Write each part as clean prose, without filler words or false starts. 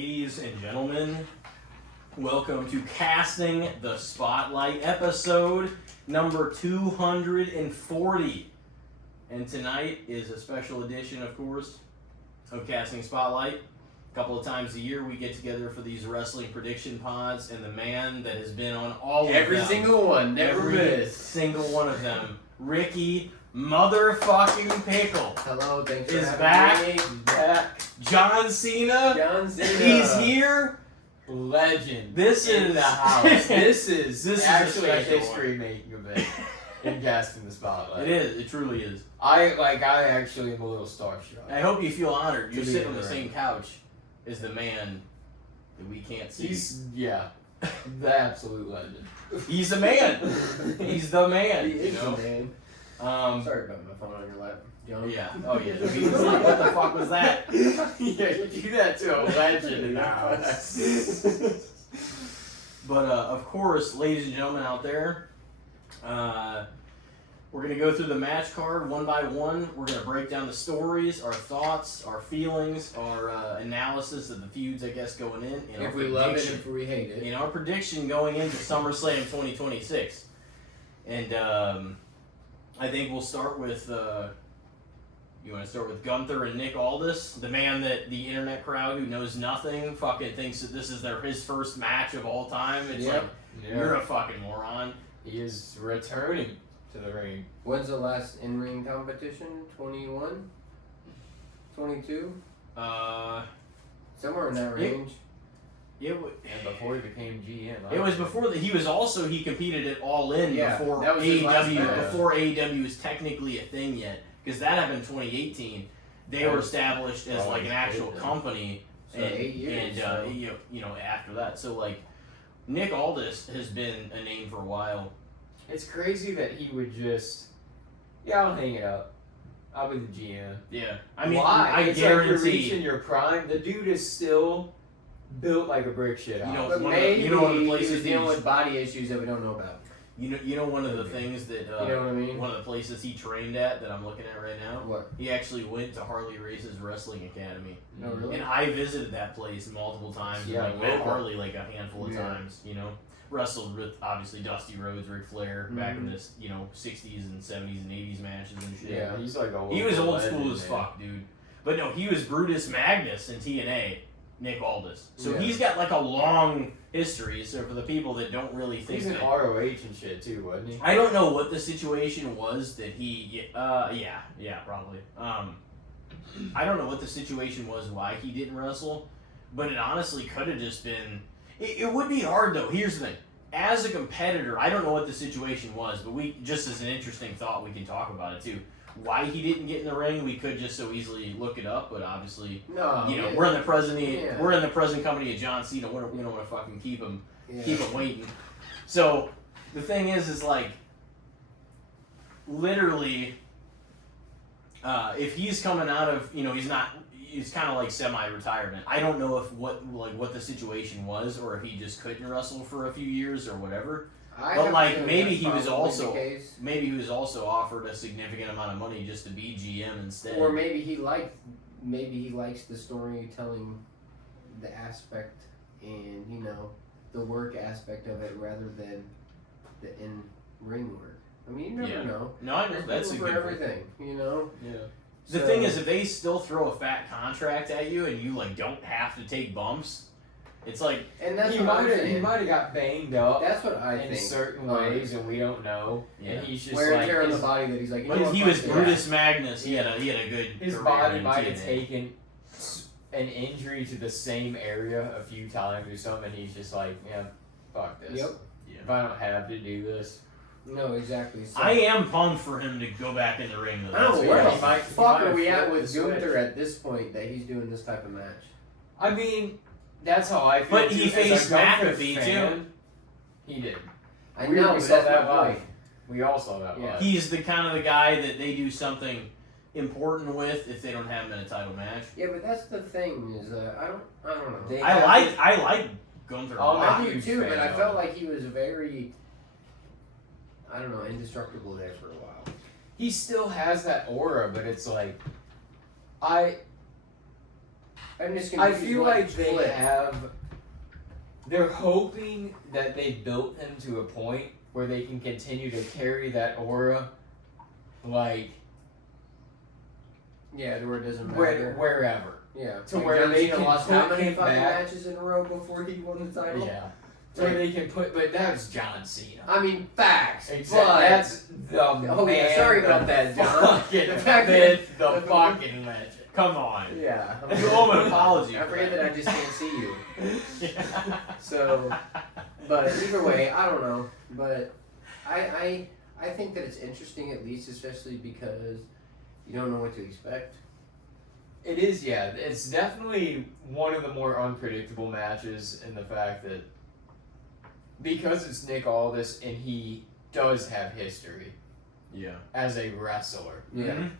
Ladies and gentlemen, welcome to Casting the Spotlight, episode number 240. And tonight is a special edition, of course, of Casting Spotlight. A couple of times a year we get together for these wrestling prediction pods, and the man that has been on all of them. Every single one, never missed. Single one of them, Ricky motherfucking Pikul. Hello, thanks for Is having back. me. Back. John Cena. John Cena. He's here. Legend. This in is the house. This is a actually a special history-making event in Casting the Spotlight. It is. It truly is. I actually am a little starstruck. I hope you feel honored. You're To be sitting on in the the same ring. couch as the man that we can't see. He's the absolute legend. He's the man. He's the man. He is you know? the man. Sorry about my phone on your lap. John. Yeah. Oh yeah. He was like, what the fuck was that? Yeah, you do that to a legend in the house. But of course, ladies and gentlemen out there, we're gonna go through the match card one by one. We're gonna break down the stories, our thoughts, our feelings, our analysis of the feuds, I guess, going in. And If our we love it, prediction- if we hate it. in our prediction going into SummerSlam 2026. And I think we'll start with, you want to start with Gunther and Nick Aldis, the man that the internet crowd who knows nothing fucking thinks that this is his first match of all time. It's Yep. like, you're a fucking moron. He is returning to the ring. When's the last in-ring competition? 21? 22? Somewhere in that range. And before he became GM. It was before that. He competed at All In Yeah, before that was his last AEW. match. Before AEW was technically a thing yet, because that happened in 2018. They were established as like an actual company, So 8 years. and so. you know after that. So like Nick Aldis has been a name for a while. It's crazy that he would just, I'll hang it up. I'll be the GM. Yeah, I mean, why? I It's like you're guarantee. reaching your prime. The dude is still built like a brick shit house. You know, But one of the- maybe you know one of the he places was dealing he's- with body issues that we don't know about. You know one of the things that You know what I mean? one of the places he trained at that I'm looking at right now. What? He actually went to Harley Race's wrestling academy. No, really? And I visited that place multiple times. Yeah, and like, met local. Harley like a handful of Yeah. times. You know, wrestled with obviously Dusty Rhodes, Ric Flair back in this 60s and 70s and 80s matches and shit. Yeah, he's like a He was local old school legend, as man. fuck, dude. But no, he was Brutus Magnus in TNA. Nick Aldis. So Yeah. he's got like a long history. So for the people that don't really think He's in that, ROH and shit too, wasn't he? I don't know what the situation was that he. Yeah, probably. I don't know what the situation was why he didn't wrestle, but it honestly could have just been. It would be hard though. Here's the thing: as a competitor, I don't know what the situation was, but we just as an interesting thought, we can talk about it too. Why he didn't get in the ring, we could just so easily look it up, but obviously, No. we're in the present. Yeah. We're in the present company of John Cena. We don't want to fucking keep him Yeah. waiting. So the thing is like, literally, if he's coming out of, he's kind of like semi-retirement. I don't know if what the situation was, or if he just couldn't wrestle for a few years or whatever. I But have like a feeling maybe that's he was probably also the case. maybe he was also offered a significant amount of money just to be GM instead. Or maybe he likes the storytelling, the aspect, and the work aspect of it rather than the in-ring work. I mean, you never Yeah. know. No, I know There's that's a people for good everything. Yeah. The So- thing is, if they still throw a fat contract at you and you like don't have to take bumps, it's like and that's He what I'm might saying. have got banged up That's what I in think. certain ways, and we don't know. Yeah. And he's just Wear and like tear on the his, body that he's like. you know But what, he fuck was this. Brutus Magnus. He had a good. his career body in might have TNA. taken an injury to the same area a few times or something. And he's just like, fuck this. Yep. If I don't have to do this, No, exactly. So, I am pumped for him to go back in the ring. Though. I don't know That's where what the he might- fuck he might are we at flip with the switch. Gunther at this point that he's doing this type of match. I mean, that's how I feel. But too. he As a faced Gunther McAfee, fan, He did. I we know, we but saw that's that my live. point. We all saw that Yeah. live. He's the kind of the guy that they do something important with if they don't have him in a title match. Yeah, but that's the thing is, I don't know. They I have like Gunther a Oh, lot. I do huge too, fan but I of felt him. like he was very, I don't know, indestructible there for a while. He still has that aura, but it's like I'm just I confused. feel why like they split. have. They're hoping that they built him to a point where they can continue to carry that aura, like Yeah, to where it doesn't matter. wherever. Yeah. To Like where John they Cena can lost how put many him fucking back. matches in a row before he won the title? Yeah. To where they can put, but that's John Cena. I mean, facts. Exactly. But That's the Oh, man. yeah, sorry about that, John. Fucking The fact myth, that- the fucking legend. Come on. yeah. You owe him an apology. I for forget that I just can't see you. Yeah. So, but either way, I don't know. But I think that it's interesting, at least, especially because you don't know what to expect. It is, yeah. It's definitely one of the more unpredictable matches in the fact that because it's Nick Aldis and he does have history Yeah. as a wrestler. Yeah. Mhm.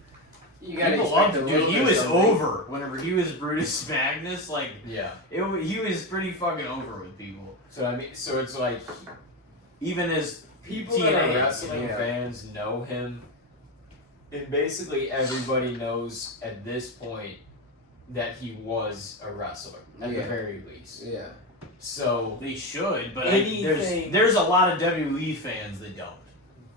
You gotta People expect loved a him, little dude. He bit was something. over whenever he was Brutus Magnus. Like, Yeah. he was pretty fucking over with people. So I mean, so it's like Even as people that are TNA, wrestling yeah. fans know him, and basically everybody knows at this point that he was a wrestler at the Yeah. very least. Yeah. So they should, but Anything- there's a lot of WWE fans that don't.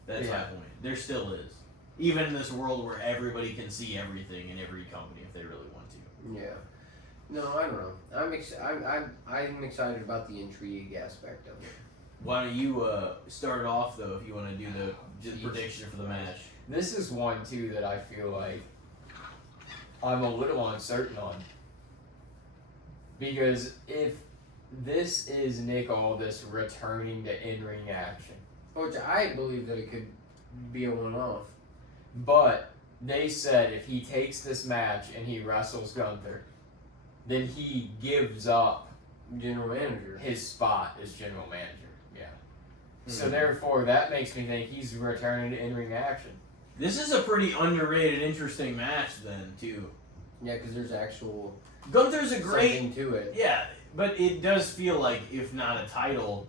That's my Yeah. point. There still is. Even in this world where everybody can see everything in every company if they really want to. Yeah. No, I don't know. I'm excited about the intrigue aspect of it. Why don't you start it off though if you want to do the Each. prediction for the match? this is one too that I feel like I'm a little uncertain on. Because if this is Nick Aldis returning to in-ring action, Which I believe that it could be a one-off. but they said if he takes this match and he wrestles Gunther, then he gives up General manager. his spot as general manager. Yeah. So Mhm. therefore, that makes me think he's returning to in-ring action. This is a pretty underrated, interesting match then too. Yeah, because there's actual Gunther's a great, something to it. yeah, but it does feel like if not a title,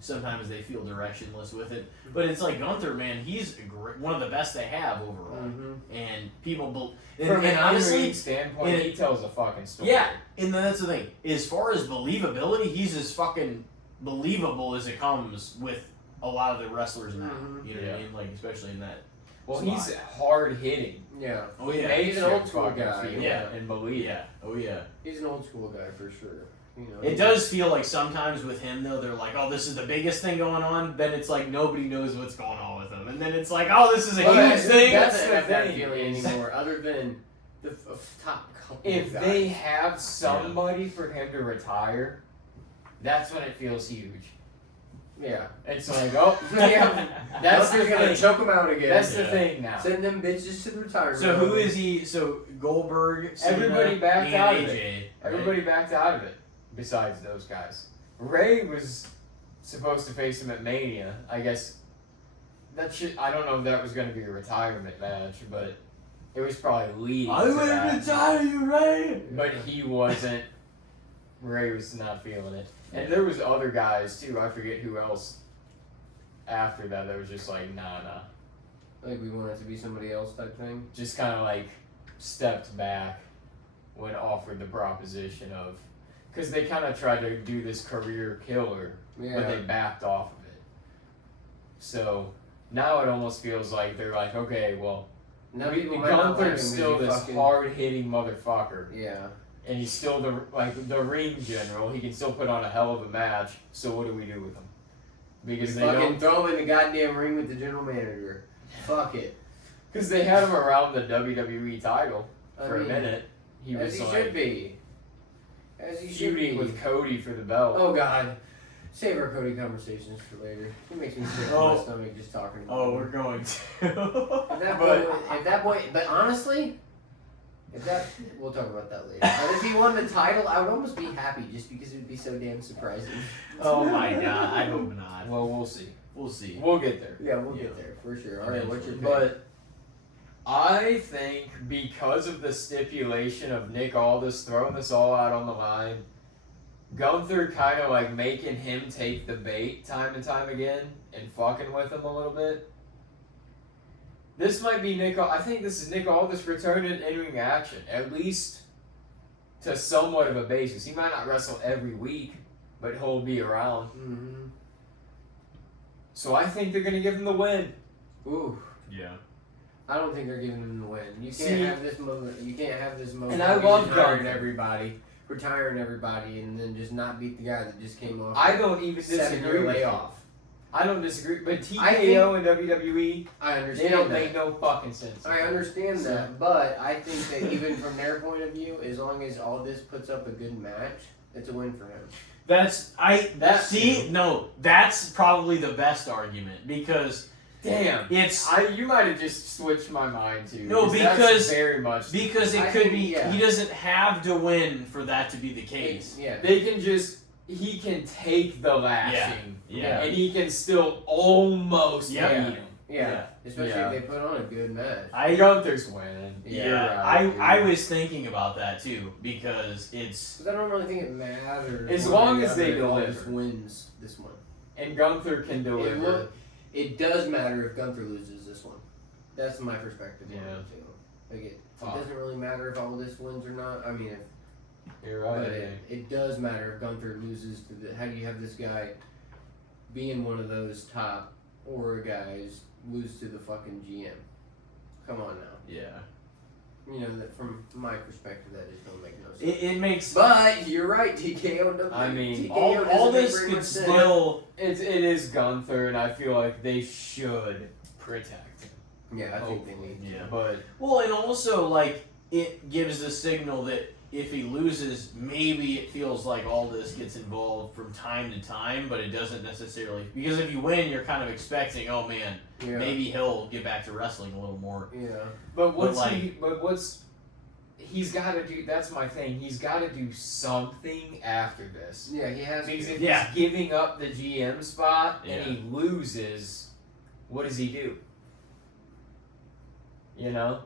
sometimes they feel directionless with it. But it's like Gunther, man, he's a one of the best they have overall, Mm-hmm. and people From an honestly. in-ring standpoint, and he tells a fucking story. Yeah, and that's the thing. As far as believability, he's as fucking believable as it comes with a lot of the wrestlers now. Mhm. You know what Yeah. I mean? Like, especially in that. Well, slot. he's hard hitting. Yeah. Oh yeah. He's an old school guy, yeah. And believe. Yeah. Oh yeah. He's an old school guy for sure. You know. It does feel like sometimes with him though, they're like, "Oh, this is the biggest thing going on." Then it's like nobody knows what's going on with him, and then it's like, "Oh, this is a Well, huge thing." that's Doesn't the have that thing feeling is- anymore, other than the top couple. If guys. they have somebody for him to retire, that's when it feels huge. Yeah. It's like, oh, yeah, that's the They're gonna thing. choke him out again. That's the Yeah. thing now. Send them bitches to the retirement. So who home. is he? So Goldberg, Cena, Everybody backed and out of AJ, it. right? Everybody backed out of it, besides those guys. Ray was supposed to face him at Mania. I guess that shit. I don't know if that was going to be a retirement match, but it was probably leading I to will that. retire you, Ray. But he wasn't. Ray was not feeling it, and there was other guys too. I forget who else. After that, was just like nah. Like we want it to be somebody else type thing. Just kind of like stepped back when offered the proposition of, because they kind of tried to do this career killer, Yeah. but they backed off of it. So now it almost feels like they're like, okay, well, Now people might not like him Gunther's 'cause still he this fucking- hard hitting motherfucker, Yeah. and he's still the ring general. He can still put on a hell of a match. So what do we do with him? Because they Fucking don't. throw him in the goddamn ring with the general manager. Fuck it. Because they had him around the WWE title I for a mean, minute. He as was he like should be. As he should feuding be. with Cody for the belt. Oh God. Save our Cody conversations for later. It makes me sick to Oh. my stomach just talking about Oh, him. we're going to. At that point, but honestly, we'll talk about that later. But if he won the title, I would almost be happy just because it would be so damn surprising. Oh my god, I hope not. Well, we'll see. We'll see. We'll get there. Yeah, we'll Yeah. get there for sure. All right, what's your pick? But I think because of the stipulation of Nick Aldis throwing this all out on the line, Gunther kind of like making him take the bait time and time again and fucking with him a little bit. This might be I think this is Nick Aldis returning in ring action. At least to somewhat of a basis. He might not wrestle every week, but he'll be around. Mm-hmm. So I think they're gonna give him the win. Ooh. Yeah. I don't think they're giving him the win. You can't See, have this moment. You can't have this moment. And I love retiring everybody, and then just not beat the guy that just came off. I don't even 7-year disagree with you. layoff. I don't disagree, but I TKO and WWE, I they understand don't that. make no fucking sense. I understand that, but I think that even from their point of view, as long as all this puts up a good match, it's a win for him. That's probably the best argument because Damn, it's you might have just switched my mind too. No, that's because- very much because it I could think, be yeah. he doesn't have to win for that to be the case. Yeah. he can take the lashing, Yeah. and he can still almost Yeah. beat him. Yeah. Especially Yeah. if they put on a good match. Gunther's winning. Yeah, You're right, I dude. was thinking about that too because it's Because I don't really think it matters. As one long way or as the they other if Aldis deliver. wins this one. And Gunther can deliver. It does matter if Gunther loses this one. That's my perspective on Yeah. it too. Like it Fuck. doesn't really matter if Aldis wins or not. I mean, You're but right. it does matter if Gunther loses to the. How do you have this guy being one of those top Aura guys lose to the fucking GM? Come on now. yeah. You know that from my perspective, that just don't make no sense. It makes But you're right, TKO doesn't. I mean, TKO all doesn't make this very could much sense. still It is Gunther, and I feel like they should protect him. Yeah, I think they Hopefully. need. Yeah. But well, and also like it gives the signal that if he loses, maybe it feels like all this gets involved from time to time, but it doesn't necessarily because if you win, you're kind of expecting, oh man, Yeah. maybe he'll get back to wrestling a little more. Yeah. But he's got to do. That's my thing. He's got to do something after this. Yeah, he has. Because to. if Yeah. he's giving up the GM spot Yeah. and he loses, what does he do? You know?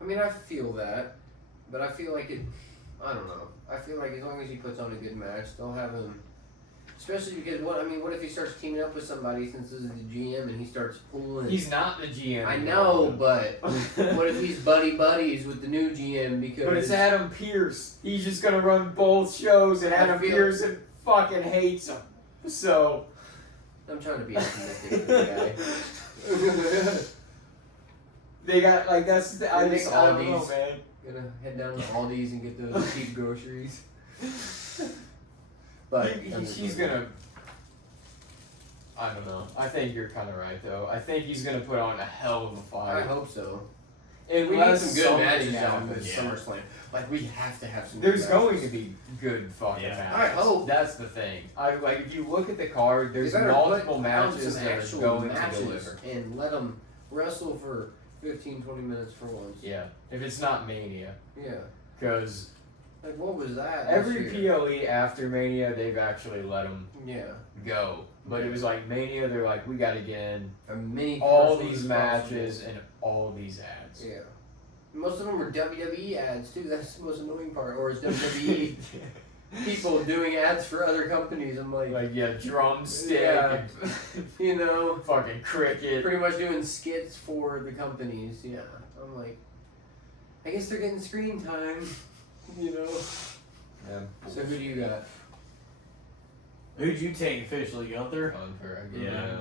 I mean, I feel that, but I feel like it. I don't know. I feel like as long as he puts on a good match, they'll have him. Especially because what if he starts teaming up with somebody since this is the GM and he starts pulling. He's not the GM. I know, but what if he's buddies with the new GM because? But it's Adam Pearce. He's just gonna run both shows, and Adam Pearson fucking hates him. So I'm trying to be optimistic with the guy. they got like that's. I Nick just I don't know, Aldi's. man. Gonna head down to Aldi's and get those cheap groceries. But He's gonna. I don't know. I think you're kind of right, though. I think he's gonna put on a hell of a I fight. hope so. And We need some good matches out of this Yeah. SummerSlam. Like we have to have some. There's good going matches. to be good fucking Yeah. matches. I hope. That's the thing. If you look at the card, there's They better multiple put matches out some that are actual going matches to deliver. and let them wrestle for 15-20 minutes for once. Yeah. If it's not Mania, Yeah. because Like what was that? every this year? PLE after Mania, they've actually let them Yeah. go. But it was like Mania, they're like, we got to get in A mini all commercial these as matches possible. and all these ads. Yeah. Most of them were WWE ads too. That's the most annoying part. Or is WWE people doing ads for other companies? I'm like, Like, yeah, drumstick Yeah. and you know, fucking cricket. pretty much doing skits for the companies. Yeah. I'm like, I guess they're getting screen time. You know. Yeah. So who do you got? Who'd you take officially, Gunther? Gunther, Yeah.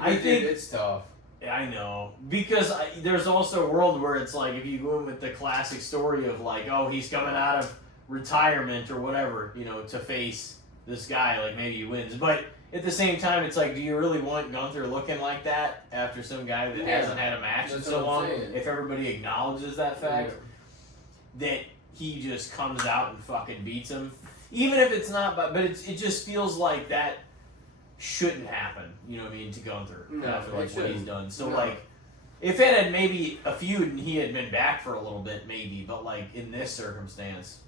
I I think- it's tough. Yeah, I know because there's also a world where it's like if you go in with the classic story of like, oh, he's coming out of retirement or whatever, you know, to face this guy, like maybe he wins. But at the same time, it's like, do you really want Gunther looking like that after some guy that Yeah. hasn't had a match in That's so what I'm long? saying. If everybody acknowledges that fact, that he just comes out and fucking beats him, even if it's not, but it just feels like that shouldn't happen. You know what I mean, to Gunther No, after it like what he's shouldn't. done. So No. like, if it had maybe a feud and he had been back for a little bit, maybe, but like in this circumstance,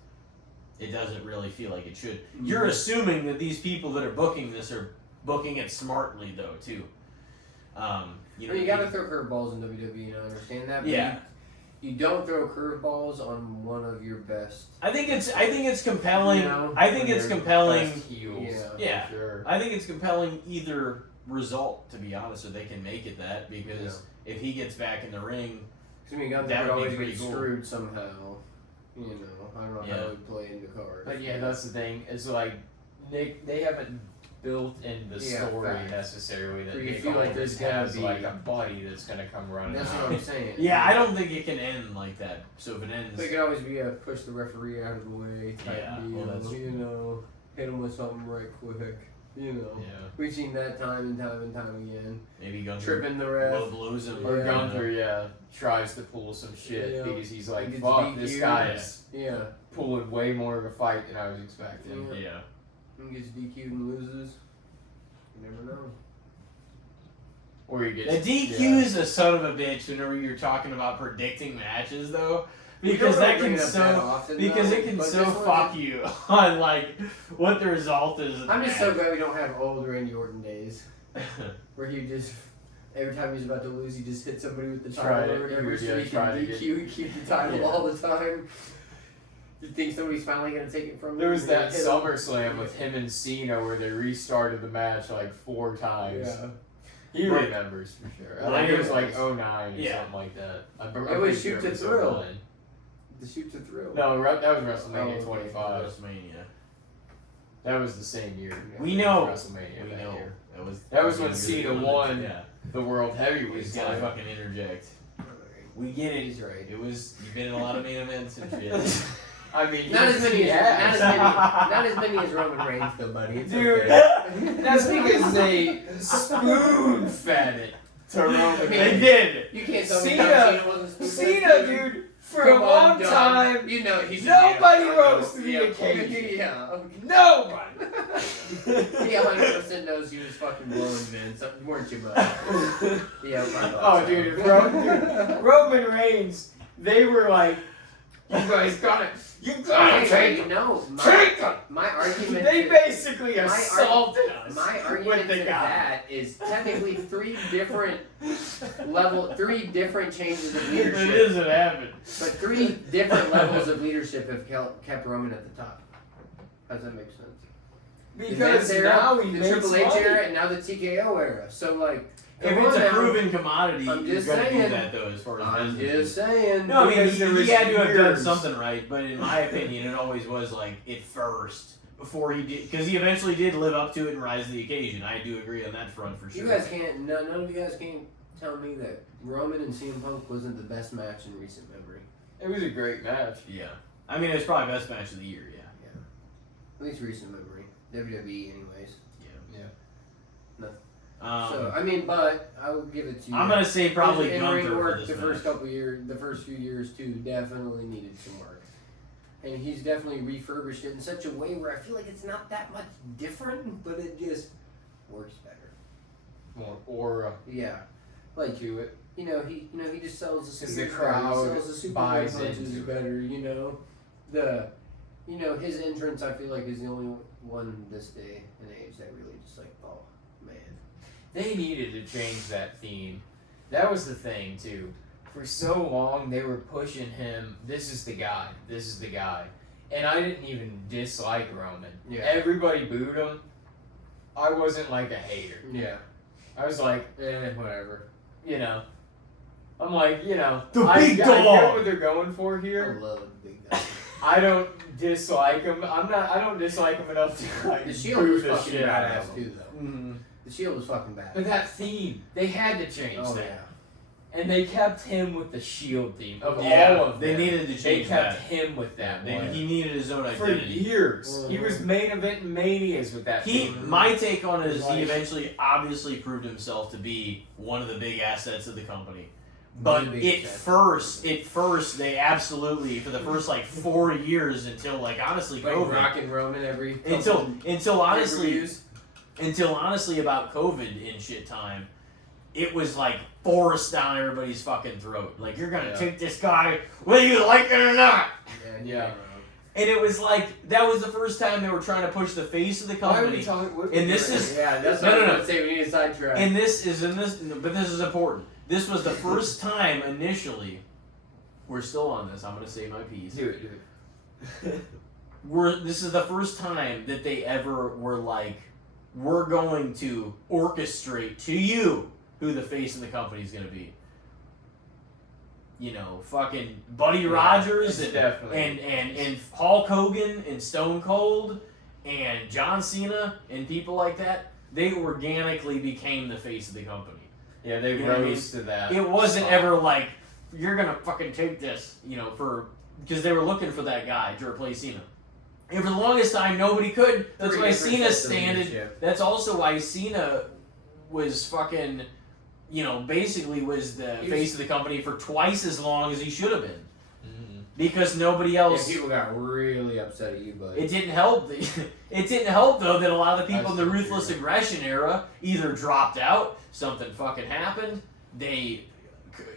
it doesn't really feel like it should. Mm-hmm. You're assuming that these people that are booking this are booking it smartly, though, too. You know, You what I gotta mean? throw curveballs in WWE, and I understand that. But Yeah. You don't throw curveballs on one of your best. I think it's compelling. You know, I think When it's they're compelling. best heels, Yeah. Yeah. for sure. I think it's compelling either result, to be honest, so they can make it that, because if he gets back in the ring, Because I mean, Gunther That would would be always pretty get cool. screwed somehow. You know, I don't know Yeah. how it would play into cards. But yeah, that's the thing. It's like Nick. They haven't built in the Yeah, story facts. necessarily that Where you Nick feel like Aldis there's gonna has be- like a buddy that's gonna come running. That's out. what I'm saying. Yeah, I don't think it can end like that. So if it ends, There could always be a push the referee out of the way type Yeah, deal. well, that's- You know, hit him with something right quick. You know, Yeah. we've seen that time and time and time again. maybe Gunther Tripping the ref. blows him. Or Yeah. Gunther, tries to pull some shit Yeah. because he's He like, gets fuck, this DQ'd. guy is Yeah, pulling way more of a fight than I was expecting. Yeah. Yeah. and gets DQ'd and loses. You never know. Or he The gets DQ is a son of a bitch whenever you're talking about predicting matches, though, We because don't that bring can it up that so often, because though, it can but so this one- fuck you on like what the result is. Of the I'm just so match. glad we don't have old Randy Orton days where he just every time he's about to lose, he just hits somebody with the Try title it. or whatever, Yeah, so he try can to get- DQ and keep the title Yeah. all the time. You think somebody's finally gonna take it from him? There was They're that gonna hit him? SummerSlam with him and Cena where they restarted the match like 4 times. Yeah. He Right. remembers for sure. Well, I think it was it like was- 09 or Yeah. something like that. I'm It pretty was sure Shoot to was Thrill. 09. The shoot to thrill. No, that was WrestleMania Oh, okay. 25. WrestleMania. That was the same year. We know. WrestleMania We that know. year. That was when Cena won. Yeah. The World We Heavyweight just gotta title. fucking interject. Alright. We get it. He's right. It was you've been in a lot of main events and shit. I mean, Not as many he as has. not as many as Roman Reigns though, buddy. It's Dude, okay. that's because they spoon fed it to Roman. They did. You can't tell me Cena- John Cena wasn't stupid. Cena, dude, for Come a on, long John. time, You know he's nobody a rose to the occasion. Yeah. Nobody. He 100% knows he was fucking blowing Vince, weren't you, bud? Yeah. I thought Oh, so. dude, Roman Reigns, they were like, you guys gotta Hey, take you him. know, Take him. my argument. They basically My assaulted us My with argument the to guy. that is technically three different changes of It leadership, isn't happening. but 3 different levels of leadership have kept Roman at the top. How does that make sense? Because The Vince era, now he the makes Triple H money. era, and now the TKO era. So like, If come it's on a now. proven commodity, I'm you're just gonna do saying. that though, as far as I'm business. just saying. No, I mean Because there he was had to have done years. something right, but in my opinion, it always was like at first before he did, because he eventually did live up to it and rise to the occasion. I do agree on that front for sure. You guys can't. None of you guys can't tell me that Roman and CM Punk wasn't the best match in recent memory. It was a great match. Yeah, I mean it was probably best match of the year. Yeah. At least recent memory. WWE, anyways. So I mean, but I will give it to you. I'm gonna say probably His Gunther in-ring for work this the match. first couple years, the first few years too, definitely needed some work, and he's definitely refurbished it in such a way where I feel like it's not that much different, but it just works better. More aura Yeah, like to it. he just sells the 'Cause the spears crowd better, he sells the Superman buys punches into it. better. His entrance I feel like is the only one this day and age that really just like, oh man. They needed to change that theme. That was the thing too. For so long they were pushing him. This is the guy. This is the guy. And I didn't even dislike Roman. Yeah. Everybody booed him. I wasn't like a hater. Yeah. I was like, Whatever. I'm like, The I big get dog. what they're going for I here. love the big guy. I don't dislike him. I don't dislike him enough to like The Shield boo was the fucking shit out of badass him. too, though. Mhm. The Shield was fucking badass. But that theme, they had to change Oh that. yeah. And they kept him with the Shield theme of Yeah, all of them. they needed to They change kept that. him with that one. He needed his own For identity. years. He was main event manias with that He, theme. my take on it is Like- he eventually obviously proved himself to be one of the big assets of the company. But One of the at biggest first, they absolutely for the first like 4 years until like honestly Like COVID, Rock and Roman every until honestly pay-per-views. about COVID and shit time, it was like forced down everybody's fucking throat. Like you're gonna Yeah. take this guy whether you like it or not. Yeah. And it was like that was the first time they were trying to push the face of the Why are we company. talking? What, And this is Yeah, that's No, what I was no, going to say. We need a sidetrack. And this is but this is important. This was the first time initially. We're still on this. I'm gonna say my piece. do it. This is the first time that they ever were like, we're going to orchestrate to you who the face of the company is gonna be. fucking Buddy Rogers it's and, definitely and Hulk Hogan and Stone Cold and John Cena and people like that, they organically became the face of the company. yeah, they You know what I mean? rose to that. It wasn't spot. ever like, you're going to fucking take this, because they were looking for that guy to replace Cena. And for the longest time, nobody could. That's Three why different Cena sets of standed. leadership. That's also why Cena was fucking, basically was the He was- face of the company for twice as long as he should have been. Mhm. Because nobody Yeah, else. people got really upset at you, but It didn't help. It didn't help though that a lot of the people in the That's ruthless true. aggression era either dropped out, something fucking happened, they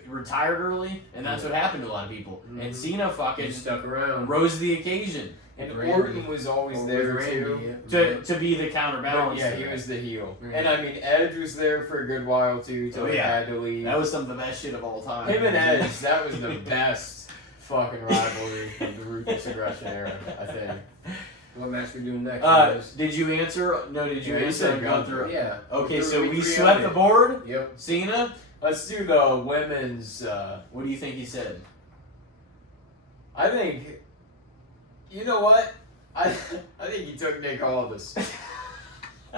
retired early, and that's what happened to a lot of people. And Mhm. Cena you fucking stuck around. rose to the occasion And Randy. Orton was always Or there with Randy, too. yeah. to be the But counterbalance. yeah, to he that. was the heel. Yeah. And I mean, Edge was there for a good while too, till Oh, he yeah. had to leave. That was some of the best shit of all time. Him and Edge, that was the best fucking rivalry of the ruthless aggression era, I think. What match we doing next? guys? Did you answer? No, did you Yeah, he answer? said and go Gunther. through? Yeah. Okay, so we three swept on the it. board. Yep. Cena, Let's do the women's. what do you think he said? I think. You know what? I think he took Nick Aldis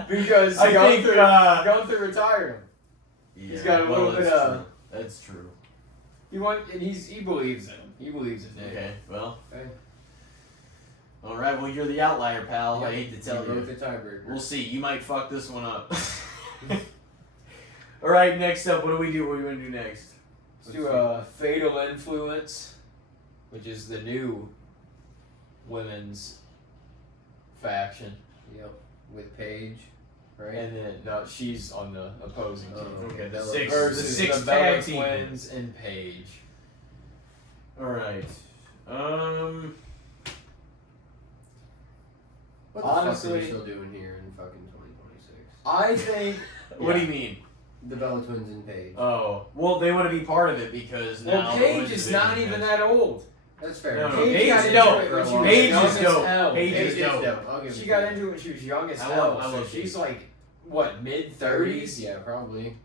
because I think, Gunther retired him. Yeah, got a little bit that's of- true. That's true. And he believes in him. He believes in Nick. Okay, well. Okay. All right, well, you're the outlier, pal. I Yep. hate to tell Go you. with the tiebreaker. We'll see. You might fuck this one up. All right, next up, what do we do? What do we want to do next? Let's do Fatal Influence, which is the new women's faction. Yep. With Paige, right? And then, no, she's on the opposing Oh, team. Okay, the Bella six, Versus the six the tag Bella team. Twins and Paige. All right. What the fuck are honestly- we still doing here in fucking 2026? I think. What do you mean? The Bella Twins and Paige. Oh, well, they want to be part of it because now Well, the Paige women's is division not even has- that old. That's fair. No, no, Paige Paige got is into dope. it when she was Paige young is as dope. hell. Paige is Paige is dope. dope. I'll give She it got to into it when she was young as I hell. love So Paige. she's like, what, mid-30s? Yeah, probably.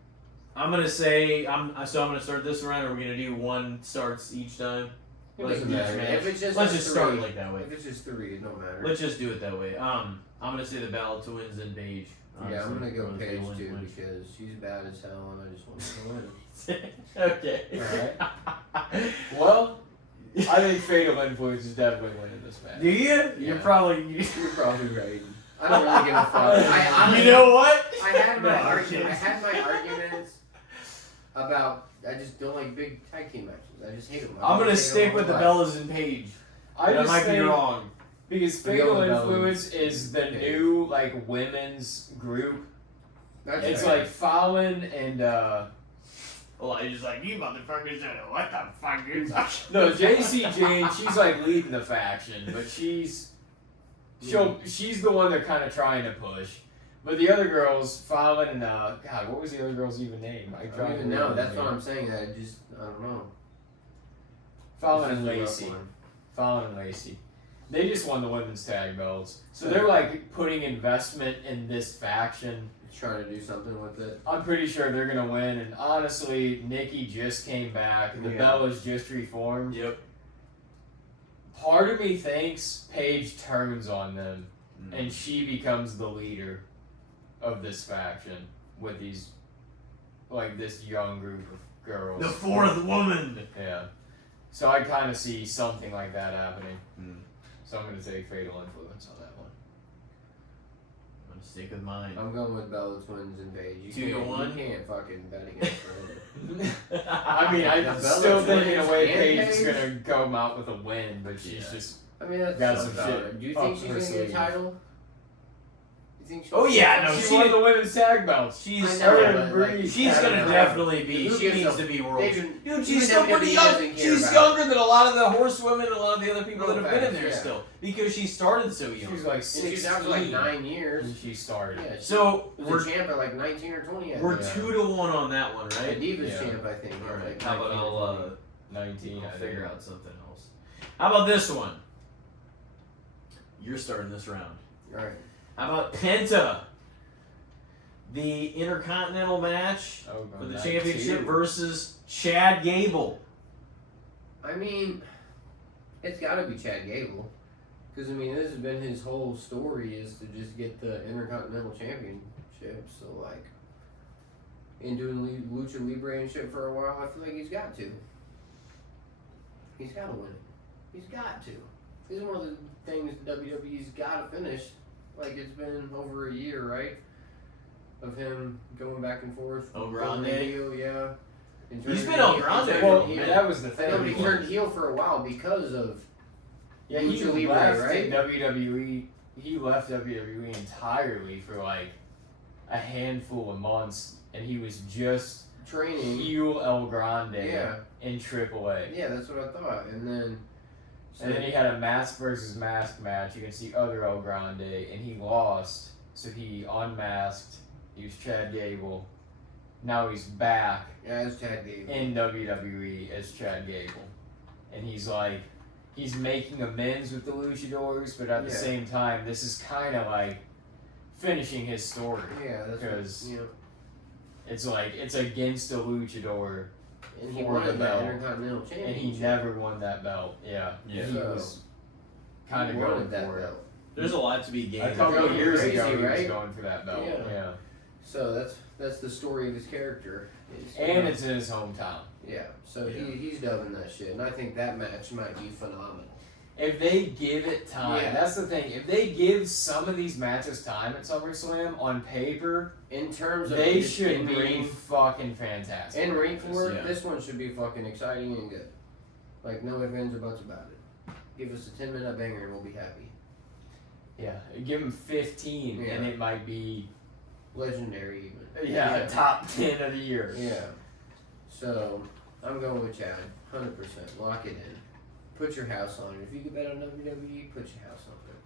I'm gonna say I'm gonna start this round. Or we're gonna do one starts each time. It Like doesn't each matter. match. If it's just Let's us just start three- it like that way. If it's just three, it don't matter. Let's just do it that way. I'm gonna say the Bella Twins and Paige. Yeah, I'm gonna go Honestly, Paige win, too win. because she's bad as hell and I just want her to win. Okay. Well, I think Fatal Influence is definitely winning this match. Do you? You're Yeah. probably. You're probably right. I don't really give a fuck. You know what? I had my No, argument. I kids. had my arguments about I just don't like big tag team matches. I just hate them. I'm gonna stick with the Bellas and Paige. I But I just might be think wrong. because We go Fatal with Bella Influence is the and new like women's group. That's It's fair. like Fallon and Well, I just like you motherfuckers don't know what the fuck you're talking. no JC Jane. She's like leading the faction, but she's the one they're kind of trying to push. But the other girls, Fallon and God, what was the other girl's even name? I don't even know. That's what I'm saying. I don't know. Fallon It's and just a rough Lacey. one. Fallon and Lacey. They just won the women's tag belts. So they're like putting investment in this faction. Trying to do something with it. I'm pretty sure they're gonna win. And honestly, Nikki just came back. The Yeah. Bellas just reformed. Yep. Part of me thinks Paige turns on them and she becomes the leader of this faction with these, like this young group of girls. The fourth woman. Yeah. So I kind of see something like that happening. Mm. So I'm gonna take Fatal Influence on that one. I'm gonna stick with mine. I'm going with Bella Twins and Paige. You 2-1? You can't fucking bet against her. I mean, The I'm Bella still thinking a Twins way and Paige is Paige? gonna come out with a win, but she's Yeah. just. I mean, that's Got something some about shit her. Do you up think she's her gonna get a sleeve. title? You think Oh yeah, no, she won the women's tag belts. she's I know, Her but, and like, Bree. she's I don't gonna know. definitely be. Who She gives needs a- to be world. They've been- Dude, she's even still WWE pretty young. doesn't care She's about younger than a lot of the horsewomen and a lot of the other people that have been in there Yeah. still because she started so young. She's like And 16 she's out for like 9 years. when she started. Yeah, she So was we're a champ at like 19 or 20. I we're think. 2-1 on that one, A right? Divas Yeah. champ, I think. All right. Like How about 19 or I'll 20. 19. I'll I figure think. out something else. How about this one? You're starting this round. Alright. How about Penta? The Intercontinental match Oh, for the going championship 92. versus Chad Gable. I mean, it's got to be Chad Gable. Because, I mean, this has been his whole story is to just get the Intercontinental Championship. So, like, in doing Lucha Libre and shit for a while, I feel like he's got to. He's got to win it. He's got to. This is one of the things WWE's got to finish. Like, it's been over a year, right? Of him going back and forth. El Grande. Heel, yeah. And He's turning been El heel- Grande turning for a Well, heel. minute. that was the I thing. know, but he turned heel for a while because of Yeah, he Lucha Libre, left right? WWE. He left WWE entirely for like a handful of months, and he was just training. heel El Grande Yeah, in AAA. yeah, that's what I thought. And then, And then he had a mask versus mask match against the other El Grande, and he lost. So he unmasked. He was Chad Gable. Now he's back yeah, it's Chad Gable. in WWE as Chad Gable, and he's like, he's making amends with the Luchadors, but at the Yeah. same time, this is kind of like finishing his story. Yeah, that's Because what, you know. It's like it's against a Luchador, And he for wanted the that belt. Intercontinental Championship. and he never won that belt. Yeah, Yeah. he So, was kind of he going wanted that for it. belt. There's a lot to be A gained. couple of Crazy, years ago, he was right? going for that belt. Yeah. Yeah. So that's the story of his character. Is, And it's in his hometown. yeah. So Yeah. he's dubbing that shit, and I think that match might be phenomenal. If they give it time, Yeah. that's the thing. If they give some of these matches time at SummerSlam on paper, In terms of they just should in be ring, fucking fantastic. in ring for it, Yeah. this one should be fucking exciting and good. Like no ifs, ands, or buts about it. Give us a 10-minute banger and we'll be happy. Yeah, give him 15, Yeah. and it might be Legendary even. a top 10 of the year. Yeah. So I'm going with Chad, 100%. Lock it in. Put your house on it. If you can bet on WWE, put your house on it.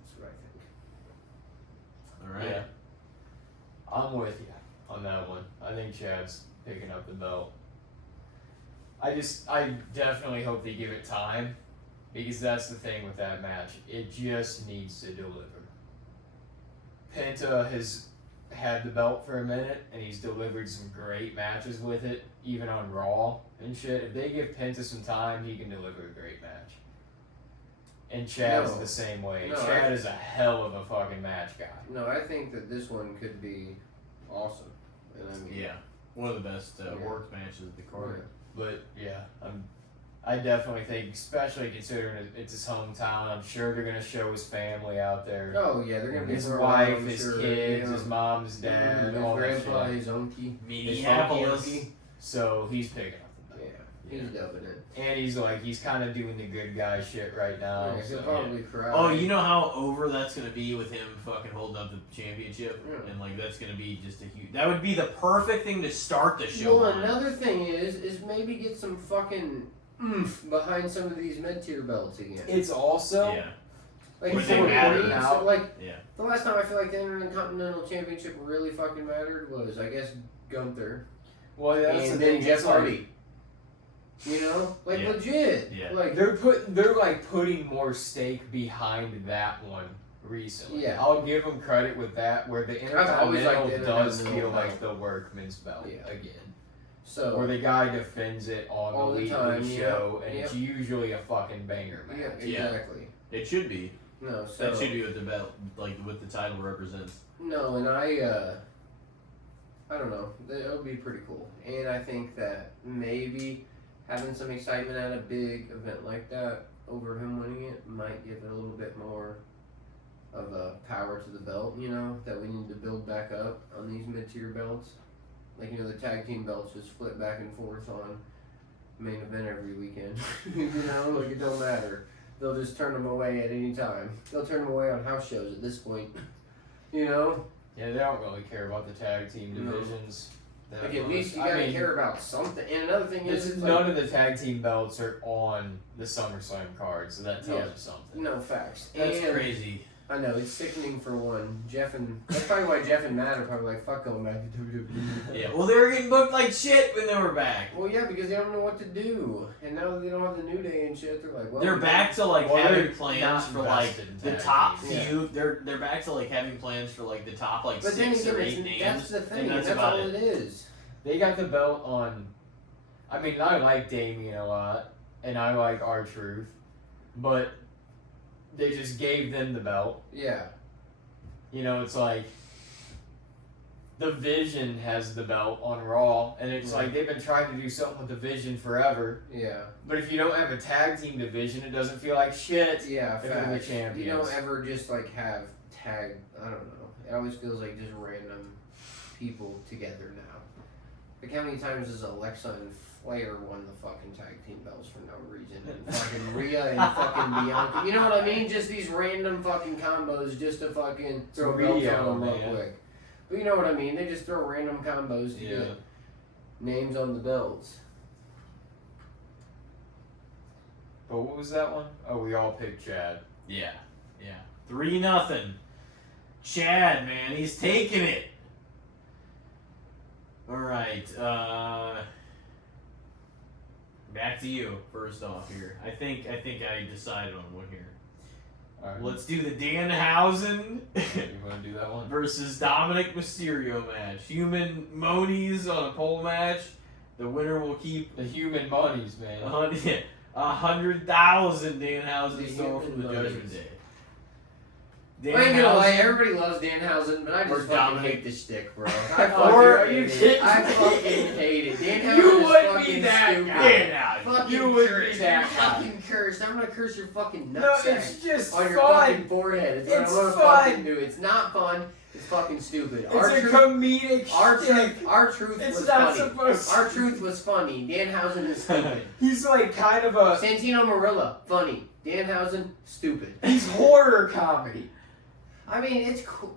That's what I think. All right. Yeah. I'm with you on that one. I think Chad's picking up the belt. I definitely hope they give it time, because that's the thing with that match. It just needs to deliver. Penta has had the belt for a minute, and he's delivered some great matches with it, even on Raw and shit. If they give Penta some time, he can deliver a great match. And Chad's No. the same way. No, Chad is a hell of a fucking match guy. No, I think that this one could be awesome. And I mean, Yeah. One of the best Yeah. worked matches of the card. But yeah, I definitely think, especially considering it's his hometown, I'm sure they're gonna show his family out there. Oh yeah, they're gonna be His throwing wife, around, his sure, kids, yeah. his mom, his dad, his all that grandpa, shit. his uncle, Minneapolis. So he's picking up the yeah, belt. he's dubbing it. And he's kind of doing the good guy shit right now. Yeah, he'll so. probably cry. Oh, you know how over that's gonna be with him fucking holding up the championship, Yeah. and like that's gonna be just a huge. That would be the perfect thing to start the show. Well, on. another thing is maybe get some fucking oomph behind some of these mid-tier belts again. It's also Yeah. Like, Where they for matter me, now. so, like Yeah. the last time I feel like the Intercontinental Championship really fucking mattered was, I guess, Gunther well, that's the and thing. then Jeff it's like- Hardy. You know, like Yeah. legit. Yeah. Like They're like putting more stake behind that one recently. Yeah. I'll give them credit with that, where the I've always liked Intercontinental the does Intercontinental feel like belt. the workman's belt Yeah. again. so. Where the guy defends it on All the the weekly time, show, yeah, and yeah. it's usually a fucking banger match. Yeah, Yeah. exactly. It should be. No, so That should be what the belt, like what the title represents. no, and I don't know. That would be pretty cool, and I think that maybe having some excitement at a big event like that over him winning it might give it a little bit more of a power to the belt. You know, that we need to build back up on these mid-tier belts. Like, you know, the tag team belts just flip back and forth on main event every weekend. You know, like it don't matter. They'll just turn them away at any time. They'll turn them away on house shows at this point. You know? Yeah, they don't really care about the tag team No. divisions. that Like, at much. least you I gotta mean, care about something. And another thing is, it's none like, of the tag team belts are on the SummerSlam card, so that tells Yeah. you something. no facts. That's and crazy. I know, it's sickening for one. That's probably why Jeff and Matt are probably like, fuck going back to WWE. Yeah. Well, they were getting booked like shit when they were back. Well, yeah, because they don't know what to do. And now that they don't have the New Day and shit, they're like, well, They're back to like Well, having they're plans not for like invested in the tag top teams. Yeah. few. They're back to like having plans for like the top like But then 6 again, or 8 names. that's the thing. and that's That's about all it. it is. They got the belt on. I mean, I like Damien a lot, and I like R-Truth, but they just gave them the belt. Yeah. You know, it's like the Vision has the belt on Raw, and it's like they've been trying to do something with the Vision forever. Yeah. But if you don't have a tag team division, it doesn't feel like shit. Yeah, if they're the facts. champions. You don't ever just like have tag. I don't know. It always feels like just random people together now. Like how many times has Alexa and Flair won the fucking tag team belts for no reason, and fucking Rhea and fucking Bianca. You know what I mean? Just these random fucking combos just to fucking throw belts on them real quick. But you know what I mean? They just throw random combos to get names on the belts. But what was that one? Oh, we all picked Chad. Yeah. 3-0. Chad, man, he's taking it. All right. Back to you. First off here, I think I decided on one here. All right. Let's do the Danhausen You want to do that one? versus Dominic Mysterio match. Human Monies on a pole match. The winner will keep The human monies, man. 100,000 Danhausen The stole from the Human Judgment Monies. Day. I ain't gonna lie, everybody loves Danhausen, but I Or just fucking Dominic. hate the shtick, bro. Are you kidding I me? fucking hate it. Danhausen You is would fucking be that stupid. guy. Fucking You would curse. be that You're guy. fucking cursed. I'm gonna curse your fucking No, nutsack it's just on your fun. fucking forehead. It's what It's I'm gonna fun. fucking do. It's not fun. It's fucking stupid. It's a comedic Our truth It's was not funny. supposed to. Our truth was funny. Danhausen is stupid. He's like kind of a. Santino Marella, funny. Danhausen, stupid. He's horror comedy. I mean, it's cool.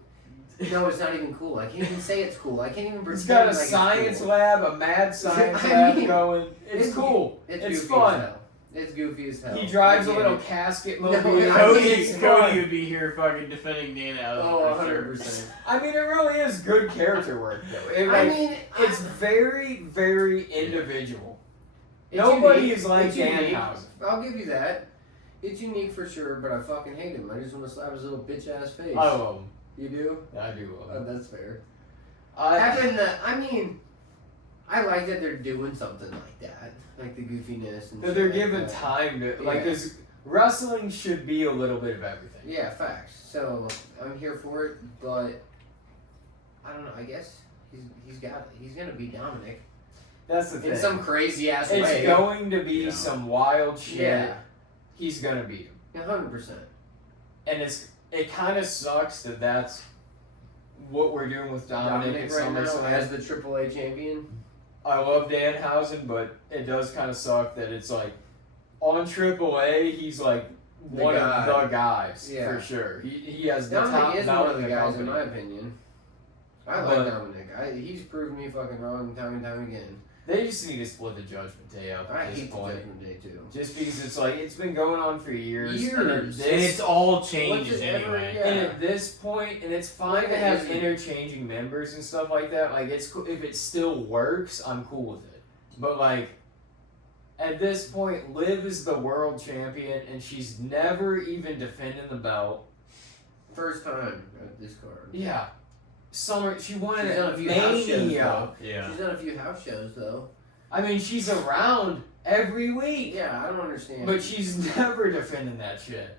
No, it's not even cool. I can't even say it's cool. I can't even pretend He's got a like science it's cool. lab, a mad science I lab mean, going. It's cool. It's It's goofy fun. as hell. It's goofy as hell. He drives I a get little it. casket No, mobile. I mean, Cody it's would be here fucking defending Danhausen. Oh, for sure. 100%. I mean, it really is good character work, though. It, I like, mean, it's very, very individual. it's Nobody unique. is like It's unique. Danhausen. I'll give you that. It's unique for sure, but I fucking hate him. I just want to slap his little bitch ass face. I love him. You do? I do love Oh, him. that's fair. I mean, I like that they're doing something like that, like the goofiness and. That they're shit like given that. time to like, Yeah. because wrestling should be a little bit of everything. Yeah, facts. So I'm here for it, but I don't know. I guess he's got it. He's gonna be Dominic That's the thing. in some crazy ass it's way. going to be Yeah. some wild shit. Yeah, He's gonna beat him, 100%. and it kind of sucks that that's what we're doing with Dominic at right now SummerSlam. as the AAA champion. I love Danhausen, but it does kind of suck that it's like on AAA, he's like The one guy. of the guys Yeah. for sure. He has the top Dominic is belt one of the in guys, in company. my opinion. I like But- Dominic. He's proved me fucking wrong time and time again. They just need to split the Judgment Day up I at this hate the point. Judgment Day too. Just because it's like it's been going on for years. Years. And at And this, it's all What's changes it ever- anyway. yeah. and at this point, and it's fine Like to it have isn't. interchanging members and stuff like that. Like it's cool if it still works. I'm cool with it. But like at this point, Liv is the world champion, and she's never even defending the belt. First time at this card. Yeah, she won She's it done a at few house shows, Mania. though. Yeah. She's done a few house shows though. I mean, she's around every week, Yeah, I don't understand. but she's never defending that shit.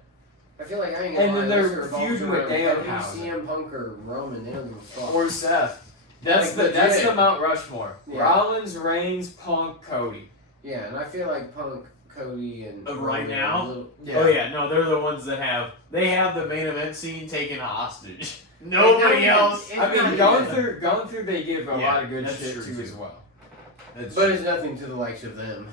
I feel like I ain't And gonna then lie, they're unless revolves feuding with around Cody, Danhausen. CM Punk or Roman. They don't give a fuck. Or Seth. That's Like, that's legit. the Mount Rushmore. Yeah. Rollins, Reigns, Punk, Cody. Yeah, and I feel like Punk, Cody, and Of right Roman are now? a little- Oh yeah, no, they're the ones that have the main event scene taken hostage. Nobody else. It's I not mean, even- going through, they give a Yeah, lot of good that's shit true, too too. as well. But it's nothing to the likes of them.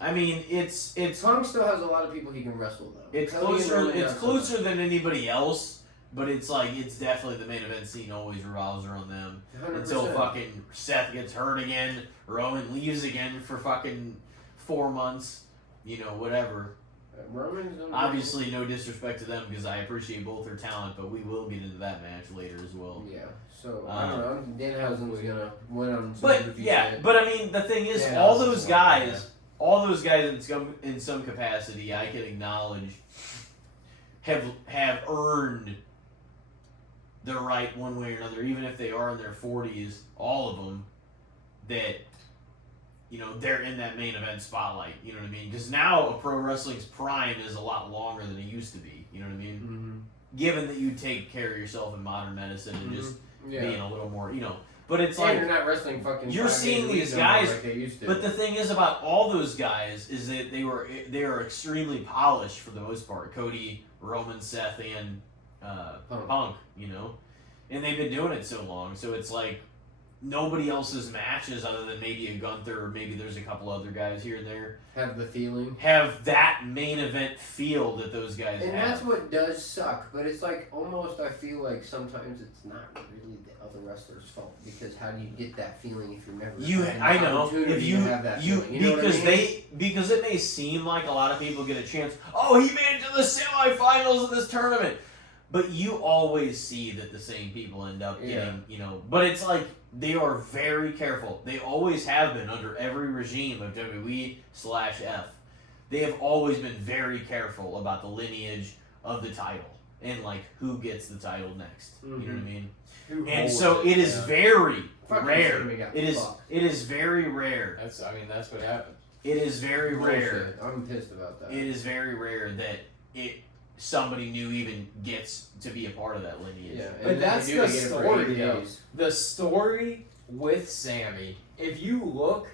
I mean, it's Punk still has a lot of people he can wrestle though. it's Cody and closer. Roman It's not so closer than anybody else. But it's like it's definitely the main event scene always revolves around them much. 100%. until fucking Seth gets hurt again, Roman leaves again for fucking 4 months. You know, whatever. Roman's done Obviously, no disrespect to them because I appreciate both their talent, but we will get into that match later as well. Yeah. So I don't know. Danhausen's gonna win on some But goofy yeah, shit. but I mean, the thing is, Yeah, all that's those the guys, in some capacity, I can acknowledge have earned the right one way or another, even if they are in their 40s, all of them, that they're in that main event spotlight. You know what I mean? Because now a pro wrestling's prime is a lot longer than it used to be. You know what I mean? Mm-hmm. Given that you take care of yourself in modern medicine and just Yeah. being a little more, But it's And like you're not wrestling fucking. you're 5 days seeing a week these no more guys, like they used to. But the thing is about all those guys is that they are extremely polished for the most part. Cody, Roman, Seth, and Punk, and they've been doing it so long. So it's like nobody else's matches other than maybe a Gunther or maybe there's a couple other guys here and there have the feeling. have that main event feel that those guys And have. that's what does suck. But it's like almost I feel like sometimes it's not really the other wrestler's fault because how do you get that feeling if you're never having the I know opportunity if you to have that feeling? You know because what I mean? because it may seem like a lot of people get a chance. Oh, he made it to the semifinals of this tournament, but you always see that the same people end up getting But it's like they are very careful. They always have been under every regime of WWE/F. They have always been very careful about the lineage of the title and like who gets the title next. Mm-hmm. You know what I mean? Who And holds so it is very Fucking rare. Sammy got It is fucked. very rare. That's what happened. It is very rare. Bullshit. I'm pissed about that. It is very rare that somebody new even gets to be a part of that lineage. Yeah, But and that's they do, the they get it for story, 8 though. days. The story with Sammy, if you look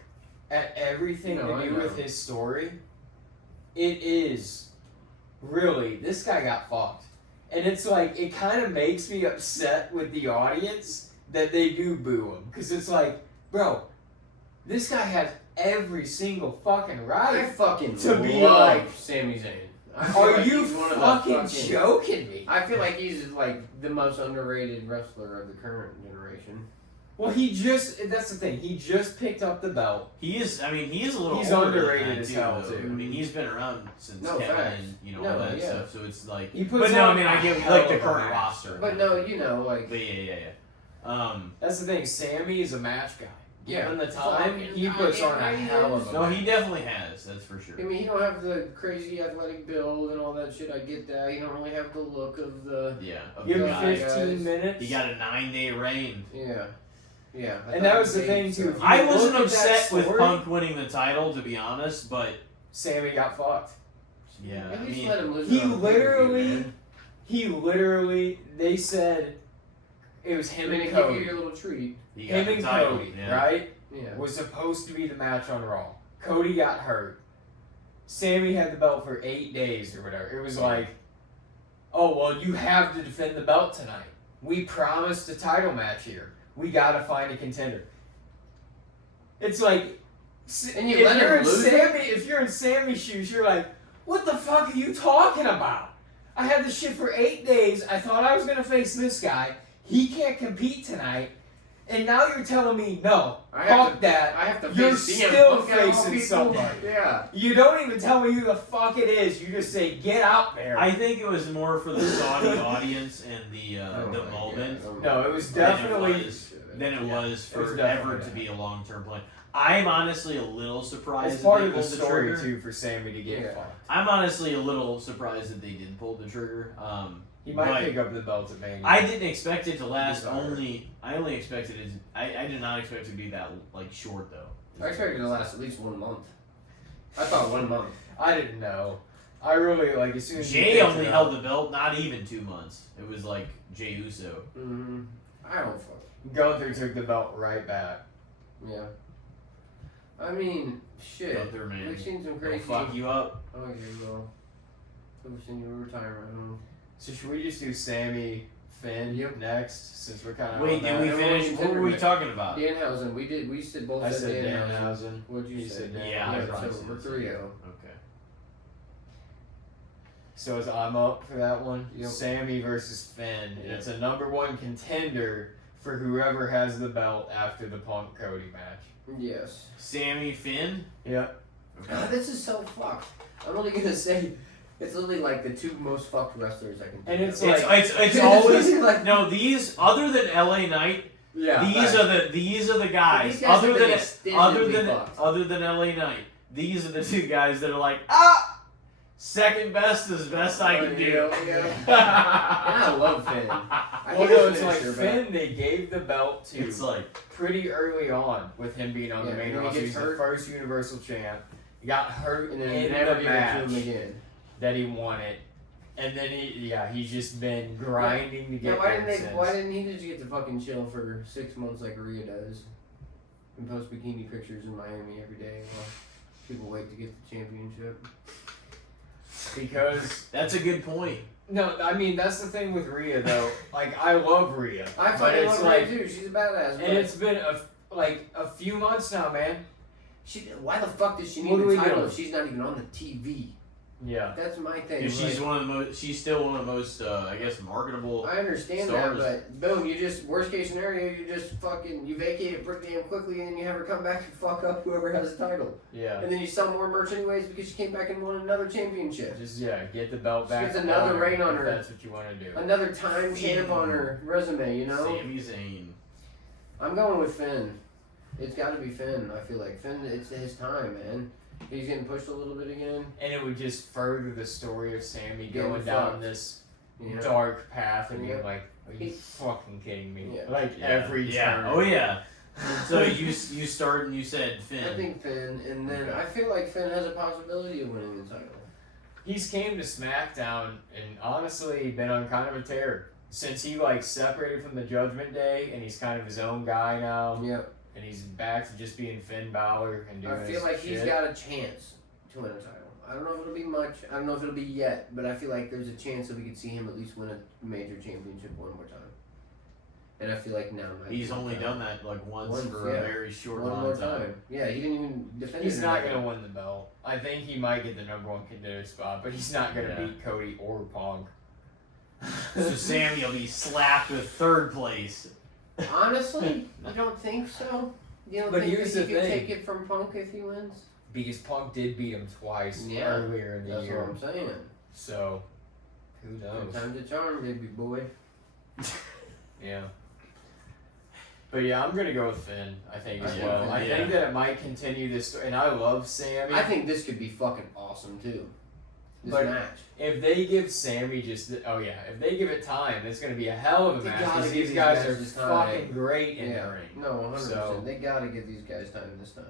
at everything No, to I do know. with his story, it is really, this guy got fucked. And it's like, it kind of makes me upset with the audience that they do boo him. Because it's like, bro, this guy has every single fucking I right. fucking To be love like- Sami Zayn. I feel Are like you he's one of the fucking joking me? I feel like he's like the most underrated wrestler of the current generation. Well, that's the thing, he just picked up the belt. He is a little He's older than underrated that, as too, hell, though. too. I mean, he's been around since No, Kevin facts. and all No, that yeah. stuff. So it's like, He puts but no, I on mean, a I get hell like the of a current match. roster. But no, like But yeah. That's the thing, Sammy is a match guy. Yeah. Given the time, Fucking he puts on a goddamn hell of a No, match. he definitely has. That's for sure. I mean, he don't have the crazy athletic build and all that shit. I get that. He don't really have the look of the Yeah. Of Give the him guy. 15 minutes. He got a 9-day reign. yeah. I And thought that was the he thing, did, too. so- If you I look wasn't at that upset with story- Punk winning the title, to be honest, but Sammy got fucked. yeah, At I least mean, let him lose He it on pay-per-view, literally, they said it was him man. and They give you Cody. your little treat. he got Him the and title. Cody, Yeah. right? Yeah. Was supposed to be the match on Raw. Cody got hurt. Sammy had the belt for 8 days or whatever. It was like, oh, well, you have to defend the belt tonight. We promised a title match here. We gotta find a contender. It's like, And you if let you're him in lose Sammy, if you're in Sammy's shoes, you're like, what the fuck are you talking about? I had this shit for 8 days. I thought I was gonna face this guy. He can't compete tonight. And now you're telling me, no, I have fuck to- that. I have to You're face CM still Punk out of all facing people. somebody. Yeah. You don't even tell me who the fuck it is. You just say, get out there. I think it was more for the Saudi audience and the Oh my moment God. No, it was than definitely. it was, than it Yeah, was it was for definitely ever to that. be a long-term plan. I'm honestly a little surprised. It's that part they of the pulled story, trigger. too, for Sammy to get Yeah. fucked. I'm honestly a little surprised that they did pull the trigger. He might But pick up the belt at Mania. I didn't expect it to last. Bizarre. I only expected it. I did not expect it to be that like short though. I expected it to last at least 1 month. I thought 1 month. I didn't know. I really, like, as soon as he Jay picked only it held up, the belt not even 2 months. It was like Jey Uso. Mm-hmm. I don't fuck. Gunther took the belt right back. Yeah. I mean, shit. Gunther, man. We've seen some They'll crazy. fuck you up. Oh, here you go. We've seen you retire. So should we just do Sammy, Finn Yep. next, since we're kind of Wait, on did that? we No, finish? we What were we didn't. talking about? Danhausen. We said both I said said Danhausen. Danhausen. What'd you He say? said Yeah, I Yeah, probably so said we're the 3-0. Okay. So as I'm up for that one, Yep. Sammy versus Finn. And Yep. it's a #1 contender for whoever has the belt after the Punk Cody match. Yes. Sammy Finn. Yep. God, this is so fucked. I'm only gonna say it's literally like the 2 most fucked wrestlers I can think And of. it's like- It's always like no these other than LA Knight. yeah. These are the guys. These guys Other have than been extendedly fucked. other than LA Knight. These are the 2 guys that are like Second best is best I can do. And I love Finn. Well, no, it's like Finn, they gave the belt to It's like pretty early on with him being on the main and he roster. gets He's the hurt. first Universal Champ. He got hurt and then in never the give it to match him again. that he won it. And then he's just been grinding to get Why there since. didn't he just get to fucking chill for 6 months like Rhea does? And post bikini pictures in Miami every day while people wait to get the championship. Because that's a good point. no, I mean that's the thing with Rhea though. Like I love Rhea, I but fucking it's love like, Rhea too. She's a badass. and it's been a few months now, man. Why the fuck does she What need do the we title do? if she's not even on the TV? Yeah, That's my thing. If she's like, one of the most, she's still one of the most, I guess, marketable. I understand stars. that, but boom, you just worst case scenario, you just fucking you vacate it pretty damn quickly, and then you have her come back and fuck up whoever has the title, yeah. and then you sell more merch anyways because she came back and won another championship, Just get the belt She back. gets another reign on if her. That's what you want to do. another time champ on her resume. You know, Sami Zayn. I'm going with Finn. It's got to be Finn. I feel like Finn. It's his time, man. He's getting pushed a little bit again. And it would just further the story of Sammy Getting going down fucked. this You know? dark path and being Yeah. like, "Are you fucking kidding me?" Yeah. Like Yeah. every Yeah. turn. Oh yeah. So you start and you said Finn. I think Finn, and then Okay. I feel like Finn has a possibility of winning the title. He's came to SmackDown and honestly been on kind of a tear since he separated from the Judgment Day and he's kind of his own guy now. Yep. And he's back to just being Finn Balor and doing I feel his like he's shit. got a chance to win a title. I don't know if it'll be much. I don't know if it'll be yet, but I feel like there's a chance that we could see him at least win a major championship one more time. And I feel like now might He's be the only time. done that once Once, for yeah. a very short One amount more of time. Yeah, he didn't even defend He's it. not going to win the belt. I think he might get the #1 contender spot, but he's not going to Yeah. beat Cody or Punk. So Sammy will be slapped with third place. Honestly, I don't think so. You don't But think here's that he the could thing. take it from Punk if he wins? Because Punk did beat him twice Yeah, earlier in the That's year. what I'm saying. So, who knows? Good time to charm, baby boy. Yeah. But yeah, I'm gonna go with Finn. I think as I well. think I Finn, think yeah. that it might continue this story, and I love Sammy. I think this could be fucking awesome too. This But- match. if they give Sammy if they give it time, it's gonna be a hell of a They match. gotta Because give these these guys guys are this time. fucking great in Yeah. the ring. No, 100%. So- They gotta give these guys time this time.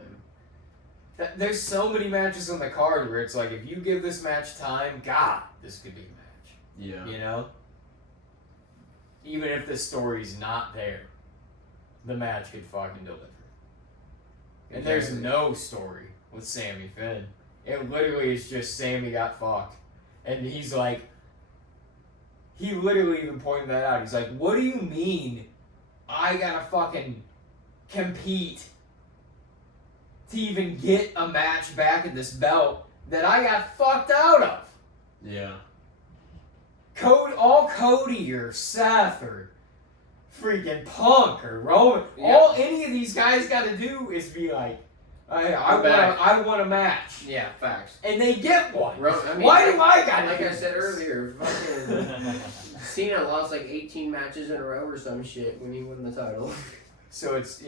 There's so many matches on the card where it's like, if you give this match time, God, this could be a match. Yeah. You know? Even if the story's not there, the match could fucking deliver. And there's Exactly. no story with Sammy Finn. It literally is just Sammy got fucked. And he's like, he literally even pointed that out. He's like, what do you mean I gotta fucking compete to even get a match back at this belt that I got fucked out of? Yeah. Cody or Seth or freaking Punk or Roman, Yeah. all any of these guys got to do is be like, I want a match, Yeah, facts. and they get one. I mean, Why do I got like to I do said this? earlier, fucking Cena lost like 18 matches in a row or some shit when he won the title. So it's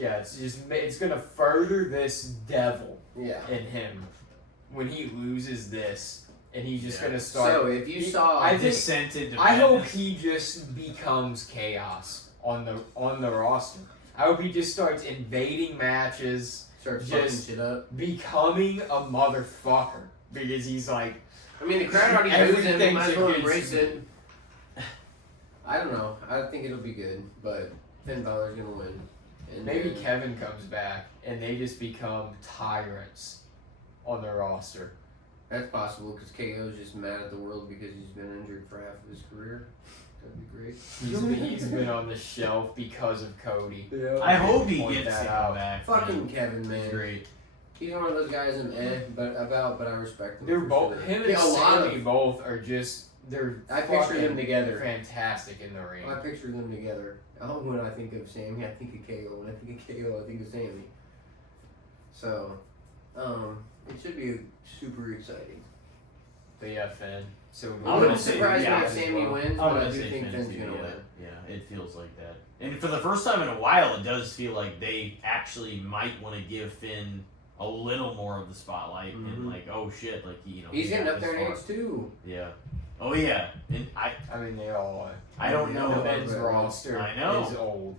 gonna further this devil Yeah. in him when he loses this, and he's just Yeah. gonna start. So if you saw, I think- Descent into I hope madness. he just becomes chaos on the roster. I hope he just starts invading matches, starts just- fucking shit up. becoming a motherfucker because he's like, I mean, the crowd already knows him. They might as well Everything's embrace it. I don't know. I think it'll be good, but Finn Balor's gonna win. And maybe then- Kevin comes back and they just become tyrants on the roster. That's possible because KO's just mad at the world because he's been injured for half of his career. That'd be great. He's been on the shelf because of Cody. I hope he Point gets that to out. come back. Fucking Kevin, He's man. great. He's one of those guys but I respect him. They're for both sure. him and Yeah, a lot Sammy of- both are just I picture fucking them together. fantastic in the ring. I picture them together. When I think of Sammy, I think of KO. When I think of KO, I think of Sammy. So, it should be super exciting. But yeah, Finn. So It I'm wouldn't gonna say- surprise me yeah, if as Sammy well. wins, I'm but I gonna do say think Finn Finn's too, gonna yeah. win. Yeah, it feels like that. And for the first time in a while, it does feel like they actually might want to give Finn a little more of the spotlight and like, oh shit, like he's getting got up this there in far. age too. Yeah. Oh yeah, and I mean, they all are. I don't The know. men's roster I know. is old.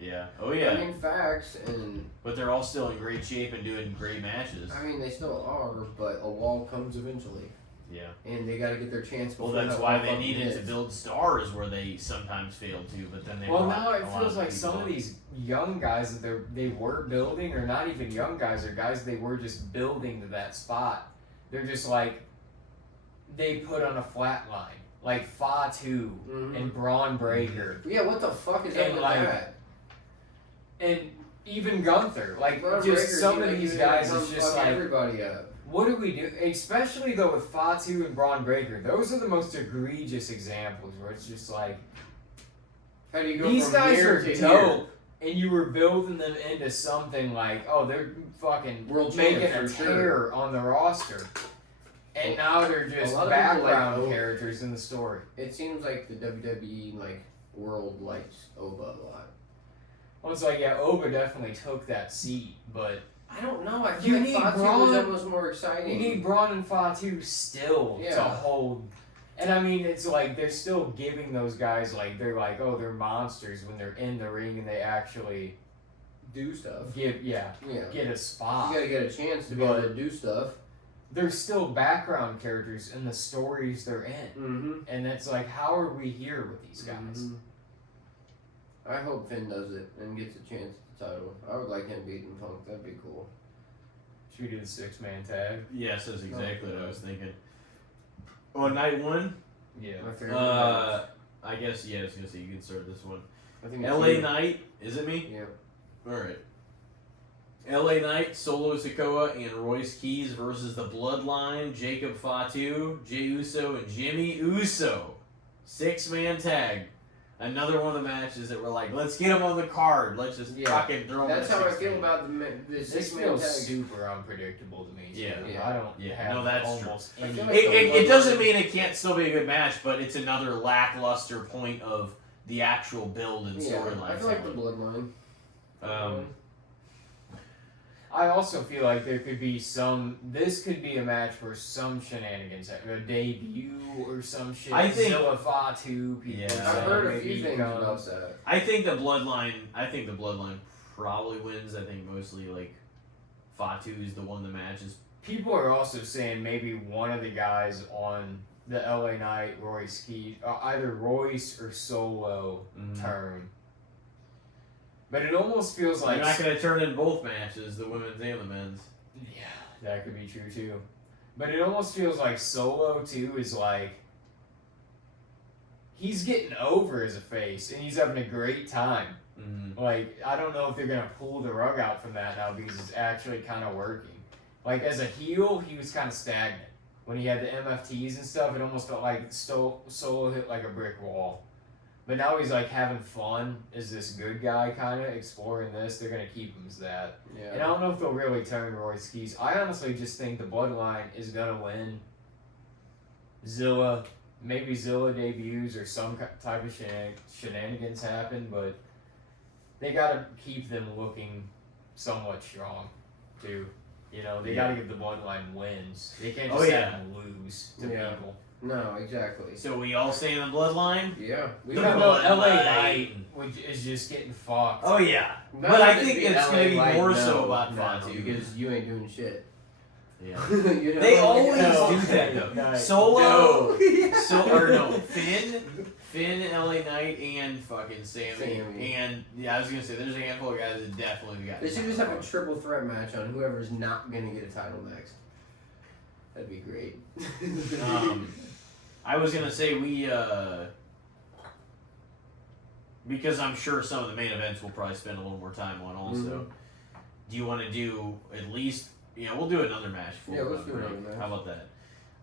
Yeah. Oh yeah. I mean, facts, and But they're all still in great shape and doing great matches. I mean they still are, but a wall comes eventually, Yeah. and they got to get their chance. Well, before that's that why wall they fucking needed hits. to build stars where they sometimes failed to, but then they. Well, brought now it a lot feels like people some of up. these young guys that they were building, or not even young guys, or guys they were just building to that spot. They're just like they put on a flat line, like Fatu and Braun Breaker, Yeah, what the fuck is up And, with like, that? and even Gunther. Like Braun just Breaker, some you of think these he's gonna guys come is just fuck like, everybody up. what do we do? Especially though with Fatu and Braun Breaker, those are the most egregious examples where it's just like. How do you go These from guys here are to dope, and you were building them into something like, oh, they're fucking World making champs a for tear on the roster, and now they're just a lot of people like background Oba. characters in the story. It seems like the WWE world likes Oba a lot. Well, it's like, yeah, Oba definitely took that seat, but I don't know. I You feel like need Fatu Braun- was almost more exciting. you need Braun and Fatu still to Yeah. hold. And I mean, it's like they're still giving those guys they're like, oh, they're monsters when they're in the ring and they actually do stuff. get Yeah. a You spot. gotta get a chance to be able to do stuff. They're still background characters in the stories they're in. Mm-hmm. And it's like, how are we here with these guys? I hope Finn does it and gets a chance at the title. I would like him beating Punk. That'd be cool. Should we do the 6-man tag? Yes, that's exactly what I was thinking. On night one, Yeah. My favorite match. I guess I was gonna say you can start this one. I think it's LA you. Knight, is it me? Yeah. All right. LA Knight, Solo Sikoa, and Royce Keys versus the Bloodline, Jacob Fatu, Jey Uso, and Jimmy Uso. 6-man tag. Another one of the matches that we're like, let's get them on the card. Let's just fucking throw them. That's how I feel 6-man. about the This 6-man feels tag. super unpredictable to me. too. Yeah. I don't have No, that's almost true. I any. feel like It doesn't mean it can't still be a good match, but it's another lackluster point of the actual build and Yeah, storyline. I feel like the Bloodline. I also feel like there could be this could be a match where some shenanigans happen. A debut or some shit. I think- Zilla Fatu, people Yeah. say I've heard a maybe few things comes. about that. I think the Bloodline probably wins. I think mostly like Fatu is the one of the matches. People are also saying maybe one of the guys on the LA Knight, Royce Keys, either Royce or Solo turn. But it almost feels like You're not going to turn in both matches, the women's and the men's. yeah, that could be true too. But it almost feels like Solo too is like he's getting over as a face and he's having a great time. Like I don't know if they're gonna pull the rug out from that now because it's actually kind of working. Like as a heel, he was kind of stagnant when he had the MFTs and stuff. It almost felt like Solo hit like a brick wall. But now he's like having fun as this good guy, kind of exploring this. They're gonna keep him as that. Yeah. And I don't know if they'll really turn Royce Keys. I honestly just think the Bloodline is gonna win. Maybe Zilla debuts or some type of shenanigans happen, but they gotta keep them looking somewhat strong, too. You know, they gotta give the Bloodline wins. They can't just have them lose to people. No, exactly. So we all stay in the Bloodline? Yeah. We The Even got though LA Bloodline. Knight which is just getting fucked. Oh yeah. Not But I even think be it's going to be LA more Knight, so no, about no, Fatu. because you ain't doing shit. Yeah. You know? They always No. do that though. No. Solo, No. Finn, LA Knight, and fucking Sammy. Sammy. And yeah, I was gonna say there's a handful of guys that definitely got. They should just have a triple threat match on whoever's not gonna get a title next. That'd be great. I was gonna say because I'm sure some of the main events we'll probably spend a little more time on also. Mhm. Do you want to do at least? We'll do another match. Yeah, let's do another match. How about that?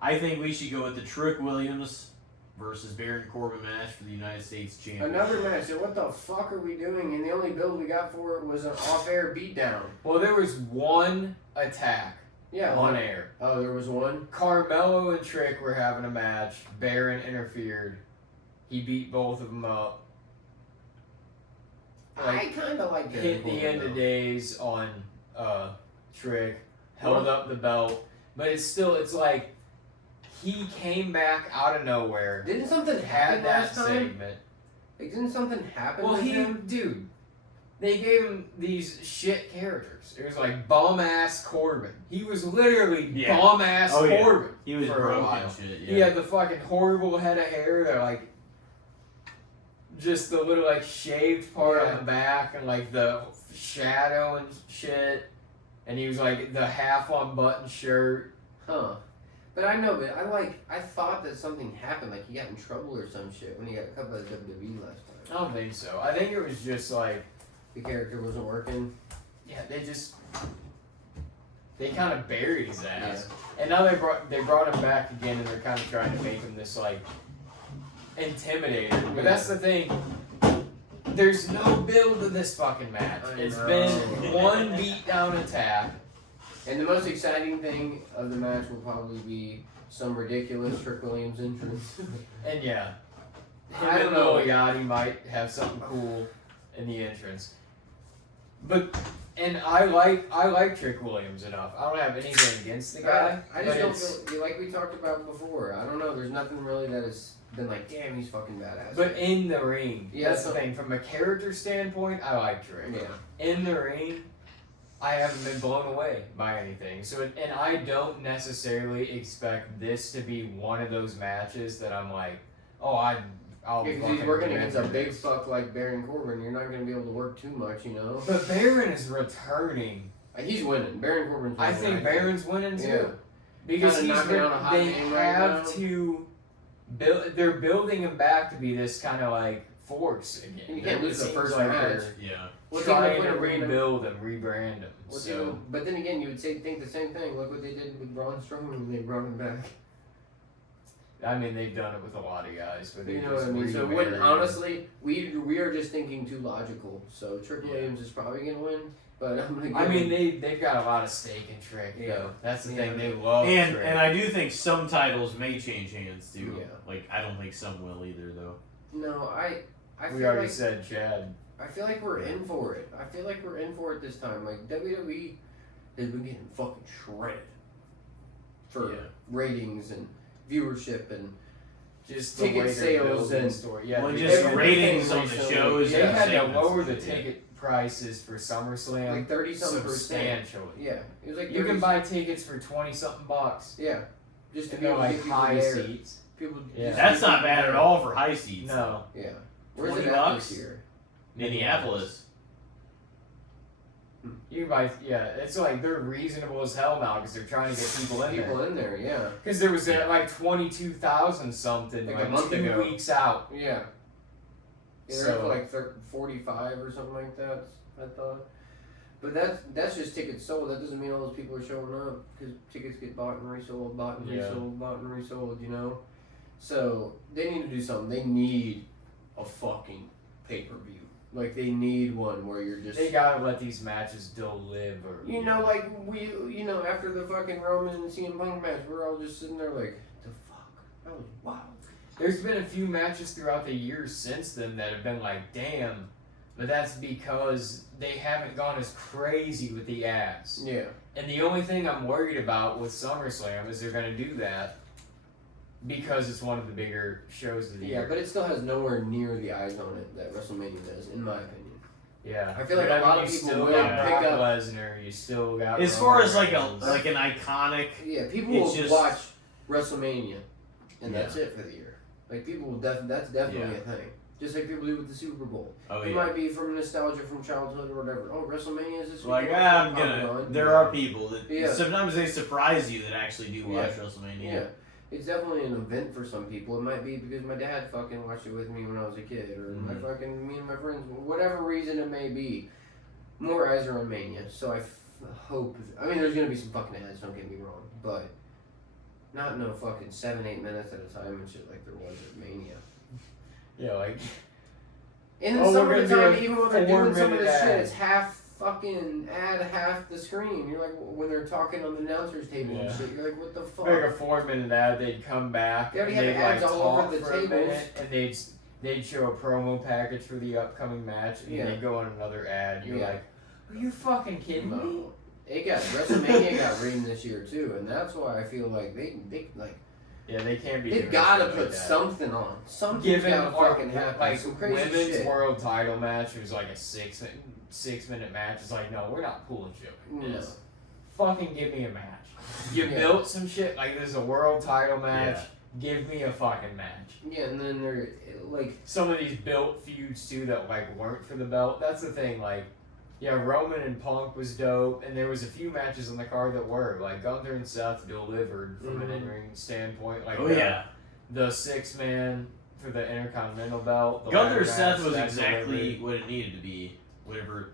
I think we should go with the Trick Williams versus Baron Corbin match for the United States Championship. Another match. So what the fuck are we doing? And the only build we got for it was an off-air beatdown. Well, there was one attack Yeah. on air. Oh, there was one. Carmelo and Trick were having a match. Baron interfered. He beat both of them up. I kind of like that. Hit the end of days on Trick. held up the belt, but it's like he came back out of nowhere. Didn't something Had happen that last time? segment. Like, didn't something happen Well, with him? dude, they gave him these shit characters. It was like bum ass Corbin. He was literally bum ass Corbin. He was for a broken while. shit. Yeah. He had the fucking horrible head of hair. They're like just the little like shaved part on the back and like the shadow and shit. And he was like the half unbuttoned shirt. Huh. But I thought that something happened, like he got in trouble or some shit when he got cut by the WWE last I time. don't think so. I think it was just like The character wasn't working. yeah, they kind of buried his ass. And now they brought him back again, and they're kind of trying to make him this like intimidator. But that's the thing. There's no build to this fucking match. It's been one beatdown attack. And the most exciting thing of the match will probably be some ridiculous Trick Williams entrance. And yeah, I don't know. Yachty might have something cool in the entrance. And I like Trick Williams enough. I don't have anything against the guy. I just don't feel like we talked about before. I don't know. There's nothing really that has been like, damn, he's fucking badass. But in the ring, Yeah, that's the thing. From a character standpoint, I like Trick. yeah, In the ring, I haven't been blown away by anything. So, and I don't necessarily expect this to be one of those matches that I'm like, oh, I'll. because he's working against a big fuck like Baron Corbin. You're not gonna be able to work too much, you know. But Baron is returning. He's winning. Baron Corbin's winning. I think Baron's winning too. Yeah. Because Kinda he's knocking out a hot they name right have now. to build. They're building him back to be this kind of like force again. You can't lose the It first seems like match. they're Yeah. What's trying even to the point of rebuild and rebrand him. So but then again, you would think the same thing. Look what they did with Braun Strowman when they brought him back. I mean, they've done it with a lot of guys, but they You know just what I mean? So remarried when him. honestly, we are just thinking too logical. So Trick Yeah. Williams is probably gonna win, but I'm gonna. I mean, they've got a lot of stake in Trick. Yeah. Though. That's the Yeah. thing. They love And Trick. I do think some titles may change hands too. Yeah. Like I don't think some will either though. No, I we feel already like said Chad. I feel like we're in for it. I feel like we're in for it this time. Like WWE has been getting fucking shredded for Yeah. ratings and viewership and Just ticket the way they're sales building and- the story. Yeah, Well, they- just everything ratings on the recently- shows. They and had to segments lower and the shit, yeah. ticket prices for SummerSlam like 30-something %. substantially. Yeah, it was like You can 30 buy tickets for $20-something bucks. Yeah, just to And be they're able to like get people high there. seats. People. Yeah. just That's get not people bad there. at all for high seats. No. Yeah. Where's 20 it at bucks? this year? Minneapolis. You can buy, it's like they're reasonable as hell now because they're trying to get people in there. People in there, yeah. Because there was like 22,000 something Like like a month 2 ago. weeks out. Yeah. Yeah, they're So- up to like 45 or something like that, I thought. But that's just tickets sold. That doesn't mean all those people are showing up because tickets get bought and resold, bought and Yeah. resold, bought and resold, you know? So they need to do something. They need a fucking pay-per-view. Like they need one where you're just... They gotta let these matches deliver. You know, like after the fucking Roman and CM Punk match, we're all just sitting there like, the fuck? That was wild. There's been a few matches throughout the years since then that have been like, damn. But that's because they haven't gone as crazy with the ads. Yeah. And the only thing I'm worried about with SummerSlam is they're going to do that because it's one of the bigger shows of the Yeah, year. but it still has nowhere near the eyes on it that WrestleMania does, in my opinion. Yeah. I feel like But a lot of you people still will got pick Brock up- Lesnar, you still got As far as like Roman Reigns. an iconic, Yeah, people It's will just- watch WrestleMania, and Yeah. that's it for the year. Like people will that's definitely a thing. Just like people do with the Super Bowl. oh It yeah. might be from nostalgia from childhood or whatever. Oh, WrestleMania is this week. Like I'm gonna. There are people that Yeah. sometimes they surprise you that actually do watch Yeah. WrestleMania. Yeah. It's definitely an event for some people. It might be because my dad fucking watched it with me when I was a kid, or Mhm. me and my friends, whatever reason it may be. More eyes are on Mania, so I hope. I mean, there's gonna be some fucking ads. Don't get me wrong, but not no fucking 7-8 minutes at a time and shit like there was at Mania. Yeah, like And Oh, then some we're of the gonna time, do a even when they're doing some of 4-minute this shit, ad. it's half fucking ad, half the screen. You're like, when they're talking on the announcers table Yeah. and shit, you're like, what the fuck? like a 4-minute ad, they'd come back They already and have they'd ads like all talk over the for a tables. minute and they'd show a promo package for the upcoming match and Yeah. they'd go on another ad. You're Yeah. like, are you fucking kidding me? No. WrestleMania got rained this year too, and that's why I feel like they like Yeah, they can't be. they've got to put something on. Something's Given got to fucking happen. like Some crazy women's shit. world title match, it was like a 6-minute match. It's like, no, we're not pulling shit like this. Fucking give me a match. You built some shit like this is a world title match. Give me a fucking match. Yeah, and then they're like some of these built feuds too that like weren't for the belt. That's the thing. Like, yeah, Roman and Punk was dope, and there was a few matches on the card that were like Gunther and Seth delivered from an in-ring standpoint. Like, the 6-man for the Intercontinental belt. Gunther Seth was exactly what it needed to be. Whatever,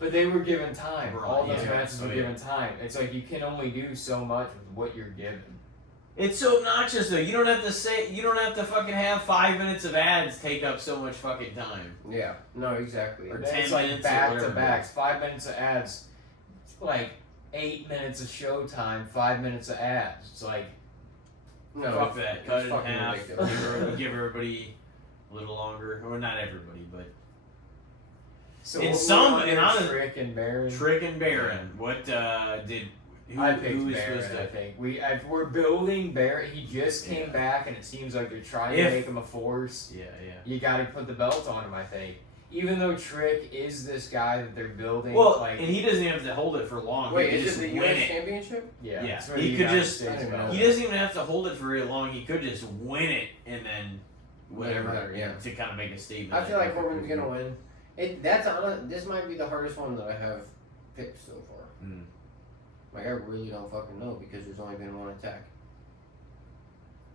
But they were given time. Right, All those matches were given time. It's like you can only do so much with what you're given. It's so obnoxious though. You don't have to fucking have 5 minutes of ads take up so much fucking time. yeah, no, exactly. Or Or 10 it's like minutes back or to whatever. backs, 5 minutes of ads. It's like 8 minutes of showtime, 5 minutes of ads. It's like No, fuck that. Cut it in fucking half. ridiculous. Give everybody a little longer, or not everybody, but so. In what some- were in honest- Trick and Baron. Trick and Baron. What did? I picked who was Baron. supposed I to? think we're building Baron. He just came back, and it seems like they're trying to make him a force. Yeah. You got to put the belt on him. I think. Even though Trick is this guy that they're building, Well, like and he doesn't even have to hold it for long. Wait, he could is it just the win U.S. it. Championship? yeah, Yeah, it's for he the could United just- States I didn't belt. know. He doesn't even have to hold it for very long. He could just win it and then whatever, Yeah. to kind of make a statement. I feel like Corbin's gonna win. This might be the hardest one that I have picked so far. Mm. Like I really don't fucking know because there's only been one attack.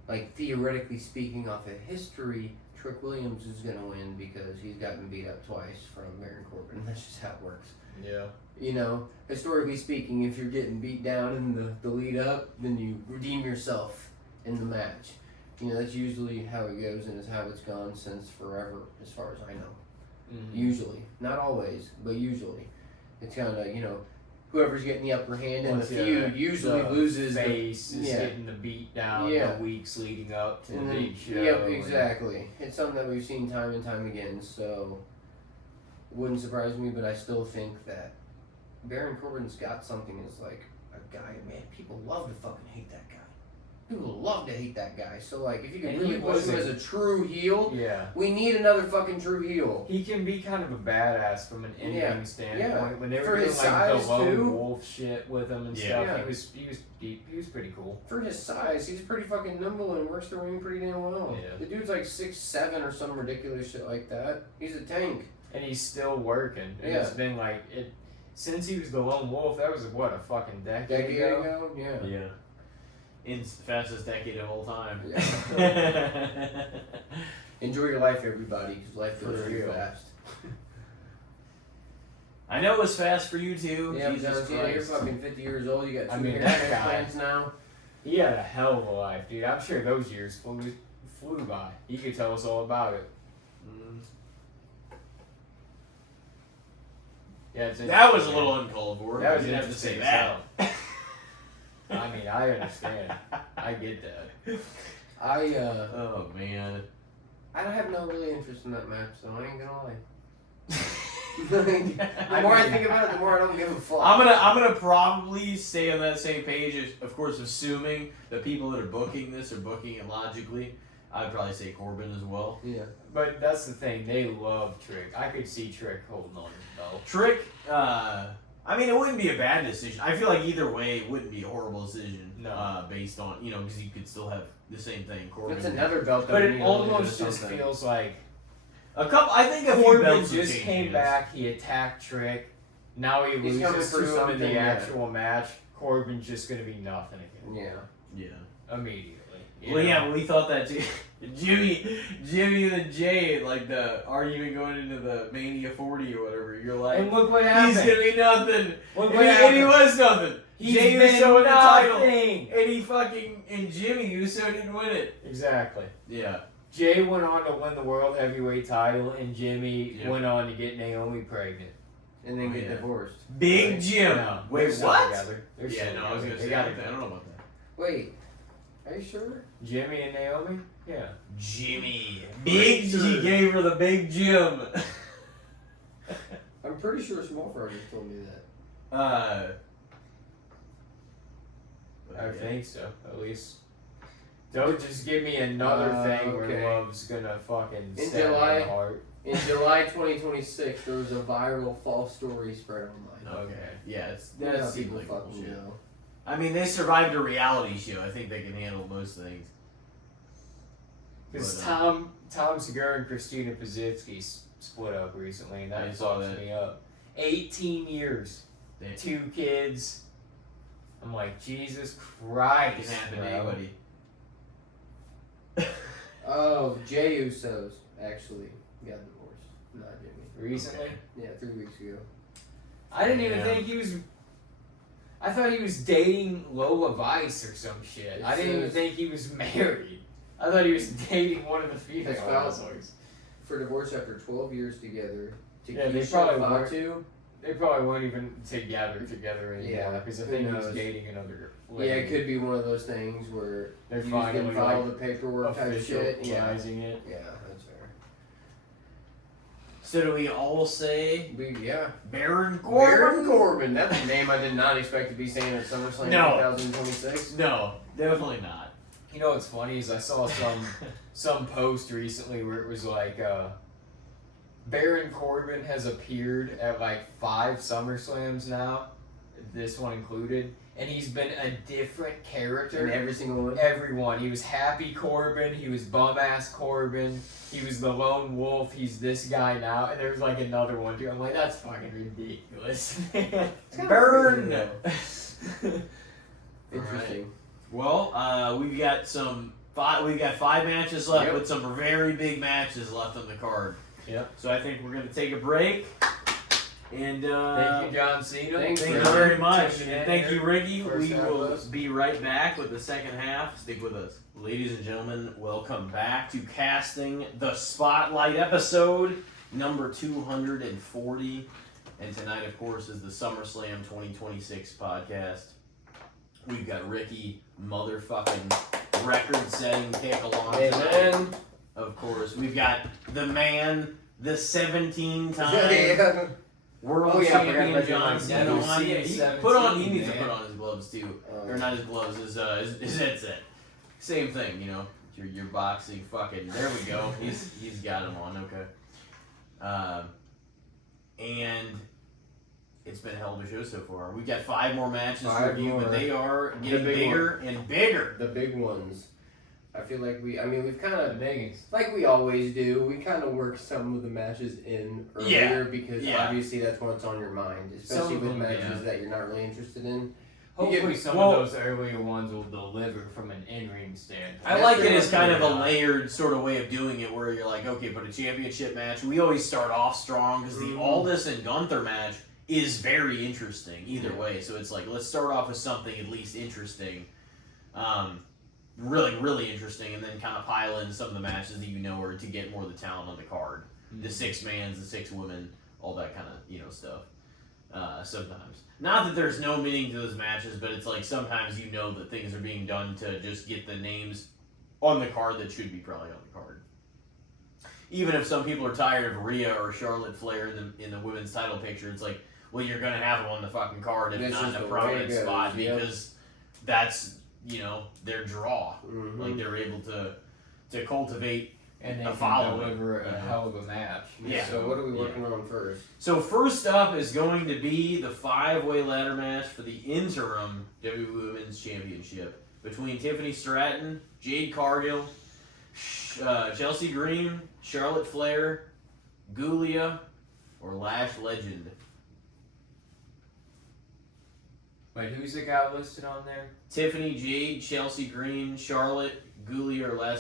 Like theoretically speaking, off of history, Trick Williams is gonna win because he's gotten beat up twice from Baron Corbin. That's just how it works. Yeah. You know, historically speaking, if you're getting beat down in the lead up, then you redeem yourself in the match. You know, that's usually how it goes and is how it's gone since forever, as far as I know. Mm-hmm. Usually. Not always, but usually. It's kind of, you know, whoever's getting the upper hand in the feud usually loses. Face is getting the beat down the weeks leading up to the big show. Yep, exactly. It's something that we've seen time and time again, so wouldn't surprise me, but I still think that Baron Corbin's got something as like a guy, man, people love to fucking hate that guy. People love to hate that guy. So like if you can And really he push him wasn't- as a true heel, Yeah. we need another fucking true heel. He can be kind of a badass from an in-ring standpoint. Yeah. When they were For doing his like size, the lone too. wolf shit with him and Yeah. stuff, Yeah. he was pretty cool. For his size, he's pretty fucking nimble and works the ring pretty damn well. Yeah. The dude's like 6'7" or some ridiculous shit like that. He's a tank. And he's still working. And Yeah. it's been like it since he was the lone wolf. That was what, a fucking decade Decade ago. ago, yeah. Yeah. In fastest decade of all time. Yeah. Enjoy your life, everybody, because life goes For too real. fast. I know it was fast for you too. Yeah, Jesus John, you're Christ. fucking 50 years old. You got two I mean, hair that guy- transplants now. He had a hell of a life, dude. I'm sure those years flew by. He could tell us all about it. Mm. Yeah, it's That was a interesting. little uncalled for. That was You didn't have to say interesting as that. hell. I mean, I understand. I get that. Oh man. I don't have no really interest in that match, so I ain't gonna lie. The more I think about it, the more I don't give a fuck. I'm gonna probably stay on that same page. Of course, assuming the people that are booking this are booking it logically. I'd probably say Corbin as well. Yeah. But that's the thing. They love Trick. I could see Trick holding on to the belt. Trick. I mean, it wouldn't be a bad decision. I feel like either way, it wouldn't be a horrible decision. No. Based on because you could still have the same thing. Corbin. It's another belt that But we it need to look into almost just something. feels like I think a few Corbin belts would just change came hands. back. He attacked Trick. Now he He's coming loses for to him in something, the yeah. actual match. Corbin's just gonna be nothing again Yeah. Yeah. immediately. you Well, know? yeah, but we thought that too. Jimmy and Jay, like the argument going into the Mania 40 or whatever. You're like, And look what happened. he's gonna be nothing. Look And what he happened. was nothing. He's Jay been Uso won the title, nothing. and Jimmy Uso didn't win it. Exactly. Yeah. Jay went on to win the World Heavyweight title, and Jimmy Yeah. went on to get Naomi pregnant. And then get Yeah. divorced. Big Right? Jim. No, Wait, they're still what? Together. They're Yeah, still no, I was together. gonna They say. got I it. don't know about that. Wait. Are you sure? Jimmy and Naomi? Yeah. Jimmy. Big G gave her the Big Jim. I'm pretty sure Small Fry just told me that. I think so, at least. Don't just give me another thing okay. where love's gonna fucking In stab July- my heart. In July 2026, there was a viral false story spread online. Okay. Yeah, it's You know how that seems people like fucking bullshit. know. I mean, they survived a reality show. I think they can handle most things. Because But, Tom Segura and Christina Pazitsky split up recently, and I that saw fucks that. me up. 18 years, Damn. 2 kids. I'm like, Jesus It Christ, can happen to bro. anybody. Oh, Jey Uso's actually got divorced. Not Jimmy. Recently? Okay. Yeah, 3 weeks ago. I didn't even Yeah. think he was. I thought he was dating Lola Vice or some shit. It I didn't even says- think he was married. I thought he was dating one of the female That's foul. wrestlers. For divorce after 12 years together. Yeah, they Takesha probably Fatu. They probably weren't even together anymore. Yeah, because I who think he was knows? dating another. Yeah, lady. it could be one of those things where They're you just finally didn't follow like the paperwork type shit. Yeah, officializing it. yeah, that's fair. So do we all say Yeah. Baron Corbin? Baron Corbin. That's a name I did not expect to be saying at SummerSlam No. 2026. No, definitely not. You know what's funny is I saw some post recently where it was like Baron Corbin has appeared at like 5 SummerSlams now, this one included, and he's been a different character. In every single one. Everyone. He was Happy Corbin, he was Bum-Ass Corbin, he was the Lone Wolf, he's this guy now, and there was like another one too. I'm like, that's fucking ridiculous, man. Burn! Interesting. Well, we've got 5 matches left Yep. with some very big matches left on the card. Yep. So I think we're gonna take a break. And Thank you, John Cena. Thanks, thank you for very much. tuning And in thank here. you, Ricky. First We half will of us. be right back with the second half. Stick with us. Ladies and gentlemen, welcome back to Casting the Spotlight episode number 240. And tonight, of course, is the SummerSlam 2026 podcast. We've got Ricky motherfucking record-setting pick along tonight. Amen. Of course, we've got the man, the 17-time Yeah. world Oh, yeah, I forgot champion about John you. Cena. Never on. seen Yeah, it, he 17, put on. He needs to man. put on his gloves too, or not his gloves. His headset. Same thing, you know. Your boxing fucking. There we go. He's got him on. Okay. And it's been a hell of a show so far. We've got 5 more matches to 5 review, but more. they are The getting big bigger and bigger. The big ones. I feel like we've kind The of, biggins. like we always do, we kind of work some of the matches in earlier because Yeah. obviously that's what's on your mind, Some especially of with them, matches yeah. that you're not really interested in. Hopefully some well- of those earlier ones will deliver from an in-ring standpoint. I That's like it pretty as much kind of what a I like. layered sort of way of doing it, where you're like, okay, but a championship match, we always start off strong because the Mhm. Aldis and Gunther match is very interesting either Yeah. way. So it's like, let's start off with something at least interesting, really, really interesting, and then kind of pile in some of the matches that you know are to get more of the talent on the card, the 6 mans, the 6 women, all that kind of stuff. Sometimes. Not that there's no meaning to those matches, but it's like sometimes you know that things are being done to just get the names on the card that should be probably on the card. Even if some people are tired of Rhea or Charlotte Flair in the women's title picture, it's like, well, you're gonna have them on the fucking card if That's not in just a the way prominent it goes, spot yep. because that's their draw. Mm-hmm. Like they're able to cultivate. And they a can following. deliver a Yeah. hell of a match. Yeah. So what are we working on first? So first up is going to be the 5-way ladder match for the interim WWE Women's Championship between Tiffany Stratton, Jade Cargill, Chelsea Green, Charlotte Flair, Gulia, or Lash Legend. Wait, who's the guy listed on there? Tiffany, Jade, Chelsea Green, Charlotte, Gulia, or Lash.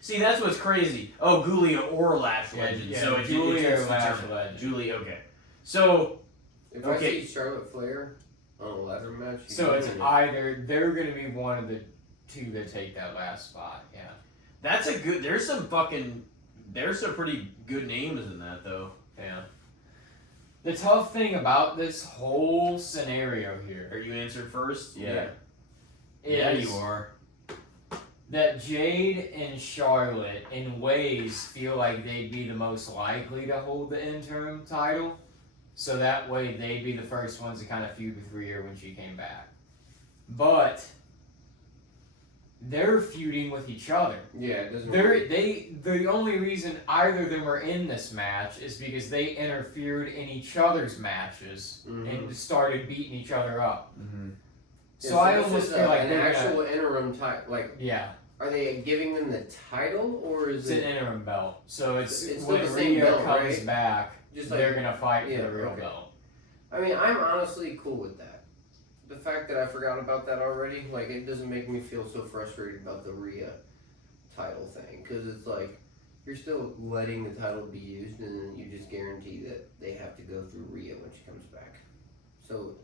See, that's what's crazy. Oh, Gulia or Lash Legend. So it's Julia it's or Lash determined. Legend. Julie, okay. So If Okay. I see Charlotte Flair on a ladder match, she's So it's winning it. either they're going to be one of the 2 that take that last spot. Yeah. that's a good. There's some pretty good names in that though. Yeah. The tough thing about this whole scenario here Are you answered first? Yeah. Yeah, is you are. that Jade and Charlotte, in ways, feel like they'd be the most likely to hold the interim title. So that way they'd be the first ones to kind of feud with Rhea when she came back. But they're feuding with each other. Yeah, it doesn't. The only reason either of them are in this match is because they interfered in each other's matches and started beating each other up. So I almost feel like an they're actual interim title. Like, yeah, are they giving them the title or is it's an interim belt. So it's still when the same Rhea belt, comes right? back, Just they're gonna fight for the real okay. belt. I mean, I'm honestly cool with that. The fact that I forgot about that already, like, it doesn't make me feel so frustrated about the Rhea title thing. Because it's like, you're still letting the title be used, and then you just guarantee that they have to go through Rhea when she comes back. So,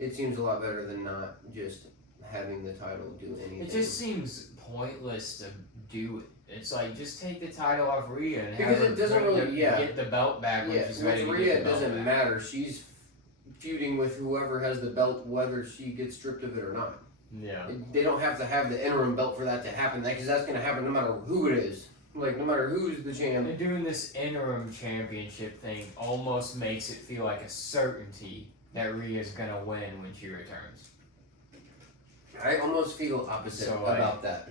it seems a lot better than not just having the title do anything. It just seems pointless to do it. It's like, just take the title off Rhea and Because have her it doesn't really, get the belt back when she's ready to Rhea, get it the belt doesn't back. matter. She's feuding with whoever has the belt, whether she gets stripped of it or not. Yeah. They don't have to have the interim belt for that to happen, because that's going to happen no matter who it is. Like, no matter who's the champ. And doing this interim championship thing almost makes it feel like a certainty that Rhea's gonna win when she returns. I almost feel opposite about that.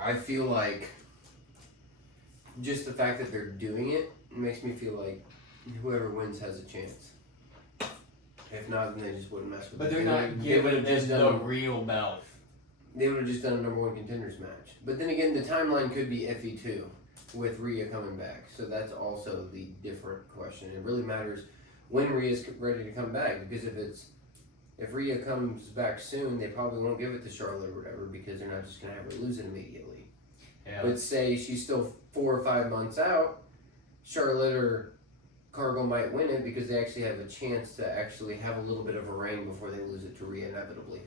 I feel like just the fact that they're doing it makes me feel like whoever wins has a chance. If not, then they just wouldn't mess with it. But they're not giving them the real belt. They would have just done a number one contenders match. But then again, the timeline could be iffy too, with Rhea coming back. So that's also the different question. It really matters when Rhea's ready to come back, because if Rhea comes back soon, they probably won't give it to Charlotte or whatever, because they're not just gonna have her lose it immediately. Yeah. But say she's still 4 or 5 months out, Charlotte or Cargill might win it because they actually have a chance to actually have a little bit of a reign before they lose it to Rhea inevitably.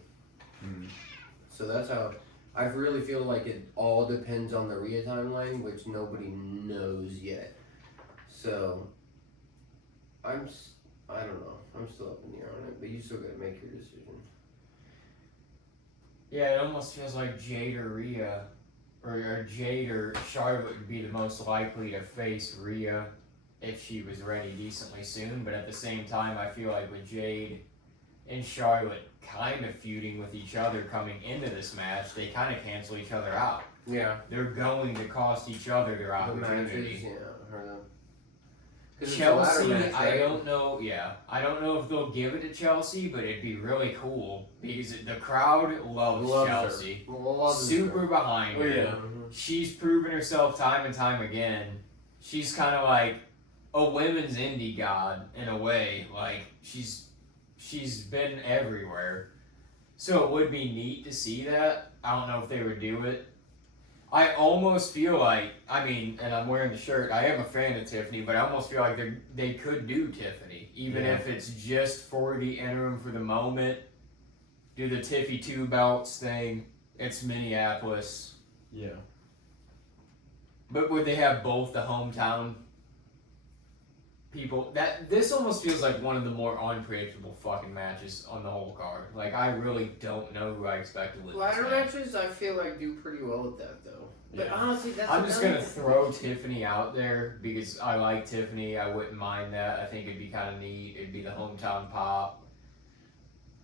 So that's how I really feel like it all depends on the Rhea timeline, which nobody knows yet. So I don't know. I'm still up in the air on it, but you still got to make your decision. Yeah, it almost feels like Jade or Rhea, or Jade or Charlotte would be the most likely to face Rhea if she was ready decently soon. But at the same time, I feel like with Jade and Charlotte kind of feuding with each other coming into this match, they kind of cancel each other out. Yeah. They're going to cost each other their opportunity. Chelsea, match, right? I don't know. Yeah, I don't know if they'll give it to Chelsea, but it'd be really cool because the crowd loves Chelsea. Super behind her. Yeah. She's proven herself time and time again. She's kind of like a women's indie god in a way. Like she's been everywhere. So it would be neat to see that. I don't know if they would do it. I almost feel like, and I'm wearing the shirt, I am a fan of Tiffany, but I almost feel like they could do Tiffany, even if it's just for the interim for the moment. Do the Tiffy 2 belts thing. It's Minneapolis. Yeah. But would they have both the hometown people? This almost feels like one of the more unpredictable fucking matches on the whole card. Like, I really don't know who I expect to win. Ladder matches, I feel like do pretty well with that though. But honestly, that's I'm just gonna throw Tiffany out there because I like Tiffany. I wouldn't mind that. I think it'd be kind of neat. It'd be the hometown pop.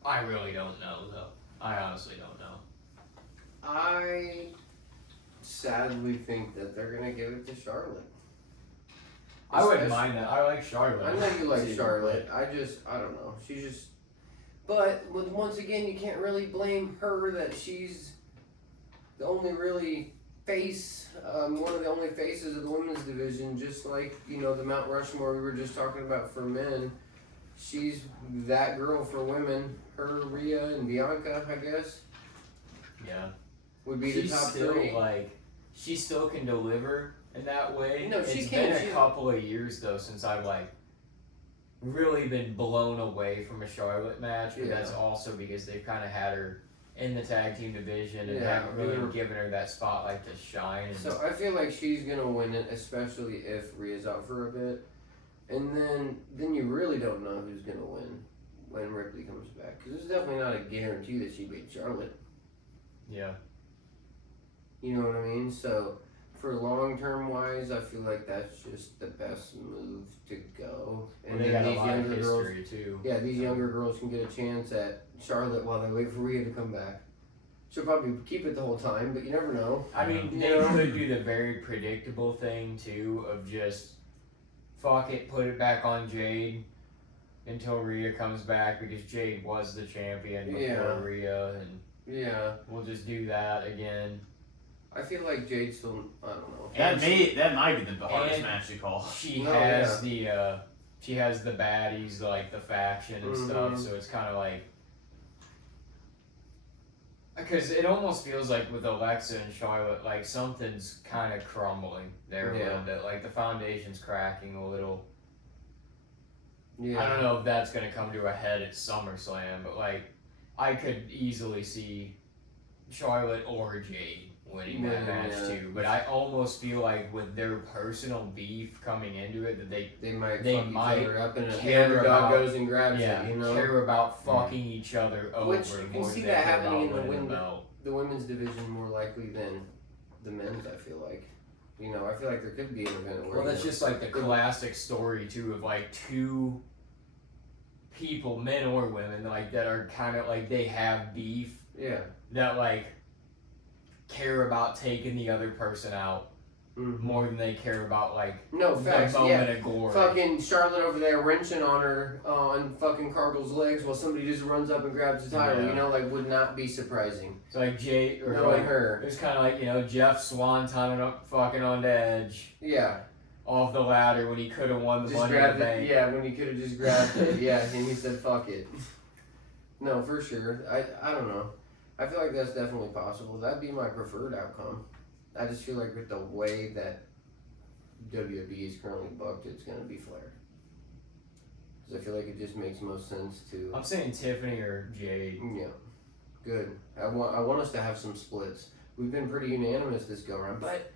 I really don't know though. I honestly don't know. I sadly think that they're gonna give it to Charlotte. I wouldn't mind that. I like Charlotte. I know you like Charlotte. I don't know. She's just. But once again, you can't really blame her that she's the only really face, one of the only faces of the women's division. Just like the Mount Rushmore we were just talking about for men. She's that girl for women. Her, Rhea, and Bianca, I guess. Yeah. Would be the top three. She still can deliver in that way. No, she It's can. been a couple of years though since I've really been blown away from a Charlotte match, but that's also because they've kind of had her in the tag team division and haven't really given her that spotlight to shine. So I feel like she's gonna win it, especially if Rhea's out for a bit, and then you really don't know who's gonna win when Ripley comes back, because it's definitely not a guarantee that she beat Charlotte. Yeah. You know what I mean? So for long-term wise, I feel like that's just the best move to go. And they got a lot of history, too. Yeah, these younger girls can get a chance at Charlotte while they wait for Rhea to come back. She'll probably keep it the whole time, but you never know. I mean, they could do the very predictable thing, too, of just, fuck it, put it back on Jade until Rhea comes back, because Jade was the champion before Rhea, and we'll just do that again. I feel like Jade's still, I don't know. That might be the hardest match to call. She has she has the baddies, like the faction and stuff, so it's kind of like, because it almost feels like with Alexa and Charlotte, like something's kind of crumbling there a little bit, like the foundation's cracking a little. I don't know if that's gonna come to a head at SummerSlam, but like I could easily see Charlotte or Jade winning that match too, but I almost feel like with their personal beef coming into it, that they might fuck each other up, and the care underdog about goes and grabs it. You know, care about fucking each other over. Which you can more see than that they care happening about in winning the belt. the women's division more likely than the men's. I feel like, you know, I feel like there could be an event where. Well, that's just like the classic story too of like two people, men or women, like that are kind of like they have beef. Yeah. That like care about taking the other person out more than they care about like facts. the moment of glory. Fucking Charlotte over there wrenching on her on fucking Cargill's legs while somebody just runs up and grabs the title. You know, like would not be surprising. It's like Jay or knowing like, her. It's kind of like, you know, Jeff Swan timing up fucking on the edge. Yeah. Off the ladder when he could have won the Money in the Bank. Yeah, when he could have just grabbed it. Yeah, and he said fuck it. No, for sure. I don't know. I feel like that's definitely possible. That'd be my preferred outcome. I just feel like with the way that WWE is currently booked, it's going to be Flair. Because I feel like it just makes most sense to... I'm saying Tiffany or Jade. Yeah. Good. I want us to have some splits. We've been pretty unanimous this go around, but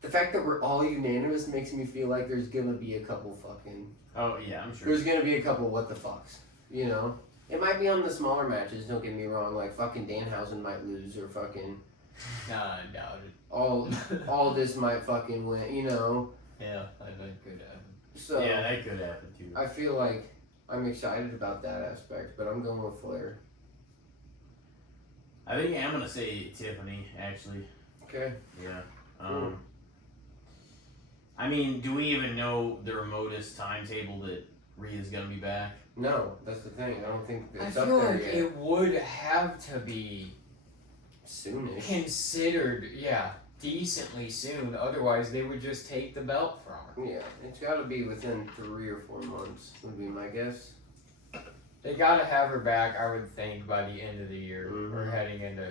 the fact that we're all unanimous makes me feel like there's going to be a couple fucking... Oh, yeah, I'm sure. There's going to be a couple what the fucks, you know? It might be on the smaller matches, don't get me wrong, like fucking Danhausen might lose, or fucking... Nah, I doubt it. All this might fucking win, you know? Yeah, I think it could happen. So, yeah, that could happen too. I feel like I'm excited about that aspect, but I'm going with Flair. I think I'm going to say Tiffany, actually. Okay. Yeah. I mean, do we even know the remotest timetable that Rhea's going to be back? No, that's the thing. I don't think it's I up feel there like yet. it would have to be soonish. Considered, decently soon. Otherwise, they would just take the belt from her. Yeah, it's got to be within 3 or 4 months, would be my guess. They got to have her back, I would think, by the end of the year. Or heading into,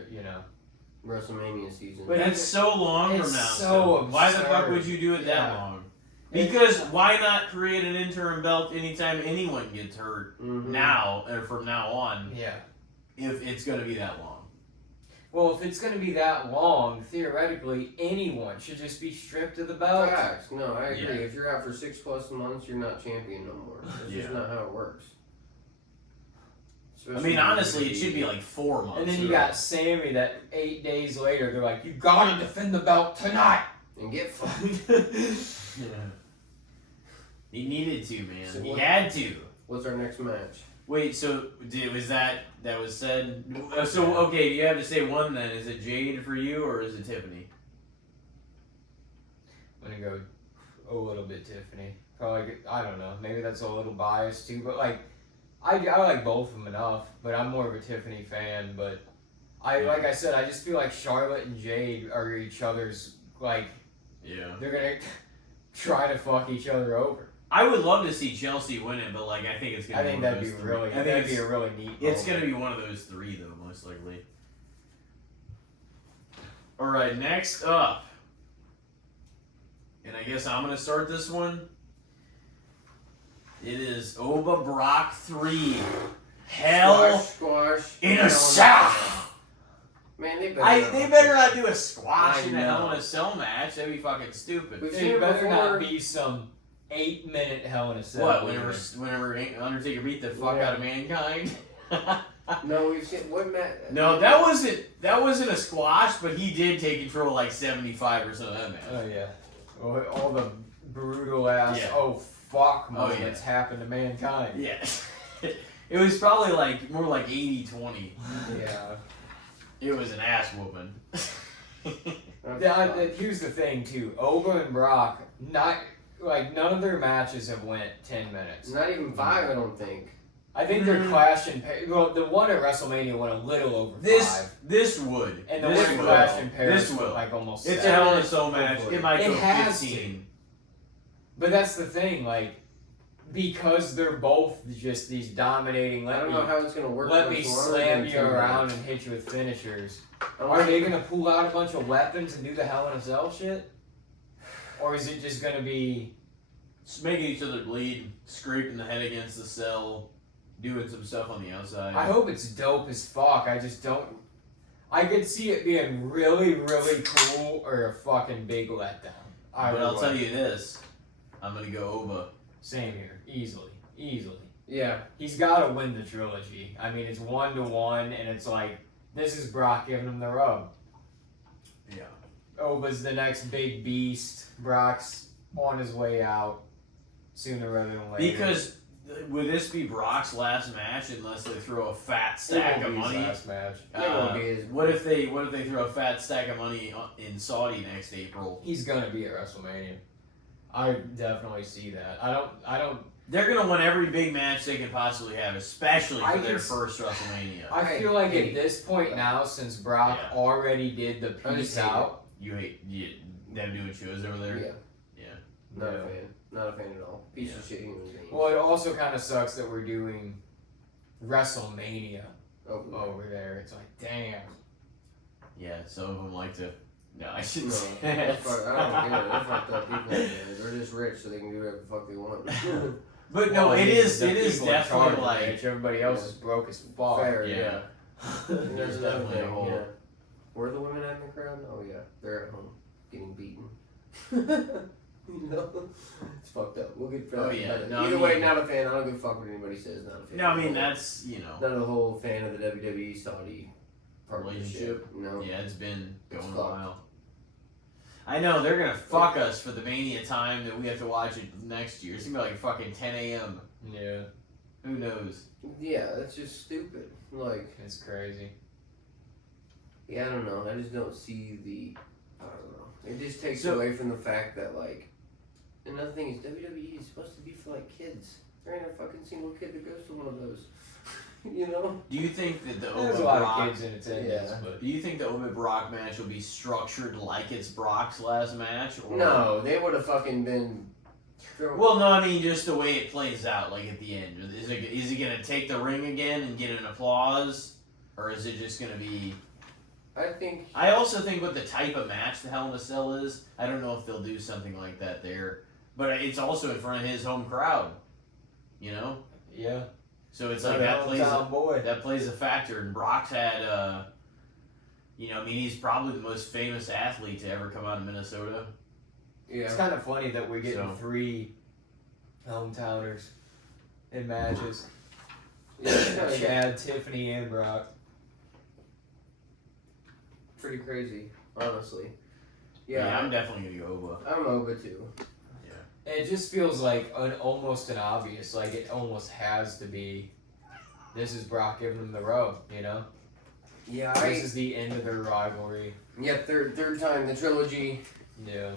WrestleMania season. But that's so long from now. So why the fuck would you do it that long? Because why not create an interim belt anytime anyone gets hurt now, or from now on? Yeah. If it's going to be that long. Well, if it's going to be that long, theoretically, anyone should just be stripped of the belt. Facts. No, I agree. Yeah. If you're out for 6+ months, you're not champion no more. That's just not how it works. I mean, honestly, it should be like 4 months. And then you got Sammy that 8 days later, they're like, you gotta defend the belt tonight! And get fucked. Yeah. He needed to, man. So he had to. What's our next match? Wait, so was that was said? So, okay, you have to say one then. Is it Jade for you, or is it Tiffany? I'm gonna go a little bit Tiffany. Probably, I don't know, maybe that's a little biased too, but like, I like both of them enough, but I'm more of a Tiffany fan, but like I said, I just feel like Charlotte and Jade are each other's, like, they're gonna try to fuck each other over. I would love to see Chelsea win it, but like I think it's gonna. I think that'd be really. I think that'd be a really neat. It's gonna be one of those 3 though, most likely. All right, next up, and I guess I'm gonna start this one. It is Oba Brock 3. Hell Squash in a Cell. Man, they better not do a squash in a Hell in a Cell match. That'd be fucking stupid. It better not be some 8-minute Hell in a Cell. What? Whenever Undertaker beat the fuck out of Mankind. No, we've seen what match? No, that wasn't a squash, but he did take control like 75% of that match. Oh yeah. All the brutal ass. Yeah. Oh fuck! Oh, yeah. Moments happen to mankind. Yeah. It was probably like more like 80-20. Yeah. It was an ass whooping. Here's the thing too. Oba and Brock, none of their matches have went 10 minutes. Not even 5, I don't think. I think they're clashing. Well, the one at WrestleMania went a little over 5. This would. And the this one will. Clash in Paris This will. went like almost It's 7. a Hell in a Cell match. It might It go has 15. But that's the thing, like, because they're both just these dominating. I don't know how it's gonna work. Let much me longer slam than you 10 around minutes. and hit you with finishers. I don't Are know. they gonna pull out a bunch of weapons and do the Hell in a Cell shit? Or is it just gonna be Just making each other bleed, scraping the head against the cell, doing some stuff on the outside. I hope it's dope as fuck. I just don't. I could see it being really, really cool or a fucking big letdown. But I'll tell you this. I'm gonna go Oba. Same here. Easily. Yeah. He's got to win the trilogy. I mean, it's 1-1, and it's like, this is Brock giving him the rub. Yeah. Oba's the next big beast. Brock's on his way out sooner rather than later. Because would this be Brock's last match unless they throw a fat It stack won't of be his money? last match. It won't be his- What if they throw a fat stack of money in Saudi next April? He's gonna be at WrestleMania. I definitely see that. I don't. They're gonna win every big match they can possibly have, especially for I their can first WrestleMania. I feel like at this point now, since Brock Yeah. already did the I peace just hate out, You hate them doing shows over there? Yeah. Yeah. Not Yeah. a fan. Not a fan at all. Piece of shit human being. well, it also kind of sucks that we're doing WrestleMania Oh, over there. It's like, damn. Yeah, some of them like to. No, I shouldn't no, say that's that. fuck, I don't care. They're fucked up people. Man. They're just rich, so they can do whatever the fuck they want. But Well, no, I it mean, is the definitely people in charge are like. rich, everybody else is broke as fuck. Fair, Yeah. yeah. And There's there's another definitely a thing. whole. Yeah. Were the women in the crowd? Oh yeah, they're at home getting beaten. You know, it's fucked up. We'll get. Oh, yeah. But No, I either way, mean- not a fan. I don't give a fuck what anybody says. Not a fan. No, I mean that's Not a whole fan of the WWE Saudi Relationship? No. Yeah, it's been going It's a fucked. while. I know they're gonna fuck us for the Mania time that we have to watch it next year. It's gonna be like fucking 10 a.m. Yeah, Who knows? Yeah, that's just stupid. Like, it's crazy. yeah, I don't know. I just don't see the. I don't know. It just takes So- away from the fact that like. Another thing is WWE is supposed to be for like kids. There ain't a fucking single kid that goes to one of those. You know. Do you think that the There's Oba a lot Brock? of kids in attendance, Yeah. but Do you think the Oba Brock match will be structured like it's Brock's last match? Or... No, they would have fucking been. Well, no, I mean just the way it plays out, like at the end. Is he gonna take the ring again and get an applause, or is it just gonna be? I think. I also think with the type of match the Hell in a Cell is, I don't know if they'll do something like that there. But it's also in front of his home crowd, you know. yeah, So it's like that boy. plays a factor. And Brock's had, you know, I mean, he's probably the most famous athlete to ever come out of Minnesota. Yeah. It's kind of funny that we're getting So- 3 hometowners in matches. Yeah, it's kinda Chad, Tiffany, and Brock. pretty crazy, honestly. Yeah, Yeah, I'm definitely gonna go Oba. I'm Oba too. It just feels like almost an obvious, like it almost has to be. This is Brock giving him the rub, you know. Yeah, This is the end of their rivalry. yeah, third time the trilogy. Yeah.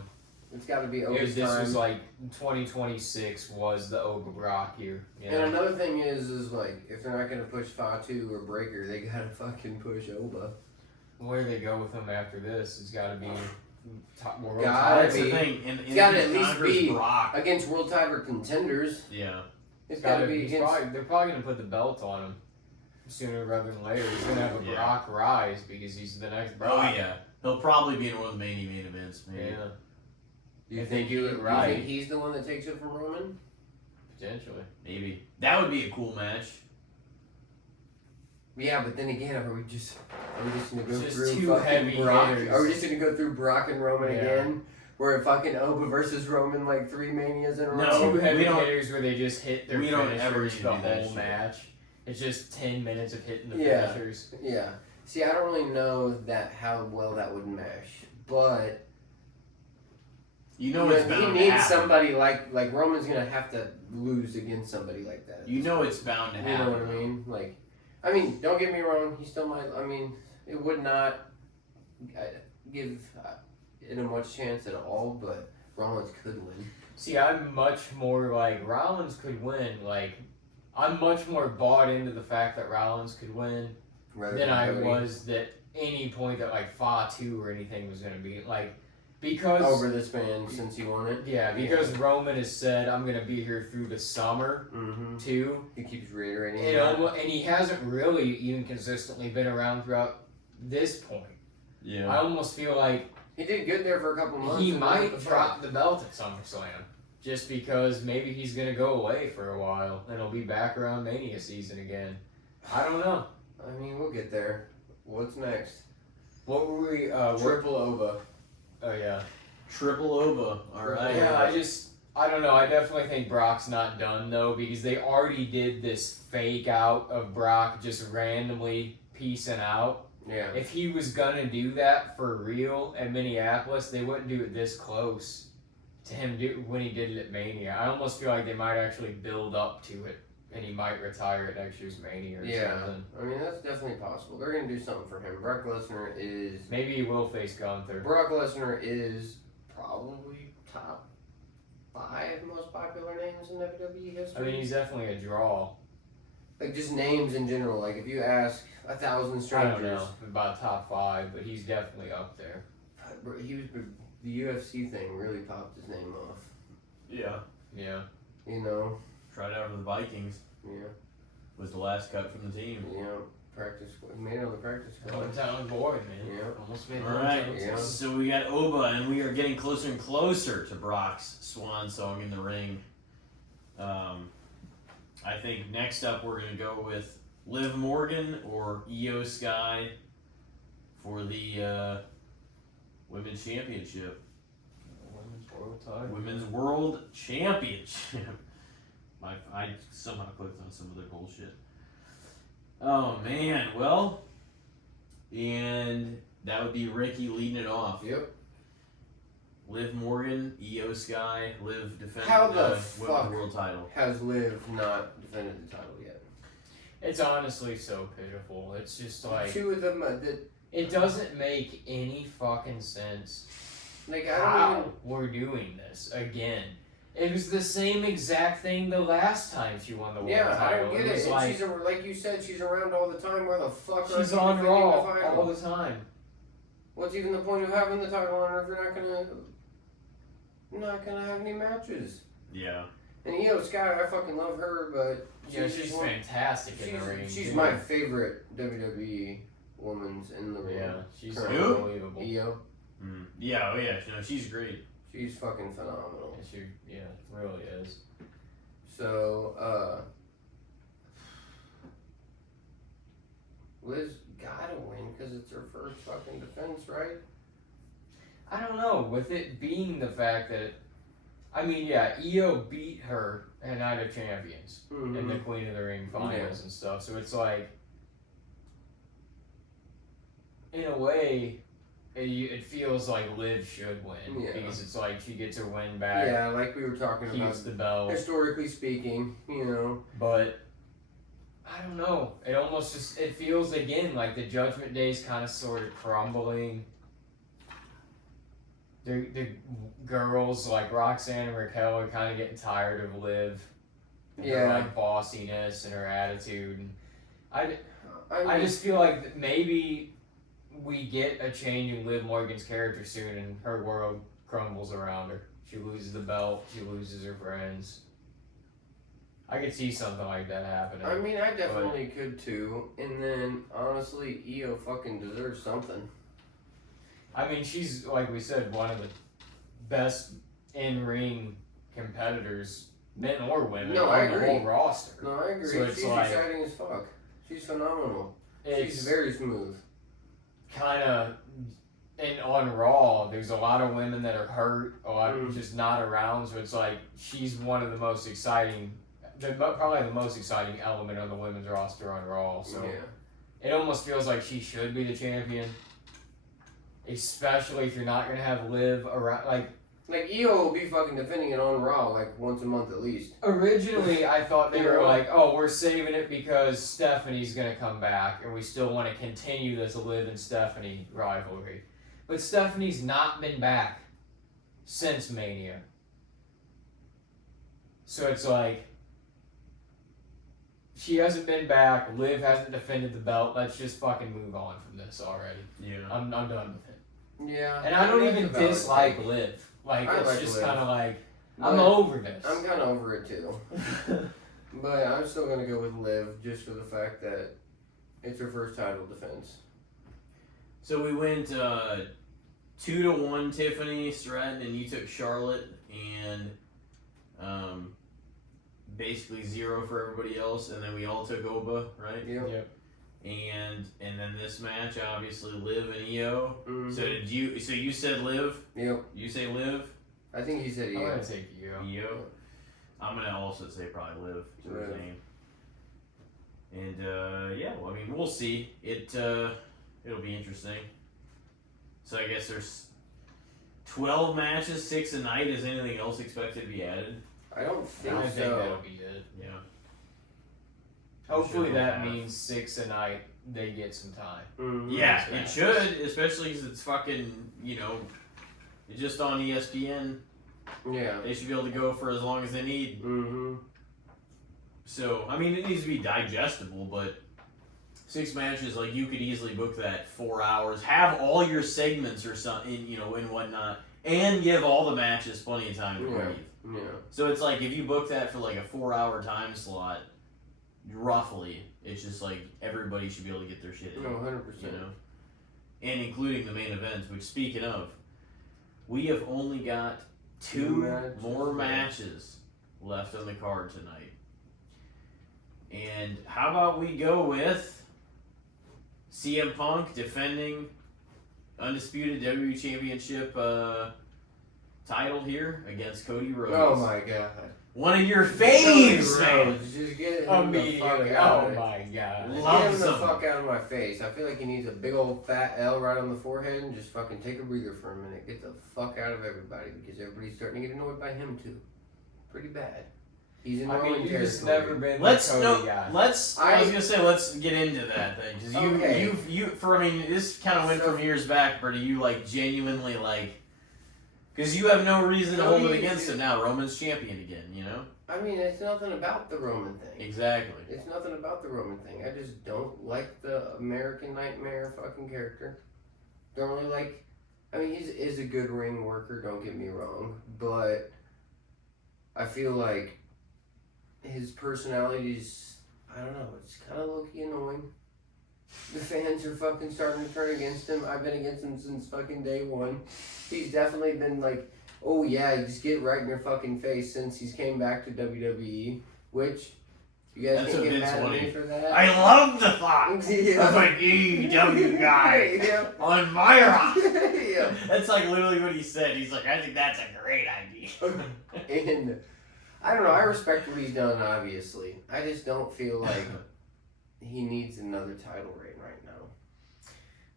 It's got to be This Oba's time. was like 2026 was the Oba Brock year. You know? And another thing is like if they're not gonna push Fatu or Breaker, they gotta fucking push Oba. Where they go with him after this, it's got to be top world. Gotta That's the be. thing. It's gotta at least Conquer's be Brock. against world title contenders. Yeah. It's gotta be He's against. they're probably gonna put the belt on him sooner rather than later. He's gonna have a Yeah. Brock rise because he's the next Oh Brock. yeah. He'll probably be in one of the main events. Maybe. Yeah, You If they do it right. You think he's the one that takes it from Roman? potentially. Maybe. That would be a cool match. Yeah, but then again, are we just gonna go Just through two fucking heavy Brock? hitters. Are we just gonna go through Brock and Roman Yeah. again? Where fucking Oba versus Roman like 3 Manias in a row? No. Two heavy we don't- hitters where they just hit their we don't ever finishers need the to do that whole shit. match. It's just 10 minutes of hitting the Yeah. finishers. Yeah. See, I don't really know how well that would mesh, but You know it's he bound to needs happen. somebody like Roman's gonna have to lose against somebody like that. You know it's bound to You happen. know what I mean? Like, I mean, don't get me wrong. He still might. I mean, it would not give it a much chance at all, but Rollins could win. See, I'm much more like Rollins could win. Like, I'm much more bought into the fact that Rollins could win than I was that any point that like Fatu or anything was gonna be like because over the span since he won it. Yeah, because Roman has said I'm gonna be here through the summer too. He keeps reiterating And he hasn't really even consistently been around throughout this point. Yeah. I almost feel like he did good there for a couple months. he might drop the belt at SummerSlam just because maybe he's gonna go away for a while and he'll be back around Mania season again. I don't know. I mean, we'll get there. What's next? What were we? Triple Ova. Oh yeah. Triple Ova. All right. Yeah, I don't know. I definitely think Brock's not done though because they already did this fake out of Brock just randomly peacing out. Yeah. If he was gonna do that for real at Minneapolis, they wouldn't do it this close to him when he did it at Mania. I almost feel like they might actually build up to it, and he might retire at next year's Mania or something. I mean, that's definitely possible. They're gonna do something for him. Brock Lesnar is. Maybe he will face Gunther. Brock Lesnar is probably top 5 most popular names in WWE history. I mean, he's definitely a draw. Like, just names in general. Like, if you ask 1,000 I strangers. don't know about top 5, but he's definitely up there. He was. The UFC thing really popped his name off. Yeah. Yeah. You know? Tried out for the Vikings. Yeah. Was the last cut from the team. You know, practice. He made it on the practice squad. Hometown boy, man. Yeah. Almost made All right. Yeah. So we got Oba, and we are getting closer and closer to Brock's swan song in the ring. I think next up we're going to go with Liv Morgan or Io Sky for the Women's Championship. Women's World Title. Women's World Championship. I somehow clicked on some of their bullshit. Oh, man. Well, and that would be Ricky leading it off. Yep. Liv Morgan, Io Sky, Liv defending How the Women's fuck World title. has Liv not defended the title yet? It's honestly so pitiful. It's just like 2 of them it doesn't make any fucking sense like I how don't even. we're doing this again. It was the same exact thing the last time she won the world Yeah, I title. don't get was it. And like she's like you said, she's around all the time. Why the fuck are she's you on defending Raw the title? all the time. What's even the point of having the title on her if you're not gonna have any matches? Yeah. And Io Sky, I fucking love her, but She's fantastic in the ring. She's too. my favorite WWE woman's in the ring. Yeah, she's Who? unbelievable. Io, Yeah, oh yeah, no, she's great. she's fucking phenomenal. Yeah, really is. So, Liz gotta win because it's her first fucking defense, right? I don't know, with it being the fact that, Io beat her at Night of Champions in the Queen of the Ring finals and stuff, so it's like, in a way, it feels like Liv should win, because it's like she gets her win back, Yeah, like we were talking about. keeps the belt, Historically speaking, you know. but, I don't know, it almost just, it feels again like the Judgment Day's kind of sort of crumbling. The girls like Roxanne and Raquel are kind of getting tired of Liv. And her like bossiness and her attitude. And I just feel like maybe we get a change in Liv Morgan's character soon, and her world crumbles around her. She loses the belt. She loses her friends. I could see something like that happening. I mean, I definitely could too. And then, honestly, Io fucking deserves something. I mean, she's, like we said, one of the best in-ring competitors, men or women, on the whole roster. No, I agree. So it's She's like, exciting as fuck. She's phenomenal. It's She's very smooth. kind of, and on Raw, there's a lot of women that are hurt, a lot of just not around, so it's like, she's one of the most exciting probably the most exciting element of the women's roster on Raw. So Yeah. it almost feels like she should be the champion, especially if you're not gonna have Liv around. Like Io will be fucking defending it on Raw like once a month at least. Originally, I thought they were like, oh, we're saving it because Stephanie's gonna come back, and we still want to continue this Liv and Stephanie rivalry. But Stephanie's not been back since Mania. So it's like, she hasn't been back, Liv hasn't defended the belt, let's just fucking move on from this already. Yeah. I'm done with it. Yeah. And I don't that's even a valid dislike take. Liv. Like, I it's like just Liv. kind of like, But I'm over this. I'm kind of over it too. But I'm still going to go with Liv just for the fact that it's her first title defense. So we went 2-1 Tiffany Stratton, and you took Charlotte, and basically 0 for everybody else, and then we all took Oba, right? Yep. And then this match, obviously Liv and Io. Mm-hmm. So you said Liv? Yep. You say Liv? I think he said I'm Io. gonna take you. Io. I'm gonna also say probably Liv to his Liv. name. And yeah, well, I mean, we'll see. It'll be interesting. So I guess there's 12 matches, 6 a night. Is anything else expected to be added? I don't think I so. think that'll be it. Yeah. Hopefully Sure that we'll have. means 6 a night, they get some time. Mhm. Yeah, Those it matches. should, especially because it's fucking, it's just on ESPN. Yeah. They should be able to go for as long as they need. Mm-hmm. So, I mean, it needs to be digestible, but 6 matches, like, you could easily book that 4 hours, have all your segments or something, and whatnot, and give all the matches plenty of time to Yeah. breathe. Yeah. So it's like, if you book that for like a 4-hour time slot, roughly, it's just like everybody should be able to get their shit in. No, 100%. And including the main events, which, speaking of, we have only got 2 matches more left. matches left on the card tonight. And how about we go with CM Punk defending undisputed WWE Championship title here against Cody Rhodes. Oh my god. One of your faves, Cody man. Rhodes, just get him the fuck Immediately. out Oh of it. my god. Just Loves get him the him. fuck out of my face. I feel like he needs a big old fat L right on the forehead and just fucking take a breather for a minute. Get the fuck out of everybody because everybody's starting to get annoyed by him too. Pretty bad. He's in I Roman mean, you've just territory. never been Let's the Cody guy. I was gonna say let's get into that thing because Okay. this kind of went from years back, but do you like genuinely like? Because you have no reason to hold it Cody- against him now. Roman's champion again, I mean, it's nothing about the Roman thing. Exactly. It's nothing about the Roman thing. I just don't like the American Nightmare fucking character. Don't really like. I mean, he is a good ring worker. Don't get me wrong, but I feel like his personality's. I don't know. It's kind of low-key annoying. The fans are fucking starting to turn against him. I've been against him since fucking day one. He's definitely been like, oh yeah, you just get right in your fucking face since he's came back to WWE, which you guys That's can't what get Vince mad at me wanted. for that. I love the thought of yeah. an AEW guy yeah. on my roster. yeah. That's like literally what he said. He's like, I think that's a great idea. And I don't know, I respect what he's done, obviously. I just don't feel like he needs another title reign right now.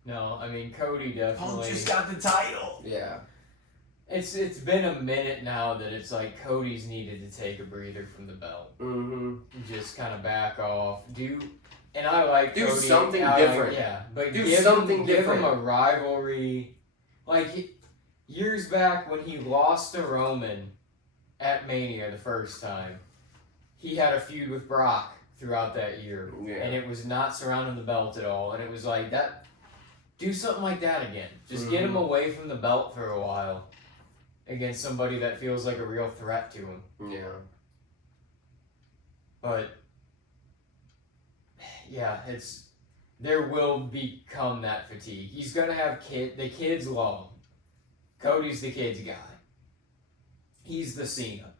No, I mean, Cody Punk definitely. just got the title. Yeah. It's been a minute now that it's like Cody's needed to take a breather from the belt. Mm-hmm. Just kind of back off. And I like Do Cody. something I like- different. Yeah, but Do give something give different. him a rivalry. Like years back when he lost to Roman at Mania the first time, he had a feud with Brock throughout that year, Yeah. and it was not surrounding the belt at all. And it was like that. Do something like that again. Just get him away from the belt for a while against somebody that feels like a real threat to him. Yeah. But yeah, there will become that fatigue. He's gonna have the kids love him. Cody's the kids guy. He's the Cena.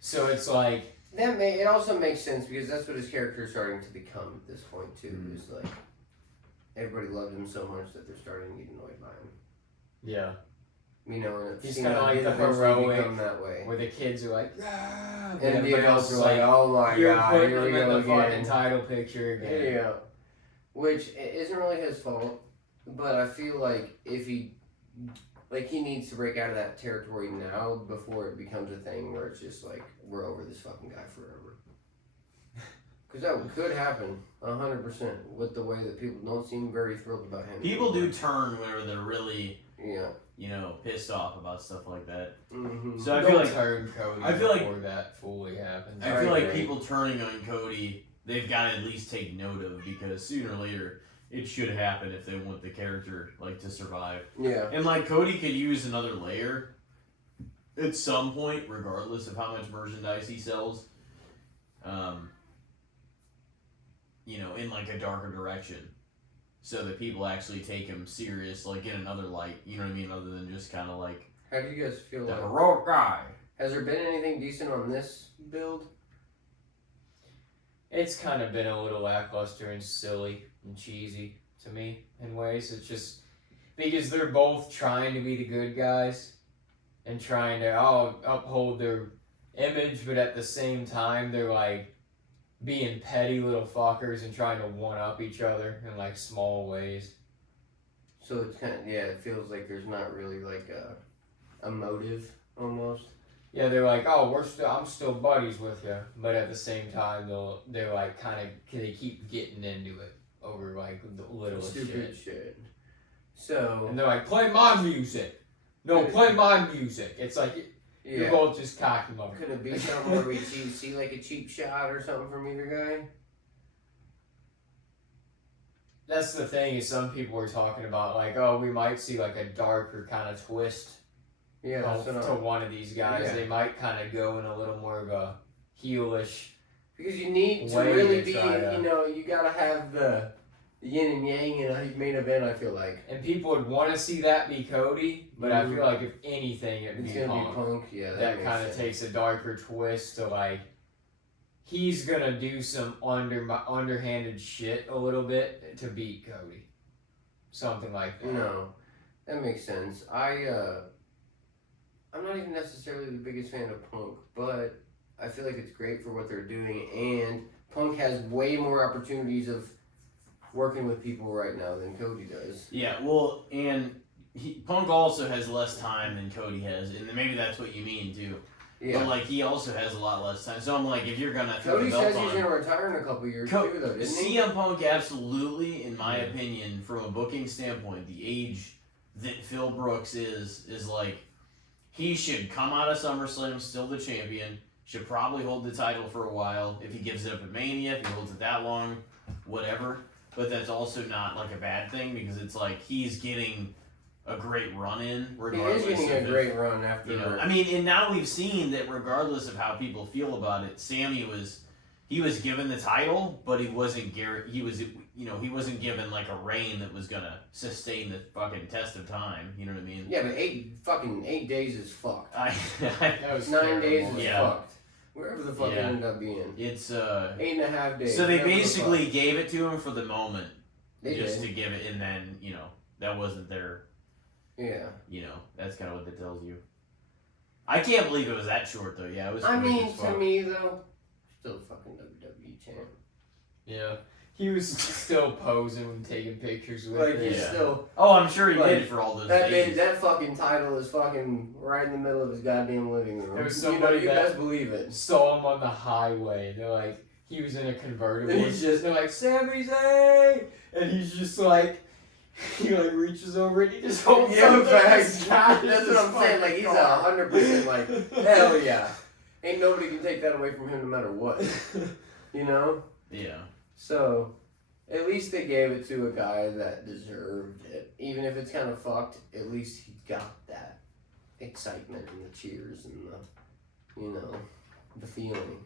So it's like It also makes sense because that's what his character is starting to become at this point too. Is like everybody loved him so much that they're starting to get annoyed by him. yeah. you know, and He's seen kinda how like it the eventually heroic, become that way. where the kids are like, ah, And the adults are like, like, oh my you're god, putting here we him in go the fucking again. title picture again. Yeah. Which isn't really his fault, but I feel like if he needs to break out of that territory now before it becomes a thing where it's just like, we're over this fucking guy forever. Because that could happen 100% with the way that people don't seem very thrilled about him. People do turn where they're really, Yeah. you know, pissed off about stuff like that. Mm-hmm. So I Don't feel like turn Cody I feel like- before that fully happens. I feel like agree. people turning on Cody, they've got to at least take note of, because sooner or later it should happen if they want the character like to survive. Yeah. And like Cody could use another layer at some point, regardless of how much merchandise he sells. You know, in like a darker direction, so that people actually take him serious, like in another light. You know what I mean? Other than just kind of like How do you guys feel the like? heroic guy. Has there been anything decent on this build? It's kind of been a little lackluster and silly and cheesy to me in ways. It's just because they're both trying to be the good guys and trying to uphold their image, but at the same time they're like being petty little fuckers and trying to one up each other in like small ways. So it's kind of, it feels like there's not really like a motive almost. Yeah, they're like, oh, I'm still buddies with you, but at the same time they're like they keep getting into it over like the littlest Stupid shit. shit. So And they're like, play my music. No, play my music. It's like you're both just cocky motherfuckers. Could it be something where we see like a cheap shot or something from either guy? That's the thing, is some people were talking about like, oh, we might see like a darker kind of twist Yeah, to one of these guys. Yeah. They might kind of go in a little more of a heelish. because you need to way really to be, try to- you know, you gotta have the yin and yang in a main event. I feel like And people would want to see that be Cody, but I Mhm. feel like if anything, it'd it's be gonna Punk. be Punk. Yeah, That makes kind of sense. takes a darker twist to like, he's gonna do some underhanded shit a little bit to beat Cody. Something like that. No, that makes sense. I'm not even necessarily the biggest fan of Punk, but I feel like it's great for what they're doing, and Punk has way more opportunities of working with people right now than Cody does. Yeah, well, and Punk also has less time than Cody has, and maybe that's what you mean too. Yeah. But like he also has a lot less time. So I'm like, if you're gonna throw Cody the belt says on, he's gonna retire in a couple years too, though, didn't he? CM Punk absolutely, in my opinion, from a booking standpoint, the age that Phil Brooks is like, he should come out of SummerSlam still the champion. Should probably hold the title for a while. If he gives it up at Mania, if he holds it that long, whatever. But that's also not like a bad thing, because it's like he's getting a great run in, He regardless is getting a of great run after. you know, I mean, and now we've seen that regardless of how people feel about it, Sammy was given the title, but he wasn't he wasn't given like a reign that was gonna sustain the fucking test of time. You know what I mean? Yeah, but 8 days is fucked. That was 9 days terrible. is Yeah. fucked. Wherever the fuck it ended up being. It's 8.5 days. So they whatever the basically fuck. gave it to him for the moment, They just did. to give it, and then that wasn't their. Yeah. That's kind of what that tells you. I can't believe it was that short though. Yeah, it was. I quick mean, as to fuck. me though, still fucking WWE champ. Yeah. He was still posing and taking pictures with Like it. he's Yeah. still Oh, I'm sure he Like, did for all those that days. that fucking title is fucking right in the middle of his goddamn living room. There was you somebody that- best believe it. Saw him on the highway. They're like, he was in a convertible. And he's just- they're like, Sami Zayn! And he's just like, he like reaches over and he just holds Yeah, something. facts. This guy That's is what I'm saying. Like he's fucking car. 100% like hell yeah. Ain't nobody can take that away from him no matter what. You know. Yeah. So, at least they gave it to a guy that deserved it. Even if it's kind of fucked, at least he got that excitement and the cheers and the feeling,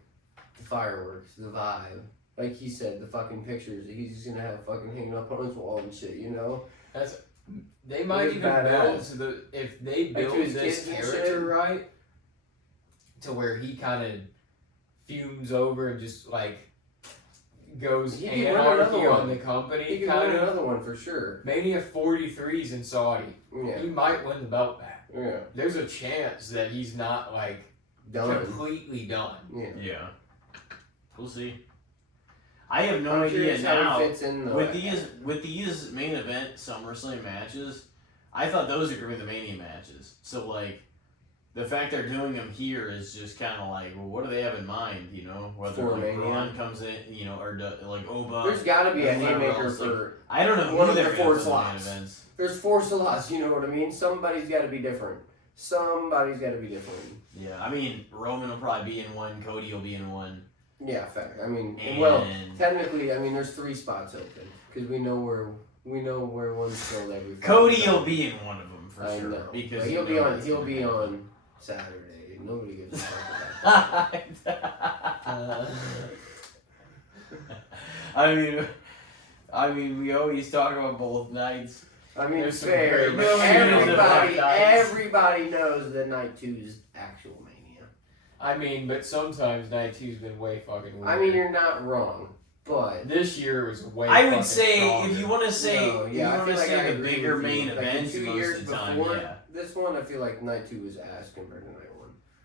the fireworks, the vibe. Like he said, the fucking pictures he's gonna have fucking hanging up on his wall and shit, They might was even badass. build if they Like build to his this kids and character shit. right, to where he kind of fumes over and just like goes He could run anarchy another on one. the He company, could kind win of. another one for sure. Maybe a 43's in Saudi. Yeah. He might win the belt back. Yeah. there's a chance that he's not like Done. completely done. Yeah. Yeah. We'll see. I have no I'm idea curious how now. he fits in though. With these main event SummerSlam matches, I thought those were gonna be the Mania matches. So like, the fact they're doing them here is just kind of like, well, what do they have in mind? You know, whether For like Mania? Braun comes in, you know, or like Oba. There's got to be a and whoever haymaker else, like, for. I don't know one who of the they're four gonna put in the main slots. events. There's 4 slots. You know what I mean? Somebody's got to be different. Somebody's got to be different. Yeah, I mean Roman will probably be in one. Cody will be in one. Yeah, fact. I mean, And well, technically, I mean, there's 3 spots open because we know where one's filled every. Cody will be in one of them for I sure know. because But you he'll be know on. that's He'll gonna be happen. on Saturday. Nobody gives a fuck about that. I mean, we always talk about both nights. I mean, There's some fair, great but matches. everybody knows that night 2 is actual Mania. I mean, but sometimes night 2's been way fucking weird. I mean, you're not wrong, but this year was way. I would fucking say stronger. if you want to say no, if you yeah, I want feel to like I say the agree bigger with you. main Like events the 2 most years of the time, before yeah. this one, I feel like night 2 was ass compared to night 1.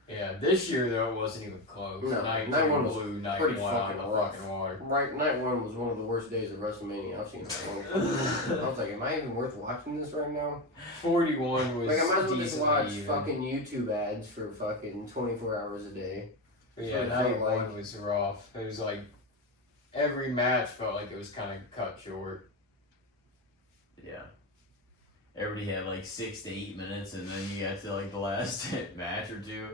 Yeah, this year though it wasn't even close. No, night night 2 one was blew night pretty 1 fucking on the rough. fucking water. Right, night 1 was one of the worst days of WrestleMania I've seen in a long time. I was like, am I even worth watching this right now? 41 was Like, I might as well just decently watch even. fucking YouTube ads for fucking 24 hours a day. But So yeah, it night felt like- 1 was rough. It was like every match felt like it was kind of cut short. Yeah. Everybody had like 6 to 8 minutes, and then you got to like the last match or two.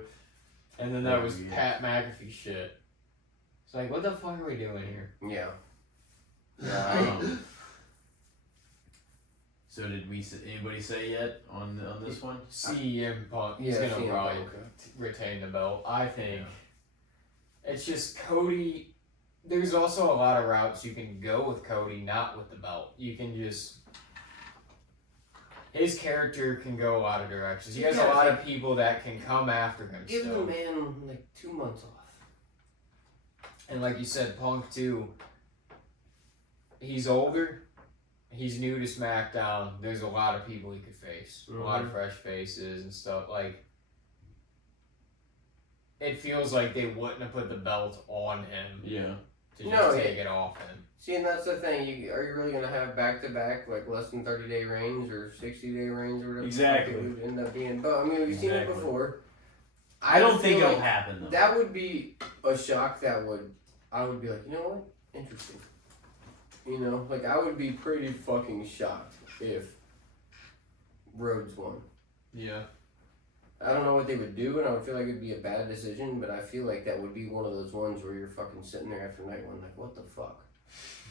And then that was Yeah. Pat McAfee shit. It's like, what the fuck are we doing here? Yeah. Yeah, So did anybody say yet on this one? CM Punk, he's Yeah, gonna CM probably Punk. retain the belt. I think it's just Cody. There's also a lot of routes you can go with Cody, not with the belt. You can just. His character can go a lot of directions. He has a lot of people that can come after him give the still. man like 2 months off. And like you said, Punk too. He's older. He's new to SmackDown. There's a lot of people he could face. A lot of fresh faces and stuff. Like, it feels like they wouldn't have put the belt on him Yeah. to just No, take it off him. See, and that's the thing. Are you really gonna have back-to-back like less than 30-day reigns or 60-day reigns or whatever? Exactly. It would end up being. But I mean, we've seen it Exactly. before. I don't think feel it'll like happen though. That would be a shock. I would be like, you know what? Interesting. You know, like I would be pretty fucking shocked if Rhodes won. Yeah. I don't know what they would do, and I would feel like it'd be a bad decision, but I feel like that would be one of those ones where you're fucking sitting there after night one, like, what the fuck?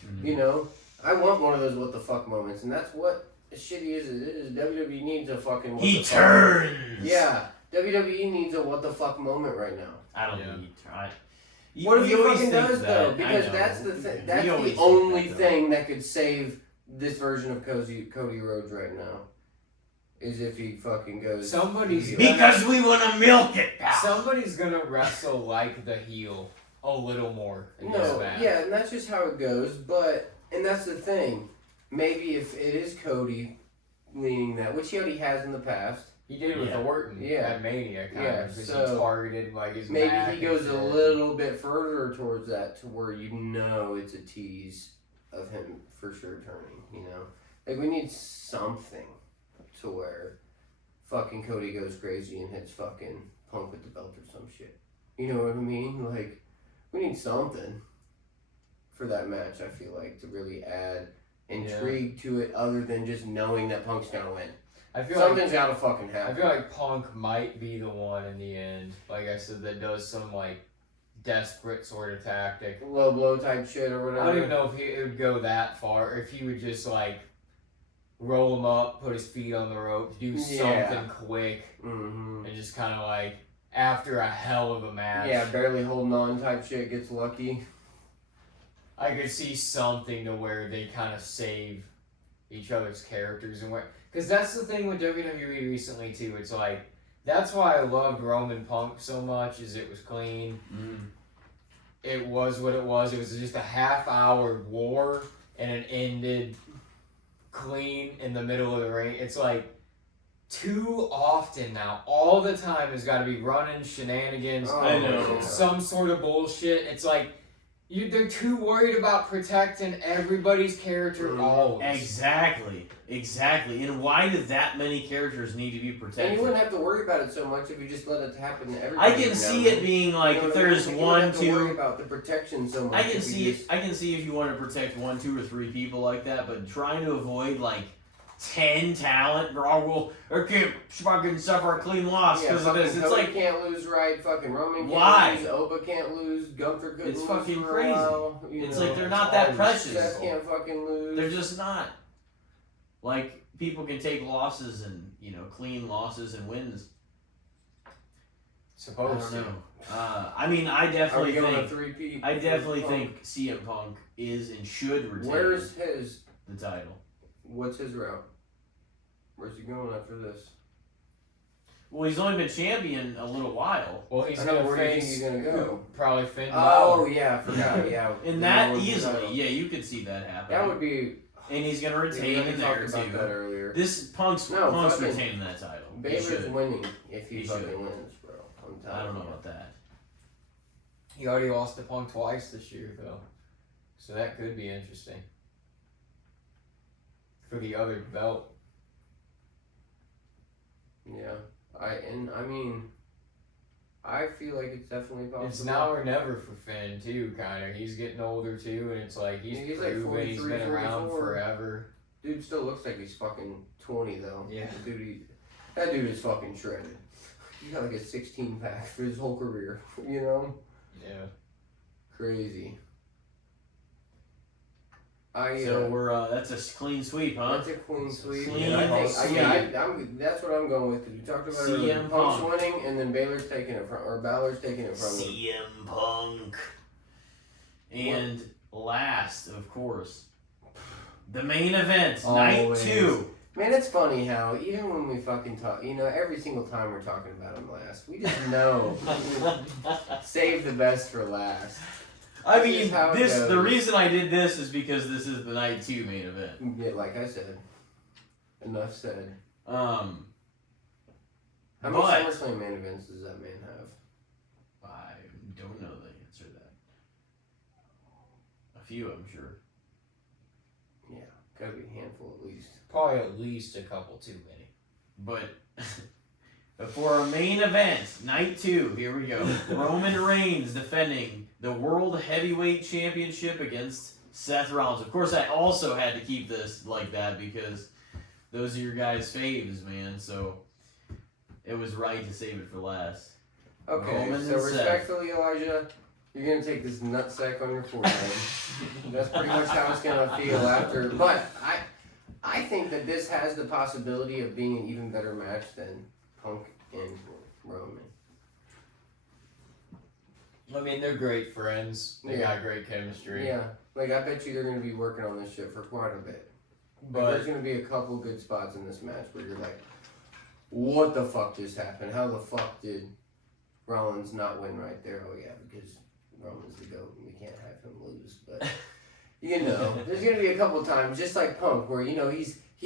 Mhm. You know? I want one of those what the fuck moments, and that's what as shitty as it is, WWE needs a fucking what He the fuck. turns. Yeah, WWE needs a what the fuck moment right now. I don't Yeah. think he turns. What if We he always fucking think does that. though? I Because know. that's the thing. We That's always the think only that, though. thing that could save this version of Cody Rhodes right now. Is if he fucking goes. Somebody's heel. Because we want to milk it, pal. Somebody's gonna wrestle like the heel a little more in this No, match. yeah, and that's just how it goes. And that's the thing. Maybe if it is Cody leaning that, which he already has in the past, He did with Yeah. Orton Yeah. at Mania, kind Yeah, of, because so he targeted like his maybe back he and goes a shit. little bit further towards that to where you know it's a tease of him for sure turning. You know, like we need something to where fucking Cody goes crazy and hits fucking Punk with the belt or some shit. You know what I mean? Like we need something for that match. I feel like to really add intrigue to it, other than just knowing that Punk's gonna win. I feel Something's gotta fucking like happen. I feel like Punk might be the one in the end. Like I said, that does some like desperate sort of tactic. Low blow type shit or whatever. I don't even know if it would go that far, or if he would just like roll him up, put his feet on the ropes, do Yeah. something quick, Mm-hmm. and just kind of like after a hell of a match. Yeah, barely holding on type shit gets lucky. I could see something to where they kind of save each other's characters and where, because that's the thing with WWE recently too. It's like that's why I loved Roman Punk so much, is it was clean. Mm. It was what it was. It was just a half-hour war, and it ended clean in the middle of the ring. It's like too often now. All the time has got to be running shenanigans. I know. Some sort of bullshit. It's like they're too worried about protecting everybody's character always. Exactly. And why do that many characters need to be And protected? you wouldn't have to worry about it so much if you just let it happen to I everybody. can see it being like if there's you one, wouldn't have to worry two. about the protection so much. I can if see you it. I can see if you want to protect 1, 2, or 3 people like that, but trying to avoid like 10 talent, or can't fucking suffer a clean loss because of this. It's Cody like can't lose, right? Fucking Roman can't Why? lose. Oba can't lose. Gunther couldn't It's lose fucking for a crazy. while, It's know. like they're not that precious. Seth can't fucking lose. They're just not. Like people can take losses and clean losses and wins. I Supposed don't to. know. I mean, I Are we definitely going think. to 3P? I definitely think CM Punk is and should retain Where's his? the title. What's his route? Where's he going after this? Well, he's only been champion a little while. Well, he's I know, gonna where do you think face he's gonna go? probably Finn Oh Balor. yeah, I forgot. Yeah, And that easily, yeah, you could see that happen. That would be. And he's gonna retain we in there talked about that too. earlier. This Punk's No, fucking- retaining that title. He Baylor's should. winning if he He fucking should. wins, bro. I'm telling I don't know you. about that. He already lost to Punk twice this year, though. So that could be interesting. For the other belt. Yeah, I mean, I feel like it's definitely possible. It's now or never for Finn, too, kind of. He's getting older, too, and it's like he's Yeah, he's like proven he's 43, been around 44. forever. Dude still looks like he's fucking 20 though. Yeah. That dude is fucking shredded. He got like a 16-pack for his whole career. You know, Yeah. crazy. So we're that's a clean sweep, huh? That's a clean sweep. Clean And I sweep. think, that's what I'm going with because we talked about it earlier. CM Punk's Punk. winning and then Baylor's taking it from, or Balor's taking it from him. CM Punk. And last, of course, the main event, night Always. 2. Man, it's funny how even when we fucking talk, every single time we're talking about him last, we just know save the best for last. I This mean, is how it the goes. reason I did this is because this is the night 2 main event. Yeah, like I said, enough said. How many But SummerSlam main events does that man have? I don't know the answer to that. A few, I'm sure. Yeah, gotta be a handful at least. Probably at least a couple too many. But for our main event, night 2, here we go. Roman Reigns defending the World Heavyweight Championship against Seth Rollins. Of course, I also had to keep this like that because those are your guys' faves, man. So it was right to save it for last. Okay, Roman so and Seth. respectfully, Elijah, you're gonna take this nutsack on your forehead. That's pretty much how it's gonna feel after. But I think that this has the possibility of being an even better match than Punk and Roman. I mean, they're great friends. They Yeah. got great chemistry. Yeah, like I bet you they're gonna be working on this shit for quite a bit. But But there's gonna be a couple good spots in this match where you're like, what the fuck just happened? How the fuck did Rollins not win right there? Oh yeah, because Roman's the GOAT and we can't have him lose. But there's gonna be a couple times, just like Punk, where he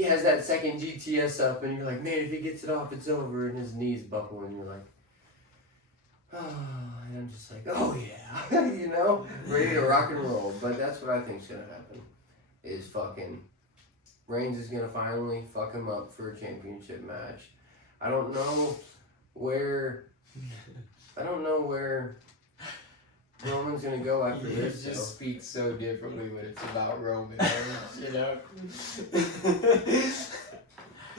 has that second GTS up and you're like, man, if he gets it off, it's over, and his knees buckle and you're like, oh, and I'm just like, oh yeah, ready to rock and roll. But that's what I think's gonna happen. Is fucking Reigns is gonna finally fuck him up for a championship match. I don't know where Roman's gonna go after you this. just So. speak so differently when it's about Roman Reigns,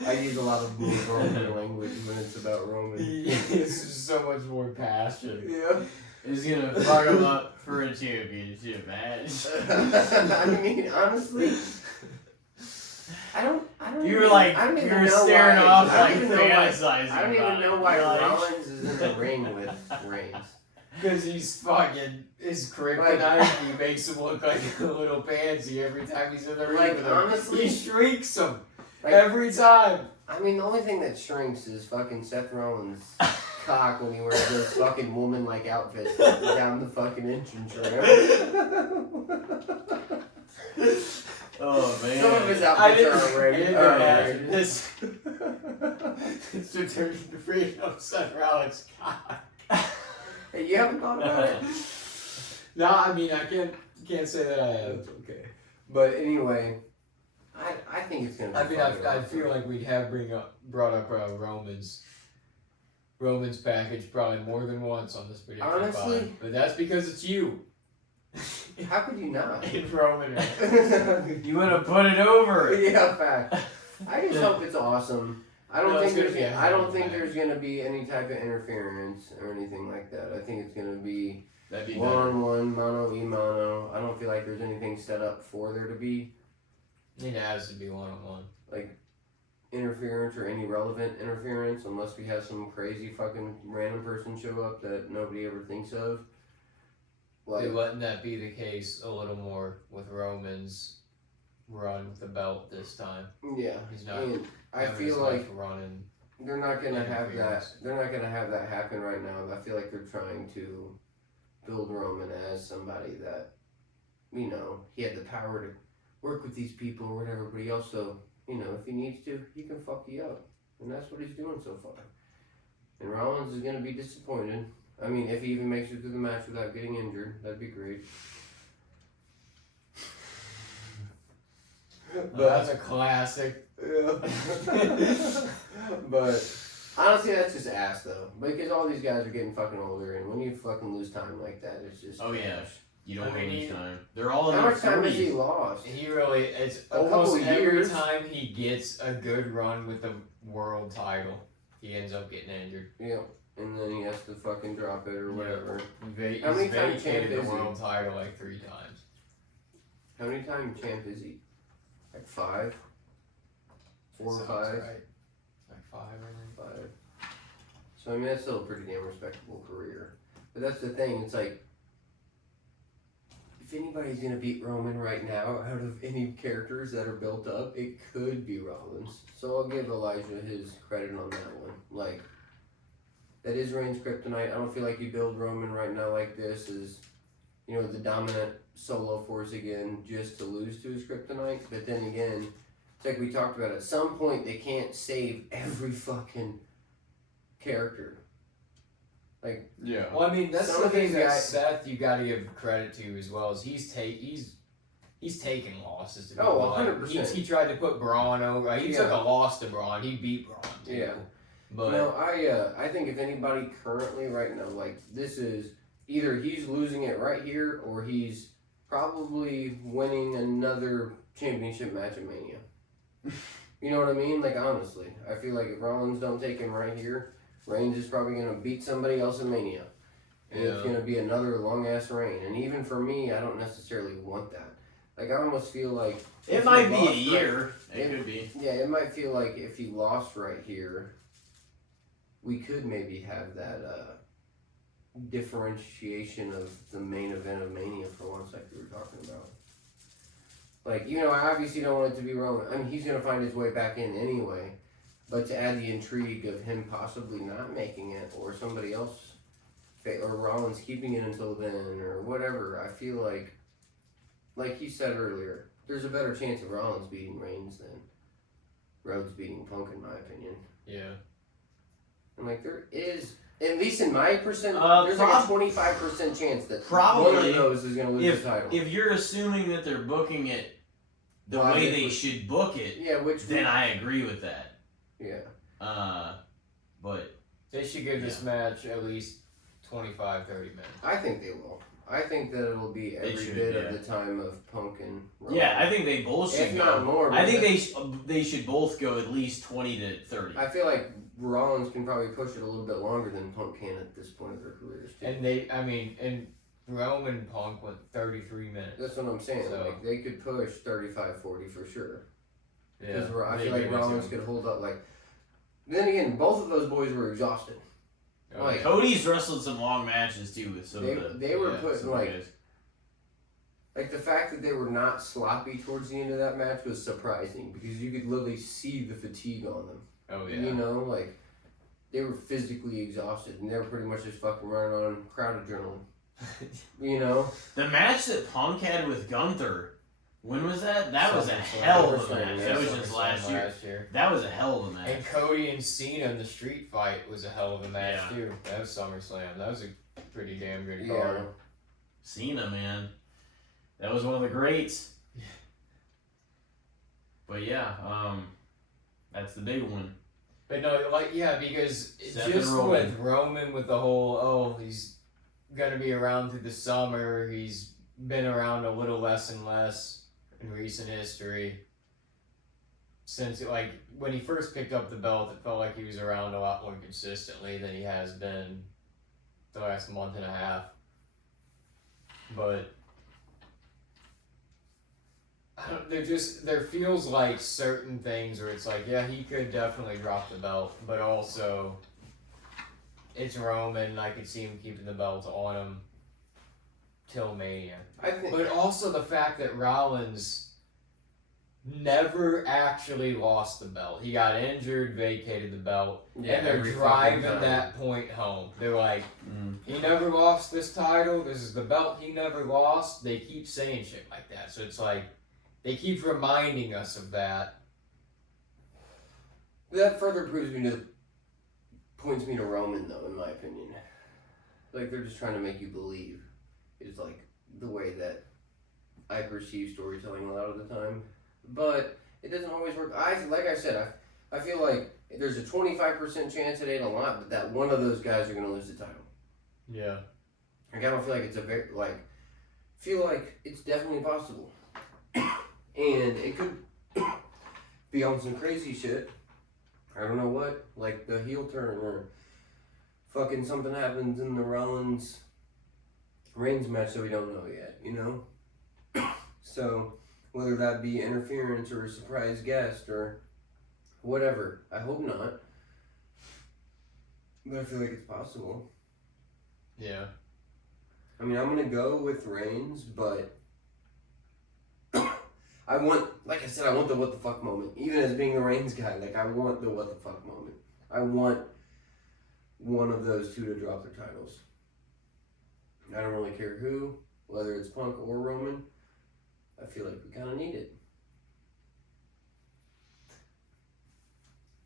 I use a lot of Roman language when it's about Roman. It's just so much more passion. Yeah. He's gonna fuck him up for a championship match. I mean, honestly, I don't. You were like, I don't you even were know staring why, off, I like don't even know why- fantasizing. I don't even about know it. why You're like- Rollins is in the ring with Reigns. Because he's fucking, his kryptonite, he makes him look like a little pansy every time he's in the ring Like, with him. honestly- He shrieks him Like, every time. I mean, the only thing that shrinks is fucking Seth Rollins' cock when he wears those fucking woman-like outfits down the fucking entrance ramp. Oh man. Some of his I outfits didn't, are I outrageous. didn't imagine this. returning to freedom, Seth Rollins. God. Hey, you haven't thought about it? No, I mean I can't say that I have. It's okay. But anyway, I think it's gonna be I mean fucking I awesome. feel like we'd have brought up Roman's package probably more than once on this prediction Honestly? pod. But that's because it's you. How could you not? In Roman. You want to put it over. Yeah, fact. I just hope it's awesome. I don't No, it's think gonna be a I don't hell think of a there's gonna be any type of interference or anything like that. I think it's gonna be That'd be one better. on one, mano y mano. I don't feel like there's anything set up for there to be It has to be one-on-one. interference or any relevant interference unless we have some crazy fucking random person show up that nobody ever thinks of. They're letting that be the case a little more with Roman's run with the belt this time. Yeah, He's not. and I having feel as like much running. they're not gonna have that. Interference. They're not gonna have that happen right now. I feel like they're trying to build Roman as somebody that, you know, he had the power to work with these people or whatever. But he also, you know, if he needs to, he can fuck you up, and that's what he's doing so far. And Rollins is gonna be disappointed. I mean, if he even makes it through the match without getting injured, that'd be great. That's a classic. Yeah. But honestly, that's just ass though, because all these guys are getting fucking older, and when you fucking lose time like that, it's just. Oh, yeah. trash. You don't I want to mean, lose time. They're all in How their much time has he 40s. lost? He really, it's A almost couple every years. time he gets a good run with the world title, he ends up getting injured. Yeah, and then he has to fucking drop it or whatever. He's How many time champ vacated is the he? world title like 3 times. How many time champ is he? Like 5? 4 or Sounds 5? Right. Like 5, I think. 5. So I mean, that's still a pretty damn respectable career. But that's the thing. It's like, if anybody's gonna beat Roman right now, out of any characters that are built up, it could be Rollins. So I'll give Elijah his credit on that one. Like, that is Reigns' kryptonite. I don't feel like you build Roman right now like this as, you know, the dominant solo force again, just to lose to his kryptonite. But then again, it's like we talked about. At some point, they can't save every fucking character. Like, Yeah. Well, I mean, that's Some the of these thing that guys- Seth you got to give credit to as well. Is he's taking losses. To Oh, people. Like, 100%. He tried to put Braun over. He took a Yeah. loss to Braun. He beat Braun too. Yeah. But no, I think if anybody currently right now, like, this is either he's losing it right here or he's probably winning another championship match at Mania. You know what I mean? Like, honestly, I feel like if Rollins don't take him right here, Reigns is probably going to beat somebody else at Mania. And it's Yeah. going to be another long-ass reign. And even for me, I don't necessarily want that. Like, I almost feel like... It if might he be a lost year. right- It could be. Yeah, it might feel like if he lost right here, we could maybe have that differentiation of the main event of Mania for once, like we were talking about. Like, you know, I obviously don't want it to be Roman. I mean, he's going to find his way back in anyway. But to add the intrigue of him possibly not making it, or somebody else, or Rollins keeping it until then, or whatever, I feel like you said earlier, there's a better chance of Rollins beating Reigns than Rhodes beating Punk, in my opinion. yeah, And like, there is, at least in my percent, there's like a 25% chance that one Probably, of those is going to lose the title. If you're assuming that they're booking it the Well, way it they was- should book it, Yeah, which then I agree with that. yeah. But they should give this match at least 25, 30 minutes. I think they will. I think that it'll be every should, bit yeah. of the time of Punk and Rollins. yeah, I think they both should If go. not more. I think because they should both go at least 20 to 30. I feel like Rollins can probably push it a little bit longer than Punk can at this point of their careers. Too. And Roman Punk went 33 minutes. That's what I'm saying. So- Like, they could push 35-40 for sure. Yeah, Because I they feel like give it to Rollins him. could hold up. Like, then again, both of those boys were exhausted. Oh, like, Cody's wrestled some long matches too with some of the. They were yeah, putting some like guys. Like, the fact that they were not sloppy towards the end of that match was surprising because you could literally see the fatigue on them. Oh yeah. You know, like, they were physically exhausted and they were pretty much just fucking running on crowd adrenaline. You know? The match that Punk had with Gunther When was that? That was a SummerSlam. hell of a SummerSlam, match. yeah, That was just last year. That was a hell of a match. And Cody and Cena in the street fight was a hell of a match Yeah. too. That was SummerSlam. That was a pretty damn good Yeah. card. Cena, man. That was one of the greats. But yeah, that's the big one. But no, like, yeah, because Seth just and Roman. with Roman, with the whole, he's gonna be around through the summer. He's been around a little less and less in recent history. Since, like, when he first picked up the belt, it felt like he was around a lot more consistently than he has been the last month and a half. But there feels like certain things where it's like, yeah, he could definitely drop the belt, but also it's Roman. I could see him keeping the belt on him till Mania. I think. But also the fact that Rollins never actually lost the belt. He got injured, vacated the belt, Yeah, and they're every driving fucking time. that point home. They're like, he never lost this title. This is the belt he never lost. They keep saying shit like that. So it's like, they keep reminding us of that. That further points me to Roman, though, in my opinion. Like, they're just trying to make you believe. It's like the way that I perceive storytelling a lot of the time. But it doesn't always work. Like I said, I feel like there's a 25% chance it ain't a lot, but that one of those guys are going to lose the title. Yeah. Like, I don't feel like it's a very, like, feel like it's definitely possible. And it could be on some crazy shit. I don't know what, like the heel turn or fucking something happens in the Rollins Reigns match that we don't know yet, you know? So, whether that be interference or a surprise guest or whatever, I hope not. But I feel like it's possible. Yeah. I mean, I'm gonna go with Reigns, but I want, like I said, I want the what the fuck moment. Even as being the Reigns guy, like, I want the what the fuck moment. I want one of those two to drop their titles. I don't really care who, whether it's Punk or Roman. I feel like we kind of need it.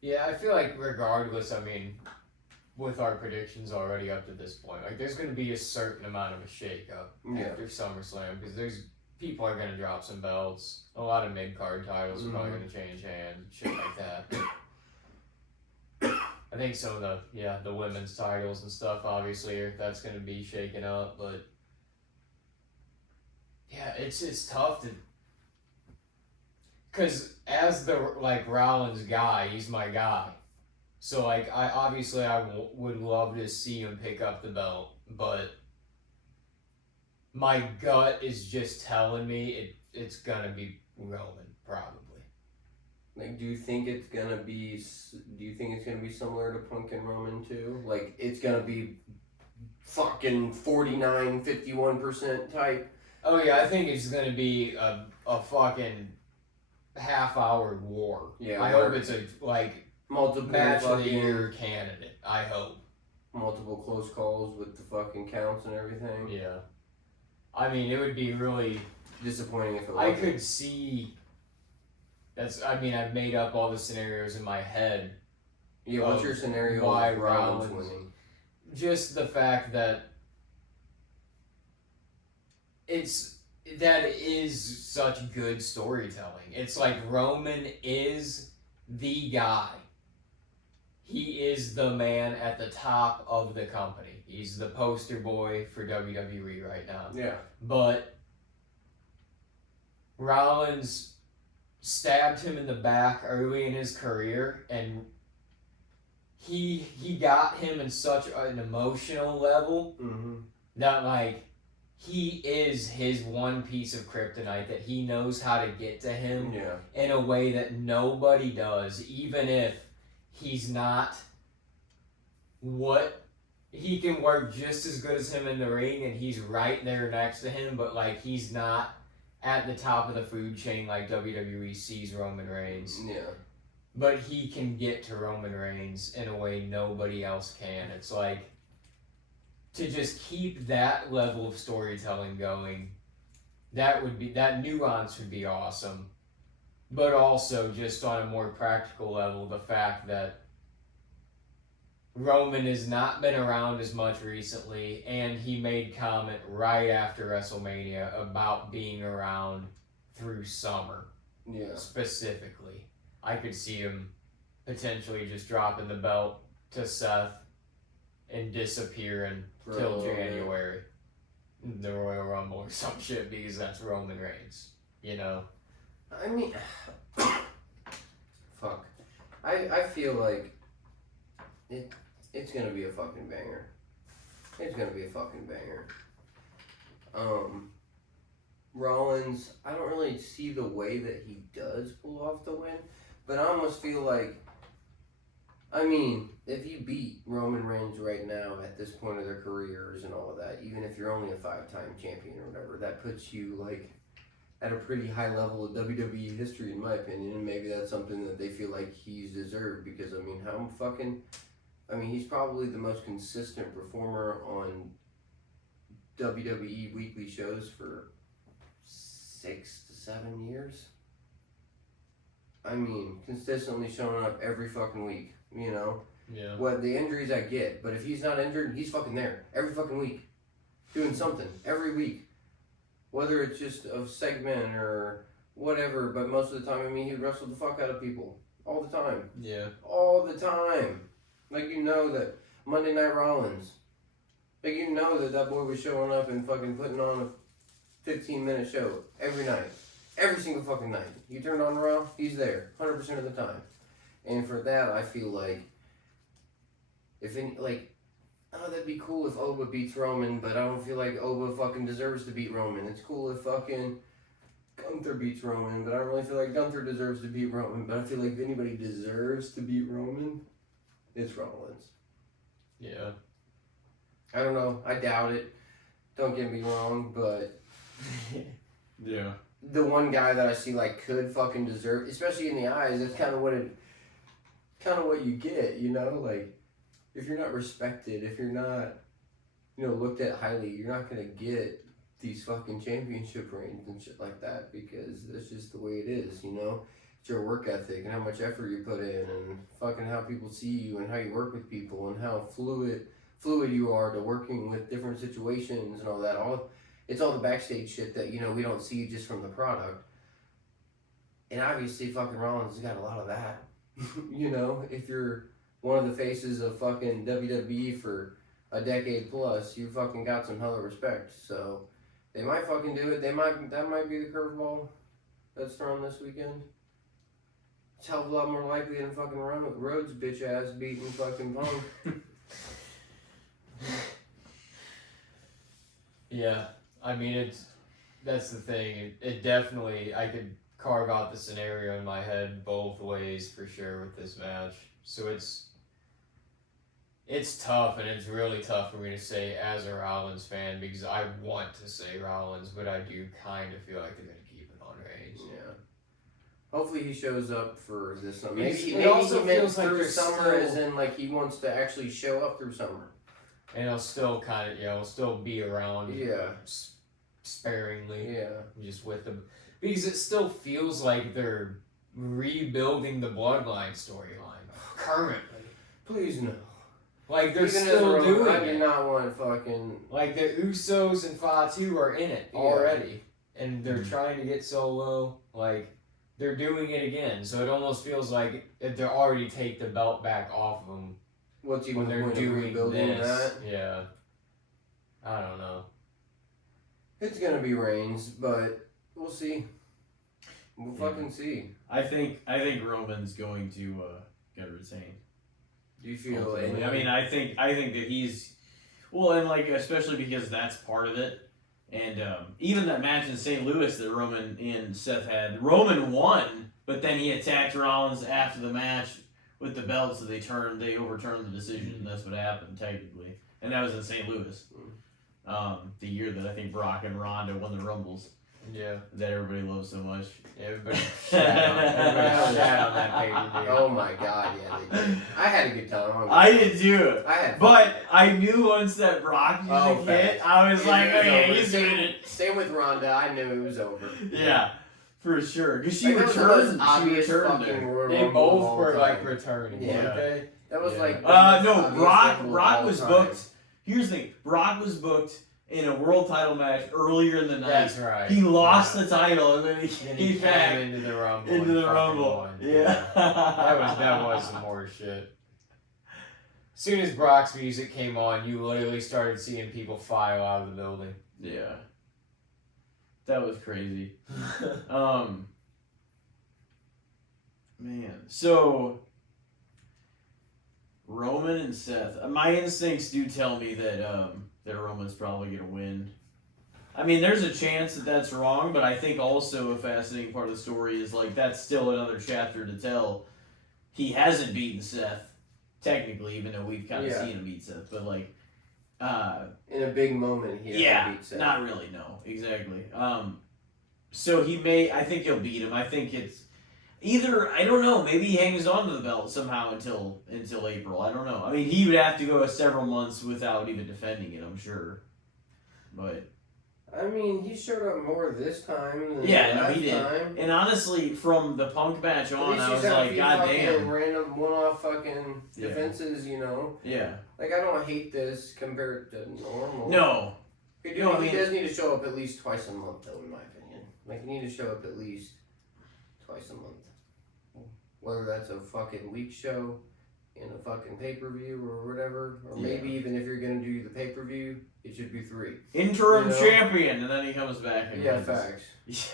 Yeah, I feel like regardless, I mean, with our predictions already up to this point, like, there's going to be a certain amount of a shake-up after SummerSlam, because people are going to drop some belts. A lot of mid-card titles are probably going to change hands, shit like that. I think some of the women's titles and stuff, obviously, that's going to be shaken up, but yeah, it's tough to, because as the, like, Rollins guy, he's my guy. So, like, I would love to see him pick up the belt, but my gut is just telling me it's gonna be Roman, probably. Like, do you think it's gonna be similar to Punk and Roman too? Like, it's gonna be fucking 49, 51% type? Oh yeah, I think it's gonna be a fucking half-hour war. Yeah, I hope it's a, like, multiple match of the fucking- year candidate. I hope. Multiple close calls with the fucking counts and everything. Yeah. I mean, it would be really Disappointing if it I wasn't. could see. I've made up all the scenarios in my head. Yeah, what's your scenario why of Rollins Rollins- winning? Just the fact that that is such good storytelling. It's like Roman is the guy. He is the man at the top of the company. He's the poster boy for WWE right now. Yeah. But Rollins stabbed him in the back early in his career, and he got him in such an emotional level Mm-hmm. that, like, he is his one piece of kryptonite, that he knows how to get to him Yeah. in a way that nobody does, even if he's not what he can work just as good as him in the ring, and he's right there next to him, but, like, he's not at the top of the food chain like WWE sees Roman Reigns. Yeah. But he can get to Roman Reigns in a way nobody else can. It's like, to just keep that level of storytelling going, that nuance would be awesome. But also, just on a more practical level, the fact that Roman has not been around as much recently, and he made comment right after WrestleMania about being around through summer. Yeah. Specifically. I could see him potentially just dropping the belt to Seth and disappearing till January. The Royal Rumble or some shit, because that's Roman Reigns. You know? I mean, fuck. I feel like it's gonna be a fucking banger. It's gonna be a fucking banger. Rollins, I don't really see the way that he does pull off the win, but I almost feel like, I mean, if you beat Roman Reigns right now at this point of their careers and all of that, even if you're only a 5-time champion or whatever, that puts you like at a pretty high level of WWE history, in my opinion, and maybe that's something that they feel like he's deserved, because, I mean, he's probably the most consistent performer on WWE weekly shows for 6 to 7 years. I mean, consistently showing up every fucking week, you know? Yeah. What the injuries I get, but if he's not injured, he's fucking there every fucking week, doing something every week. Whether it's just a segment or whatever, but most of the time, I mean, he wrestled the fuck out of people. All the time. Yeah. All the time. Like, you know that Monday Night Rollins. Like, you know that boy was showing up and fucking putting on a 15-minute show every night. Every single fucking night. You turn on Raw, he's there. 100% of the time. And for that, I feel like, oh, that'd be cool if Oba beats Roman, but I don't feel like Oba fucking deserves to beat Roman. It's cool if fucking Gunther beats Roman, but I don't really feel like Gunther deserves to beat Roman. But I feel like if anybody deserves to beat Roman, it's Rollins. Yeah. I don't know. I doubt it. Don't get me wrong, but Yeah. the one guy that I see like could fucking deserve, especially in the eyes, that's kind of what you get, you know, like. If you're not respected, if you're not, you know, looked at highly, you're not going to get these fucking championship reigns and shit like that, because that's just the way it is, you know? It's your work ethic and how much effort you put in and fucking how people see you and how you work with people and how fluid you are to working with different situations and all that. It's all the backstage shit that, you know, we don't see just from the product. And obviously fucking Rollins has got a lot of that. You know, if you're one of the faces of fucking WWE for a decade plus, you fucking got some hella respect. So they might fucking do it. That might be the curveball that's thrown this weekend. It's a hell of a lot more likely than fucking Rhodes bitch ass beating fucking Punk. Yeah, I mean, that's the thing. It definitely, I could carve out the scenario in my head both ways for sure with this match. So it's tough, and it's really tough for me to say as a Rollins fan, because I want to say Rollins, but I do kind of feel like they're going to keep it on Reigns. Yeah. Hopefully he shows up for this summer. It Maybe also he meant feels like through there's summer still- as in like he wants to actually show up through summer. And he'll still he'll still be around Yeah. sparingly. Yeah. Just with them. Because it still feels like they're rebuilding the bloodline storyline currently. Please no. Like, they're Even as still a doing I do it. not want fucking. Like, the Usos and Fatu are in it Yeah. already. And they're trying to get Solo. Like, they're doing it again. So it almost feels like they're already take the belt back off of them What's even when the they're point of doing rebuilding this. that? Yeah. I don't know. It's gonna be Reigns, but we'll see. We'll fucking see. I think Roman's going to get retained. Do you feel? Ultimately. I mean, I think that he's well, and like especially because that's part of it, and even that match in St. Louis that Roman and Seth had, Roman won, but then he attacked Rollins after the match with the belt, so they overturned the decision. And that's what happened technically, and that was in St. Louis, the year that I think Brock and Ronda won the Rumbles. Yeah. that everybody loves so much. Everybody shat on that pay-per-view. Oh my god, yeah, they did. I had a good time. I did too. I had fun. But I knew once that Brock Oh, music hit, facts. I was like, It was okay, over. he's doing it. Same with Ronda. I knew it was over. Yeah, for sure. Because she Like, that was the most returned. She obvious returned fucking there. Royal They Rumble of both all were time. like returning, Yeah. weren't they? That was Yeah. like. No, obvious Brock Rumble of Brock all was time. booked. Here's the thing. Brock was booked in a world title match earlier in the night. That's right. He lost the title and then he And came back into the Rumble. into and the fucking Rumble. won. Yeah. That was some more shit. As soon as Brock's music came on, you literally started seeing people file out of the building. Yeah. That was crazy. Man. So Roman and Seth. My instincts do tell me that that Roman's probably gonna win. I mean, there's a chance that that's wrong, but I think also a fascinating part of the story is like that's still another chapter to tell. He hasn't beaten Seth, technically, even though we've kind of seen him beat Seth, but like, In a big moment, he hasn't beat Seth. not really. No, exactly. So he may. I think he'll beat him. I think it's either. I don't know. Maybe he hangs on to the belt somehow until April. I don't know. I mean, he would have to go several months without even defending it. I'm sure, but. I mean, he showed up more this time than Yeah, last he did. time. And honestly, from the Punk match At on, least I he's was had a like, few God fucking damn. random one-off fucking Yeah. defenses, you know. Yeah. Like, I don't hate this compared to normal. No. He, No, I he mean- does need to show up at least twice a month, though, in my opinion. Like, you need to show up at least twice a month. Whether that's a fucking week show in a fucking pay-per-view or whatever. Or Yeah. maybe even if you're going to do the pay-per-view, it should be 3. Interim You know? champion, and then he comes back and Yeah, wins. facts.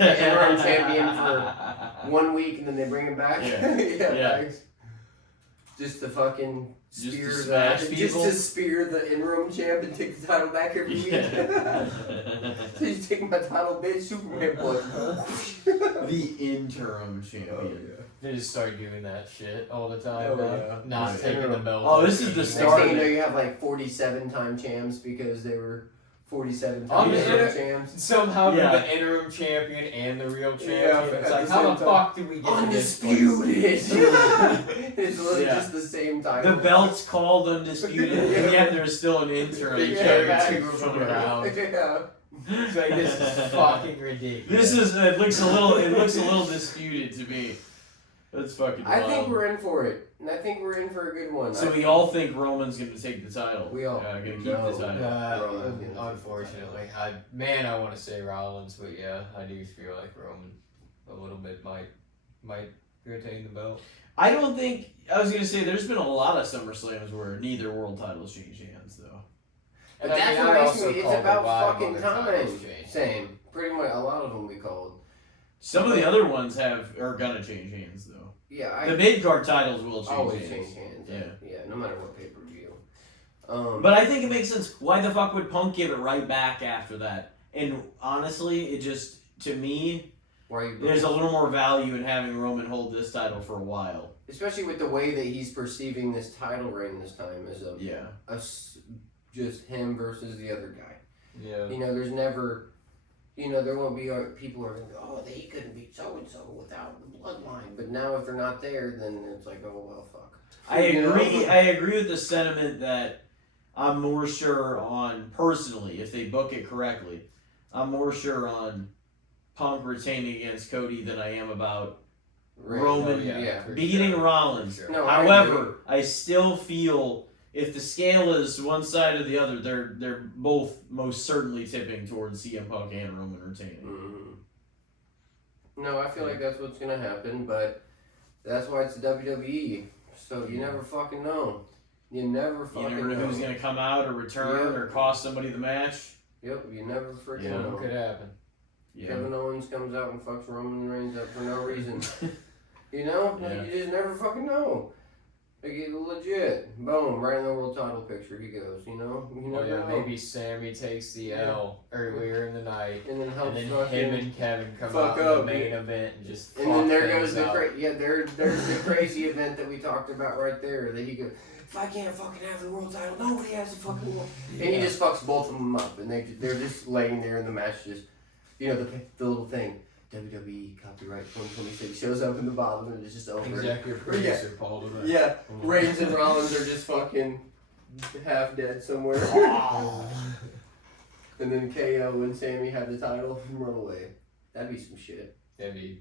Yeah. Interim champion for 1 week and then they bring him back. Yeah. Yeah, facts. Just to fucking Just spear to smash just people? to spear the interim champ and take the title back every week. Yeah. Please take my title, bitch. Superman blood. The interim champion. They just start doing that shit all the time. Oh, now. yeah. Not Yeah. taking the belt. Oh, this is the Next start. thing you know, you have like 47-time champs because they were 47 On time the interim inter- champs. Somehow Yeah. the interim champion and the real champion. Yeah, it's at like, the how same the time. fuck did we get Undisputed! to this place? It's literally Yeah. just the same title. The belt's called undisputed, and yet there's still an interim They champion. carry two of them around. Yeah. It's like, this is fucking ridiculous. This is it looks a little disputed to me. That's fucking I wild. think we're in for it. And I think we're in for a good one. So we all think Roman's gonna take the title. We all- gonna keep No. the title. Unfortunately, I want to say Rollins, but yeah, I do feel like Roman a little bit might retain the belt. I don't think I was gonna say there's been a lot of SummerSlams where neither world titles change hands though. But And I that's mean, what I makes also me. It's called a about lot of fucking other time. titles change. Same. Pretty much a lot of them we called. Some of the other ones are gonna change hands though. Yeah, The I mid card titles will change always hands. change hands. Yeah. Yeah, no matter what pay per view. But I think it makes sense. Why the fuck would Punk give it right back after that? And honestly, it just to me, why you? there's a little more value in having Roman hold this title for a while. Especially with the way that he's perceiving this title reign this time as Yeah. just him versus the other guy. Yeah. You know, there's never, you know, there won't be people who are going to go, oh, he couldn't beat so-and-so without the bloodline. But now if they're not there, then it's like, oh, well, fuck. I You know? agree with the sentiment that I'm more sure on, personally, if they book it correctly, I'm more sure on Punk retaining against Cody than I am about Right, Roman yeah. for beating sure. Rollins. For sure. No, I However, I still feel if the scale is one side or the other, they're both most certainly tipping towards CM Punk and Roman retaining. No, I feel like that's what's going to happen, but that's why it's WWE. So you never fucking know. You never fucking You never know who's going to come out or return or cost somebody the match. Yep, you never freaking Yeah. know. Could happen. Yeah. Kevin Owens comes out and fucks Roman Reigns up for no reason. You know? Yeah. You just never fucking know. Like, it's legit. Boom, right in the world title picture he goes, you know? You Oh, never yeah, know. maybe Sammy takes the L earlier in the night, And then helps and then fucking... him and Kevin come fuck out in the up, main yeah. event and just And then there fuck goes things the up. there's the crazy event that we talked about right there. That he goes, if I can't fucking have the world title, nobody has the fucking world. And he just fucks both of them up, and they're just laying there in the match, just You know, the little thing. WWE copyright 2026 shows up in the bottom and it's just over. Executive producer Paul Levesque. Yeah, Reigns and Rollins are just fucking half dead somewhere. And then KO and Sammy have the title and run away. That'd be some shit. That'd be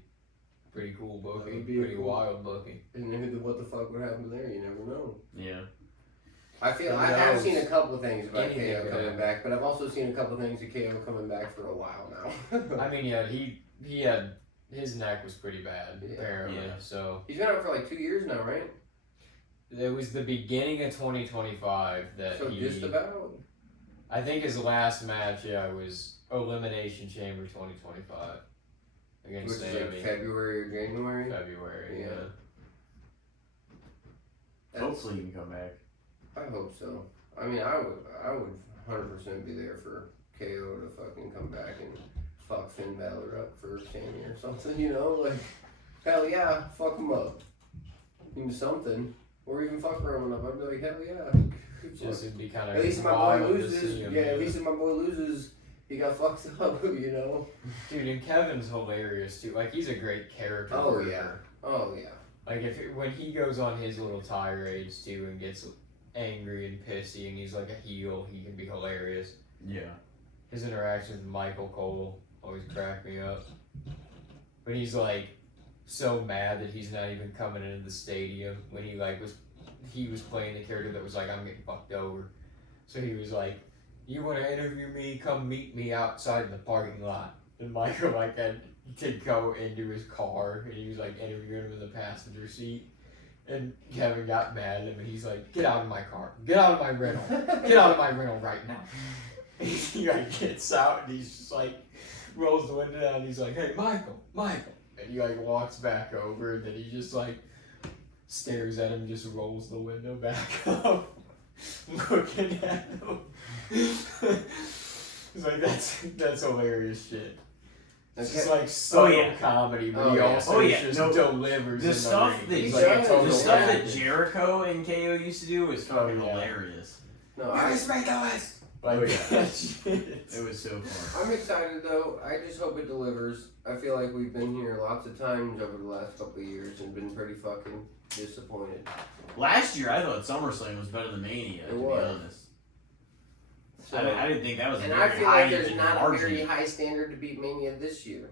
pretty cool That booking. would be Pretty cool. wild booking. And then what the fuck would happen there? You never know. Yeah. I feel Who I have knows? seen a couple of things about Anything KO could coming happen. back, but I've also seen a couple of things of KO coming back for a while now. I mean, yeah, he had his neck was pretty bad Yeah. apparently. Yeah. So He's been out for like 2 years now, right? it was the beginning of 2025 that So he. just about. I think his last match, was Elimination Chamber 2025 Which against is Sammy. like February or January. February. Yeah. Yeah. That's- Hopefully you can come back. I hope so. I mean, I would 100% be there for KO to fucking come back and fuck Finn Balor up for Sammy or something, you know? Like, hell yeah, fuck him up. Even something. Or even fuck Roman up. I'd be like, hell yeah. Just it'd be kind of At least if my boy wild to loses, see him. yeah, at least if my boy loses, he got fucked up, you know? Dude, and Kevin's hilarious too. Like he's a great character. Oh, worker. yeah. Oh, yeah. Like when he goes on his little tirades too and gets angry and pissy and he's like a heel, he can be hilarious. Yeah. His interactions with Michael Cole always crack me up. But he's like so mad that he's not even coming into the stadium when he was playing the character that was like, I'm getting fucked over. So he was like, you want to interview me? Come meet me outside in the parking lot. And Michael had to go into his car and he was like interviewing him in the passenger seat. And Kevin got mad at him and he's like, get out of my car. Get out of my rental. Get out of my rental right now. And he gets out and he's just like, rolls the window down and he's like, hey, Michael. And he walks back over and then he just stares at him and just rolls the window back up, looking at him. He's like, that's hilarious shit. It's just subtle comedy, but he also just delivers. The stuff that He's like a total the stuff that actor. Jericho and KO used to do was fucking hilarious. No, That shit. It was so fun. I'm excited though. I just hope it delivers. I feel like we've been here lots of times over the last couple of years and been pretty fucking disappointed. Last year, I thought SummerSlam was better than Mania. It To be was. honest, So, I didn't think that was. and a I very feel high like there's even not a margin. very high standard to beat Mania this year.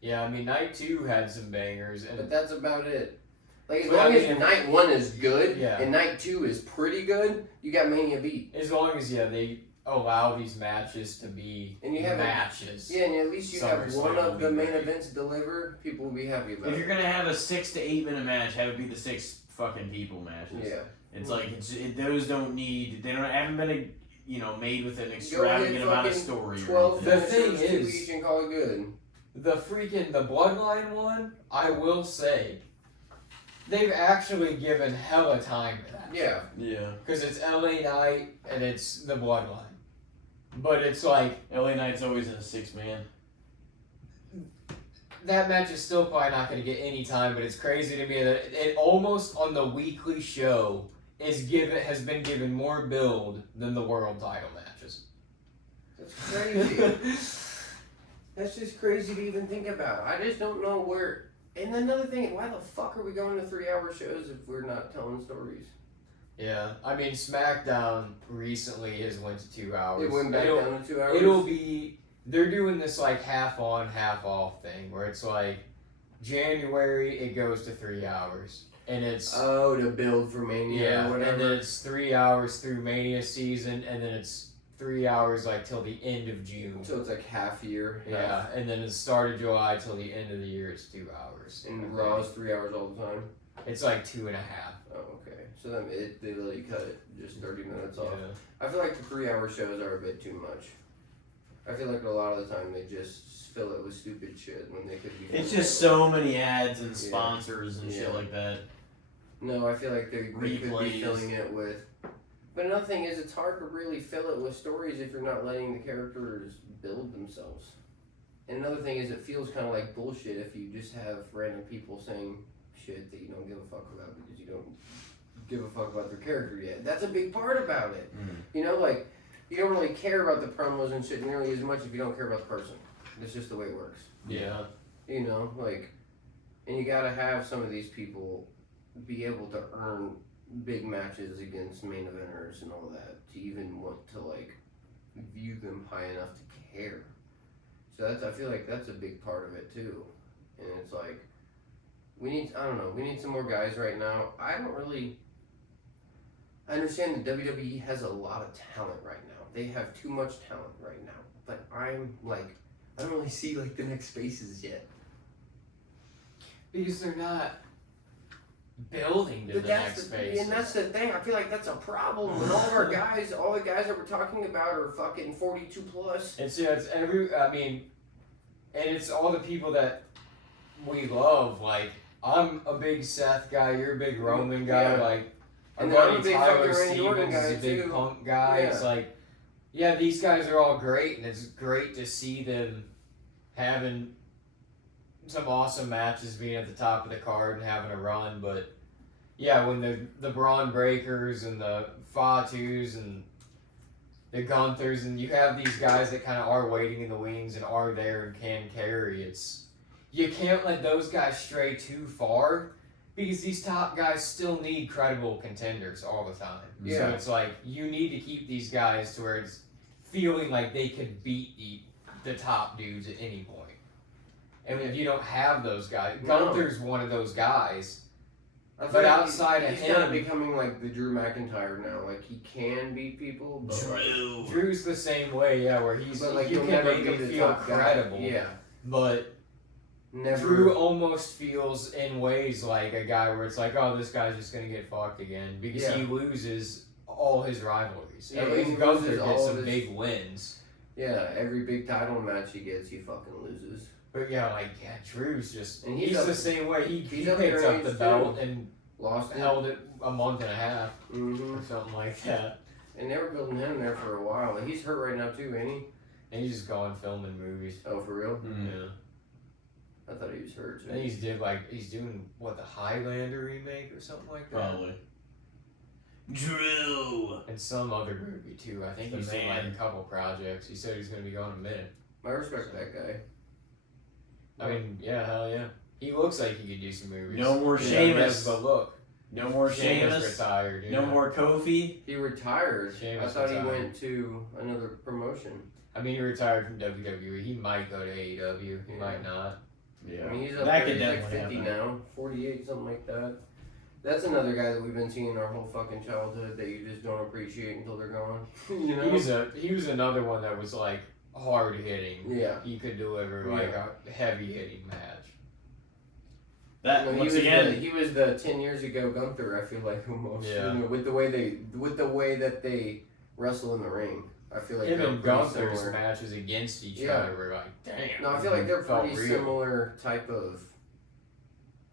Yeah, I mean, night 2 had some bangers, But and that's about it. Like, as Well, long I mean, as night 1 is good Yeah. and night 2 is pretty good, you got Mania beat. as long as they allow these matches to be And you have matches. Yeah, and at least you have SummerSlam one will of be the main great. events deliver. People will be happy about If it. you're gonna have a 6 to 8 minute match, have it be the 6 fucking people matches. Yeah. It's like those don't need. They haven't been made with an extravagant amount of fucking story. 12 The thing finishers, 2 is- each and call it good. The Bloodline one, I will say, they've actually given hella time to that. Yeah. Yeah. Because it's LA Knight and it's the Bloodline. But it's like, LA Knight's always in a 6-man. that match is still probably not going to get any time, but it's crazy to me that it almost on the weekly show has been given more build than the world title matches. That's crazy. That's just crazy to even think about. I just don't know where. And another thing, why the fuck are we going to 3-hour shows if we're not telling stories? Yeah, I mean, SmackDown recently has went to 2 hours. It went back down to 2 hours. It'll be, they're doing this half on, half off thing where it's January it goes to 3 hours. And it's, Oh, to build for Mania or whatever. and then it's 3 hours through Mania season, and then it's 3 hours till the end of June. So it's like half year. Yeah, and then the start of July till the end of the year it's 2 hours. And Raw is 3 hours all the time. It's 2.5. Oh, okay. So then they let you cut it just 30 minutes off. Yeah. I feel like the 3-hour shows are a bit too much. I feel like a lot of the time they just fill it with stupid shit when they could be. It's just so many ads and sponsors and shit Yeah. like that. No, I feel like they could be Replays. filling it with. But another thing is, it's hard to really fill it with stories if you're not letting the characters build themselves. And another thing is, it feels kind of like bullshit if you just have random people saying shit that you don't give a fuck about because you don't give a fuck about their character yet. That's a big part about it. Mm. You know, you don't really care about the promos and shit nearly as much if you don't care about the person. It's just the way it works. Yeah. You know, like, and you gotta have some of these people be able to earn big matches against main eventers and all that to even want to like view them high enough to care. So I feel like that's a big part of it too. And it's like we need some more guys right now. I understand that WWE has a lot of talent right now. They have too much talent right now. But I'm like, I don't really see like the next faces yet. Because they're not building to But the that's next the, phase. and that's the thing. I feel like that's a problem when all the guys that we're talking about are fucking 42 plus. And it's all the people that we love. Like, I'm a big Seth guy, you're a big Roman guy. Yeah. Like, our And then I'm a buddy big Tyler fucking Randy Orton Stevens is a guy, big too. Punk guy. Yeah. It's like, yeah, these guys are all great, and it's great to see them having some awesome matches, being at the top of the card and having a run. But yeah, when the Braun Breakers and the Fatus and the Gunthers, and you have these guys that kind of are waiting in the wings and are there and can carry, you can't let those guys stray too far because these top guys still need credible contenders all the time. Yeah. So it's like you need to keep these guys to where it's feeling like they could beat the top dudes at any point. And if you don't have those guys, Gunther's one of those guys. But outside of he's him, kind of becoming like the Drew McIntyre now. Like he can beat people, but like, Drew's the same way, yeah, where you he'll can never make be him the feel top guy. credible. Yeah, But never. Drew almost feels in ways like a guy where it's like, oh, this guy's just gonna get fucked again because he loses all his rivalries. Yeah, At he least loses Gunther all gets of some his- big wins. Yeah, every big title match he gets, he fucking loses. But yeah, Drew's just And he's he's the up- same way. He he's up picks there up the age, belt too. and Lost it. held it a month and a half Mm-hmm. or something like that. And they were building him there for a while. And he's hurt right now too, ain't he? And he's just gone filming movies. Oh, for real? Yeah. I thought he was hurt too. And he's doing what, the Highlander remake or something like that. Probably. Drew. And some other movie too. I think The he's in like a Man. couple projects. He said he's gonna be gone in a minute. I respect that guy. I mean, yeah, hell yeah. He looks like he could do some movies. No more Yeah, he Sheamus. does, but look, No more Sheamus Sheamus. retired. No Yeah. more Kofi. He retired. Sheamus I thought he retired. went to another promotion. I mean, he retired from WWE. He might go to AEW. He Yeah. might not. Yeah. I mean, he's up That there. could He's like definitely 50 happen. now, 48, something like that. That's another guy that we've been seeing our whole fucking childhood that you just don't appreciate until they're gone. You know? He was another one that was like hard hitting. Yeah. He could deliver like a heavy hitting match. That You know, once again. he was the 10 years ago Gunther. I feel like almost. Yeah. You know, with the way that they wrestle in the ring, I feel like Him they're and pretty Gunther's similar. matches against each Yeah. other were like, damn. No, I feel like they're felt pretty real. similar type of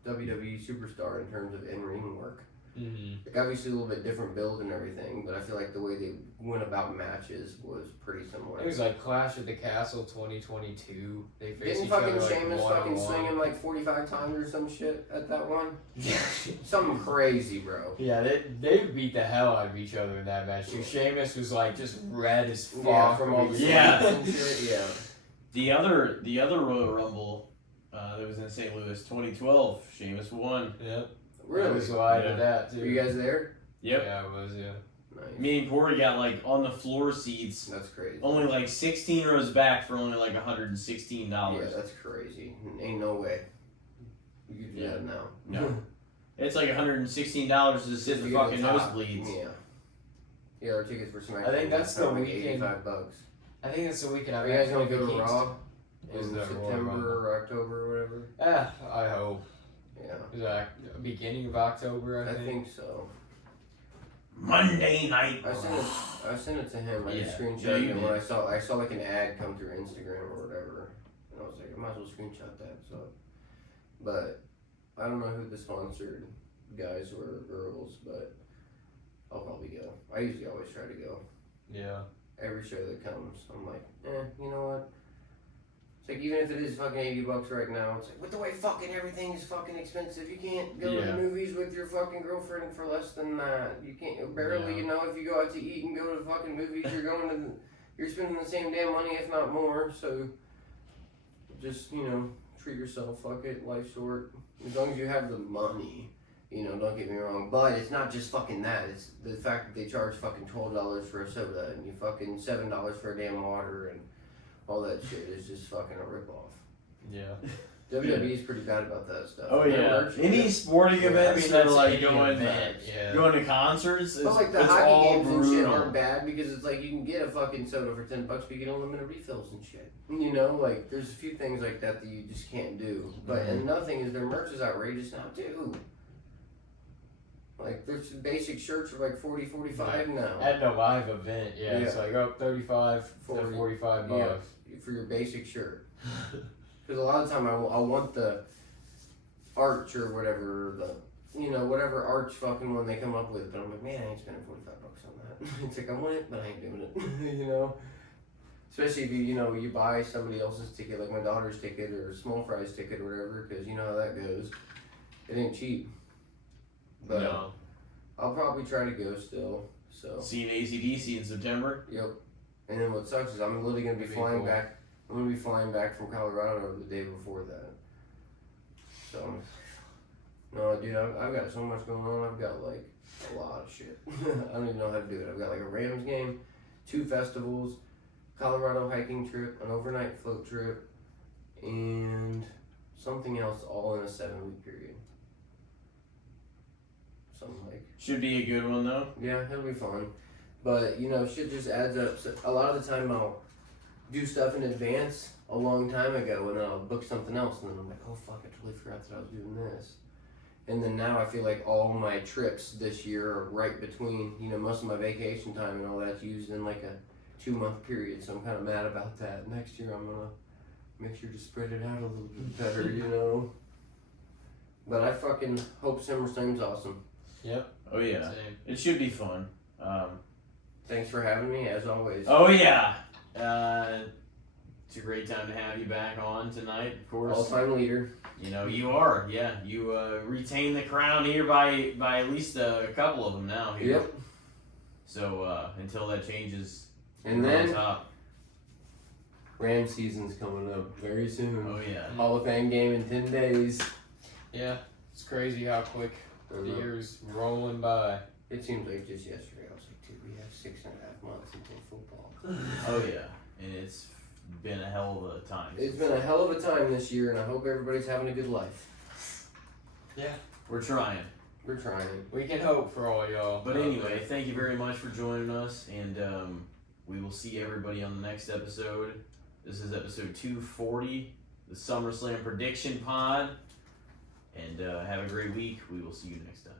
WWE superstar in terms of in-ring work. Mm-hmm. Like obviously a little bit different build and everything, but I feel like the way they went about matches was pretty similar. It was like Clash of the Castle 2022. They faced Didn't each fucking other like Sheamus fucking swing 1-on-1. him like 45 times or some shit at that one? Yeah. Something crazy, bro. Yeah, they beat the hell out of each other in that match too. Sheamus was like just red as fuck Yeah, from all the Yeah. sweat and shit. Yeah. The other Royal Rumble that was in St. Louis, 2012. Sheamus won. Yep. Really? I was alive Yeah. to that too. Were you guys there? Yep. Yeah, it was, yeah. Nice. Me and Corey got like on the floor seats, That's crazy. only like 16 rows back for only like $116. Yeah, that's crazy. Ain't no way. You could do Yeah. that now. No. It's like $116 to sit in the You get fucking top. nosebleeds. Yeah. Yeah, our tickets for SmackDown. I think that's the like weekend. $85. I think that's the weekend Are I'm you guys actually gonna go to vacations. Raw Is in the Royal September Rumble. or October or whatever? I hope. Yeah, Is that beginning of October, I I think? think so. Monday night. I sent it to him. I just Yeah. screenshot Yeah, you it when did. I saw like an ad come through Instagram or whatever, and I was like, I might as well screenshot that. So, but I don't know who the sponsored guys or girls, but I'll probably go. I usually always try to go. Yeah. Every show that comes, I'm like, you know what? It's like even if it is fucking $80 right now, it's like with the way fucking everything is fucking expensive, you can't go to Yeah. the movies with your fucking girlfriend for less than that. You can't barely, Yeah. you know, if you go out to eat and go to fucking movies, you're spending the same damn money, if not more. So just treat yourself. Fuck it, life's short. As long as you have the money, don't get me wrong. But it's not just fucking that. It's the fact that they charge fucking $12 for a soda and you fucking $7 for a damn water and all that shit is just fucking a ripoff. Yeah. WWE is pretty bad about that stuff. Oh Their yeah, merch- any sporting events mean, that that's like any going event, yeah. going to concerts, But like the it's hockey all games and shit brutal. aren't bad because it's like you can get a fucking soda for $10, but you get unlimited refills and shit. Like there's a few things like that you just can't do. But and another thing is their merch is outrageous now too. Like there's basic shirts are like $40, $45 now. At a live event, it's like $35 to $45 bucks. For your basic shirt. Because a lot of the time I want the arch or whatever, whatever arch fucking one they come up with, but I'm like, man, I ain't spending $45 on that. It's like, I want it, but I ain't doing it, Especially if you buy somebody else's ticket, like my daughter's ticket or Small Fry's ticket or whatever, because you know how that goes. It ain't cheap. But No. I'll probably try to go still, so. Seeing AC/DC in September. Yep. And then what sucks is I'm literally going to be That'd be flying cool. back. I'm going to be flying back from Colorado the day before that. So, no, dude, I've got so much going on. I've got like a lot of shit. I don't even know how to do it. I've got like a Rams game, 2 festivals, Colorado hiking trip, an overnight float trip, and something else all in a 7-week period. Something like. Should be a good one though. Yeah, it'll be fun. But, shit just adds up. So a lot of the time I'll do stuff in advance a long time ago and then I'll book something else and then I'm like, oh fuck, I totally forgot that I was doing this. And then now I feel like all my trips this year are right between, most of my vacation time and all that's used in like a 2-month period. So I'm kind of mad about that. Next year I'm going to make sure to spread it out a little bit better, But I fucking hope SummerSlam's awesome. Yep. Oh yeah, Same. it should be fun. Thanks for having me, as always. Oh yeah, it's a great time to have you back on tonight. Of course, All-time leader. You are. Yeah, you retain the crown here by at least a couple of them now. Here. Yep. So until that changes, And you're on then top. Ram season's coming up very soon. Oh yeah. Hall of Fame game in 10 days. Yeah. It's crazy how quick the Mhm. year's rolling by. It seems like just yesterday. I was like, dude, we have 6.5 months until football. Oh yeah, and it's been a hell of a time. It's been a hell of a time this year, and I hope everybody's having a good life. Yeah. We're trying. We're trying. We can hope for all y'all. But out anyway, there. thank you very much for joining us, and we will see everybody on the next episode. This is episode 240, the SummerSlam Prediction Pod. And have a great week. We will see you next time.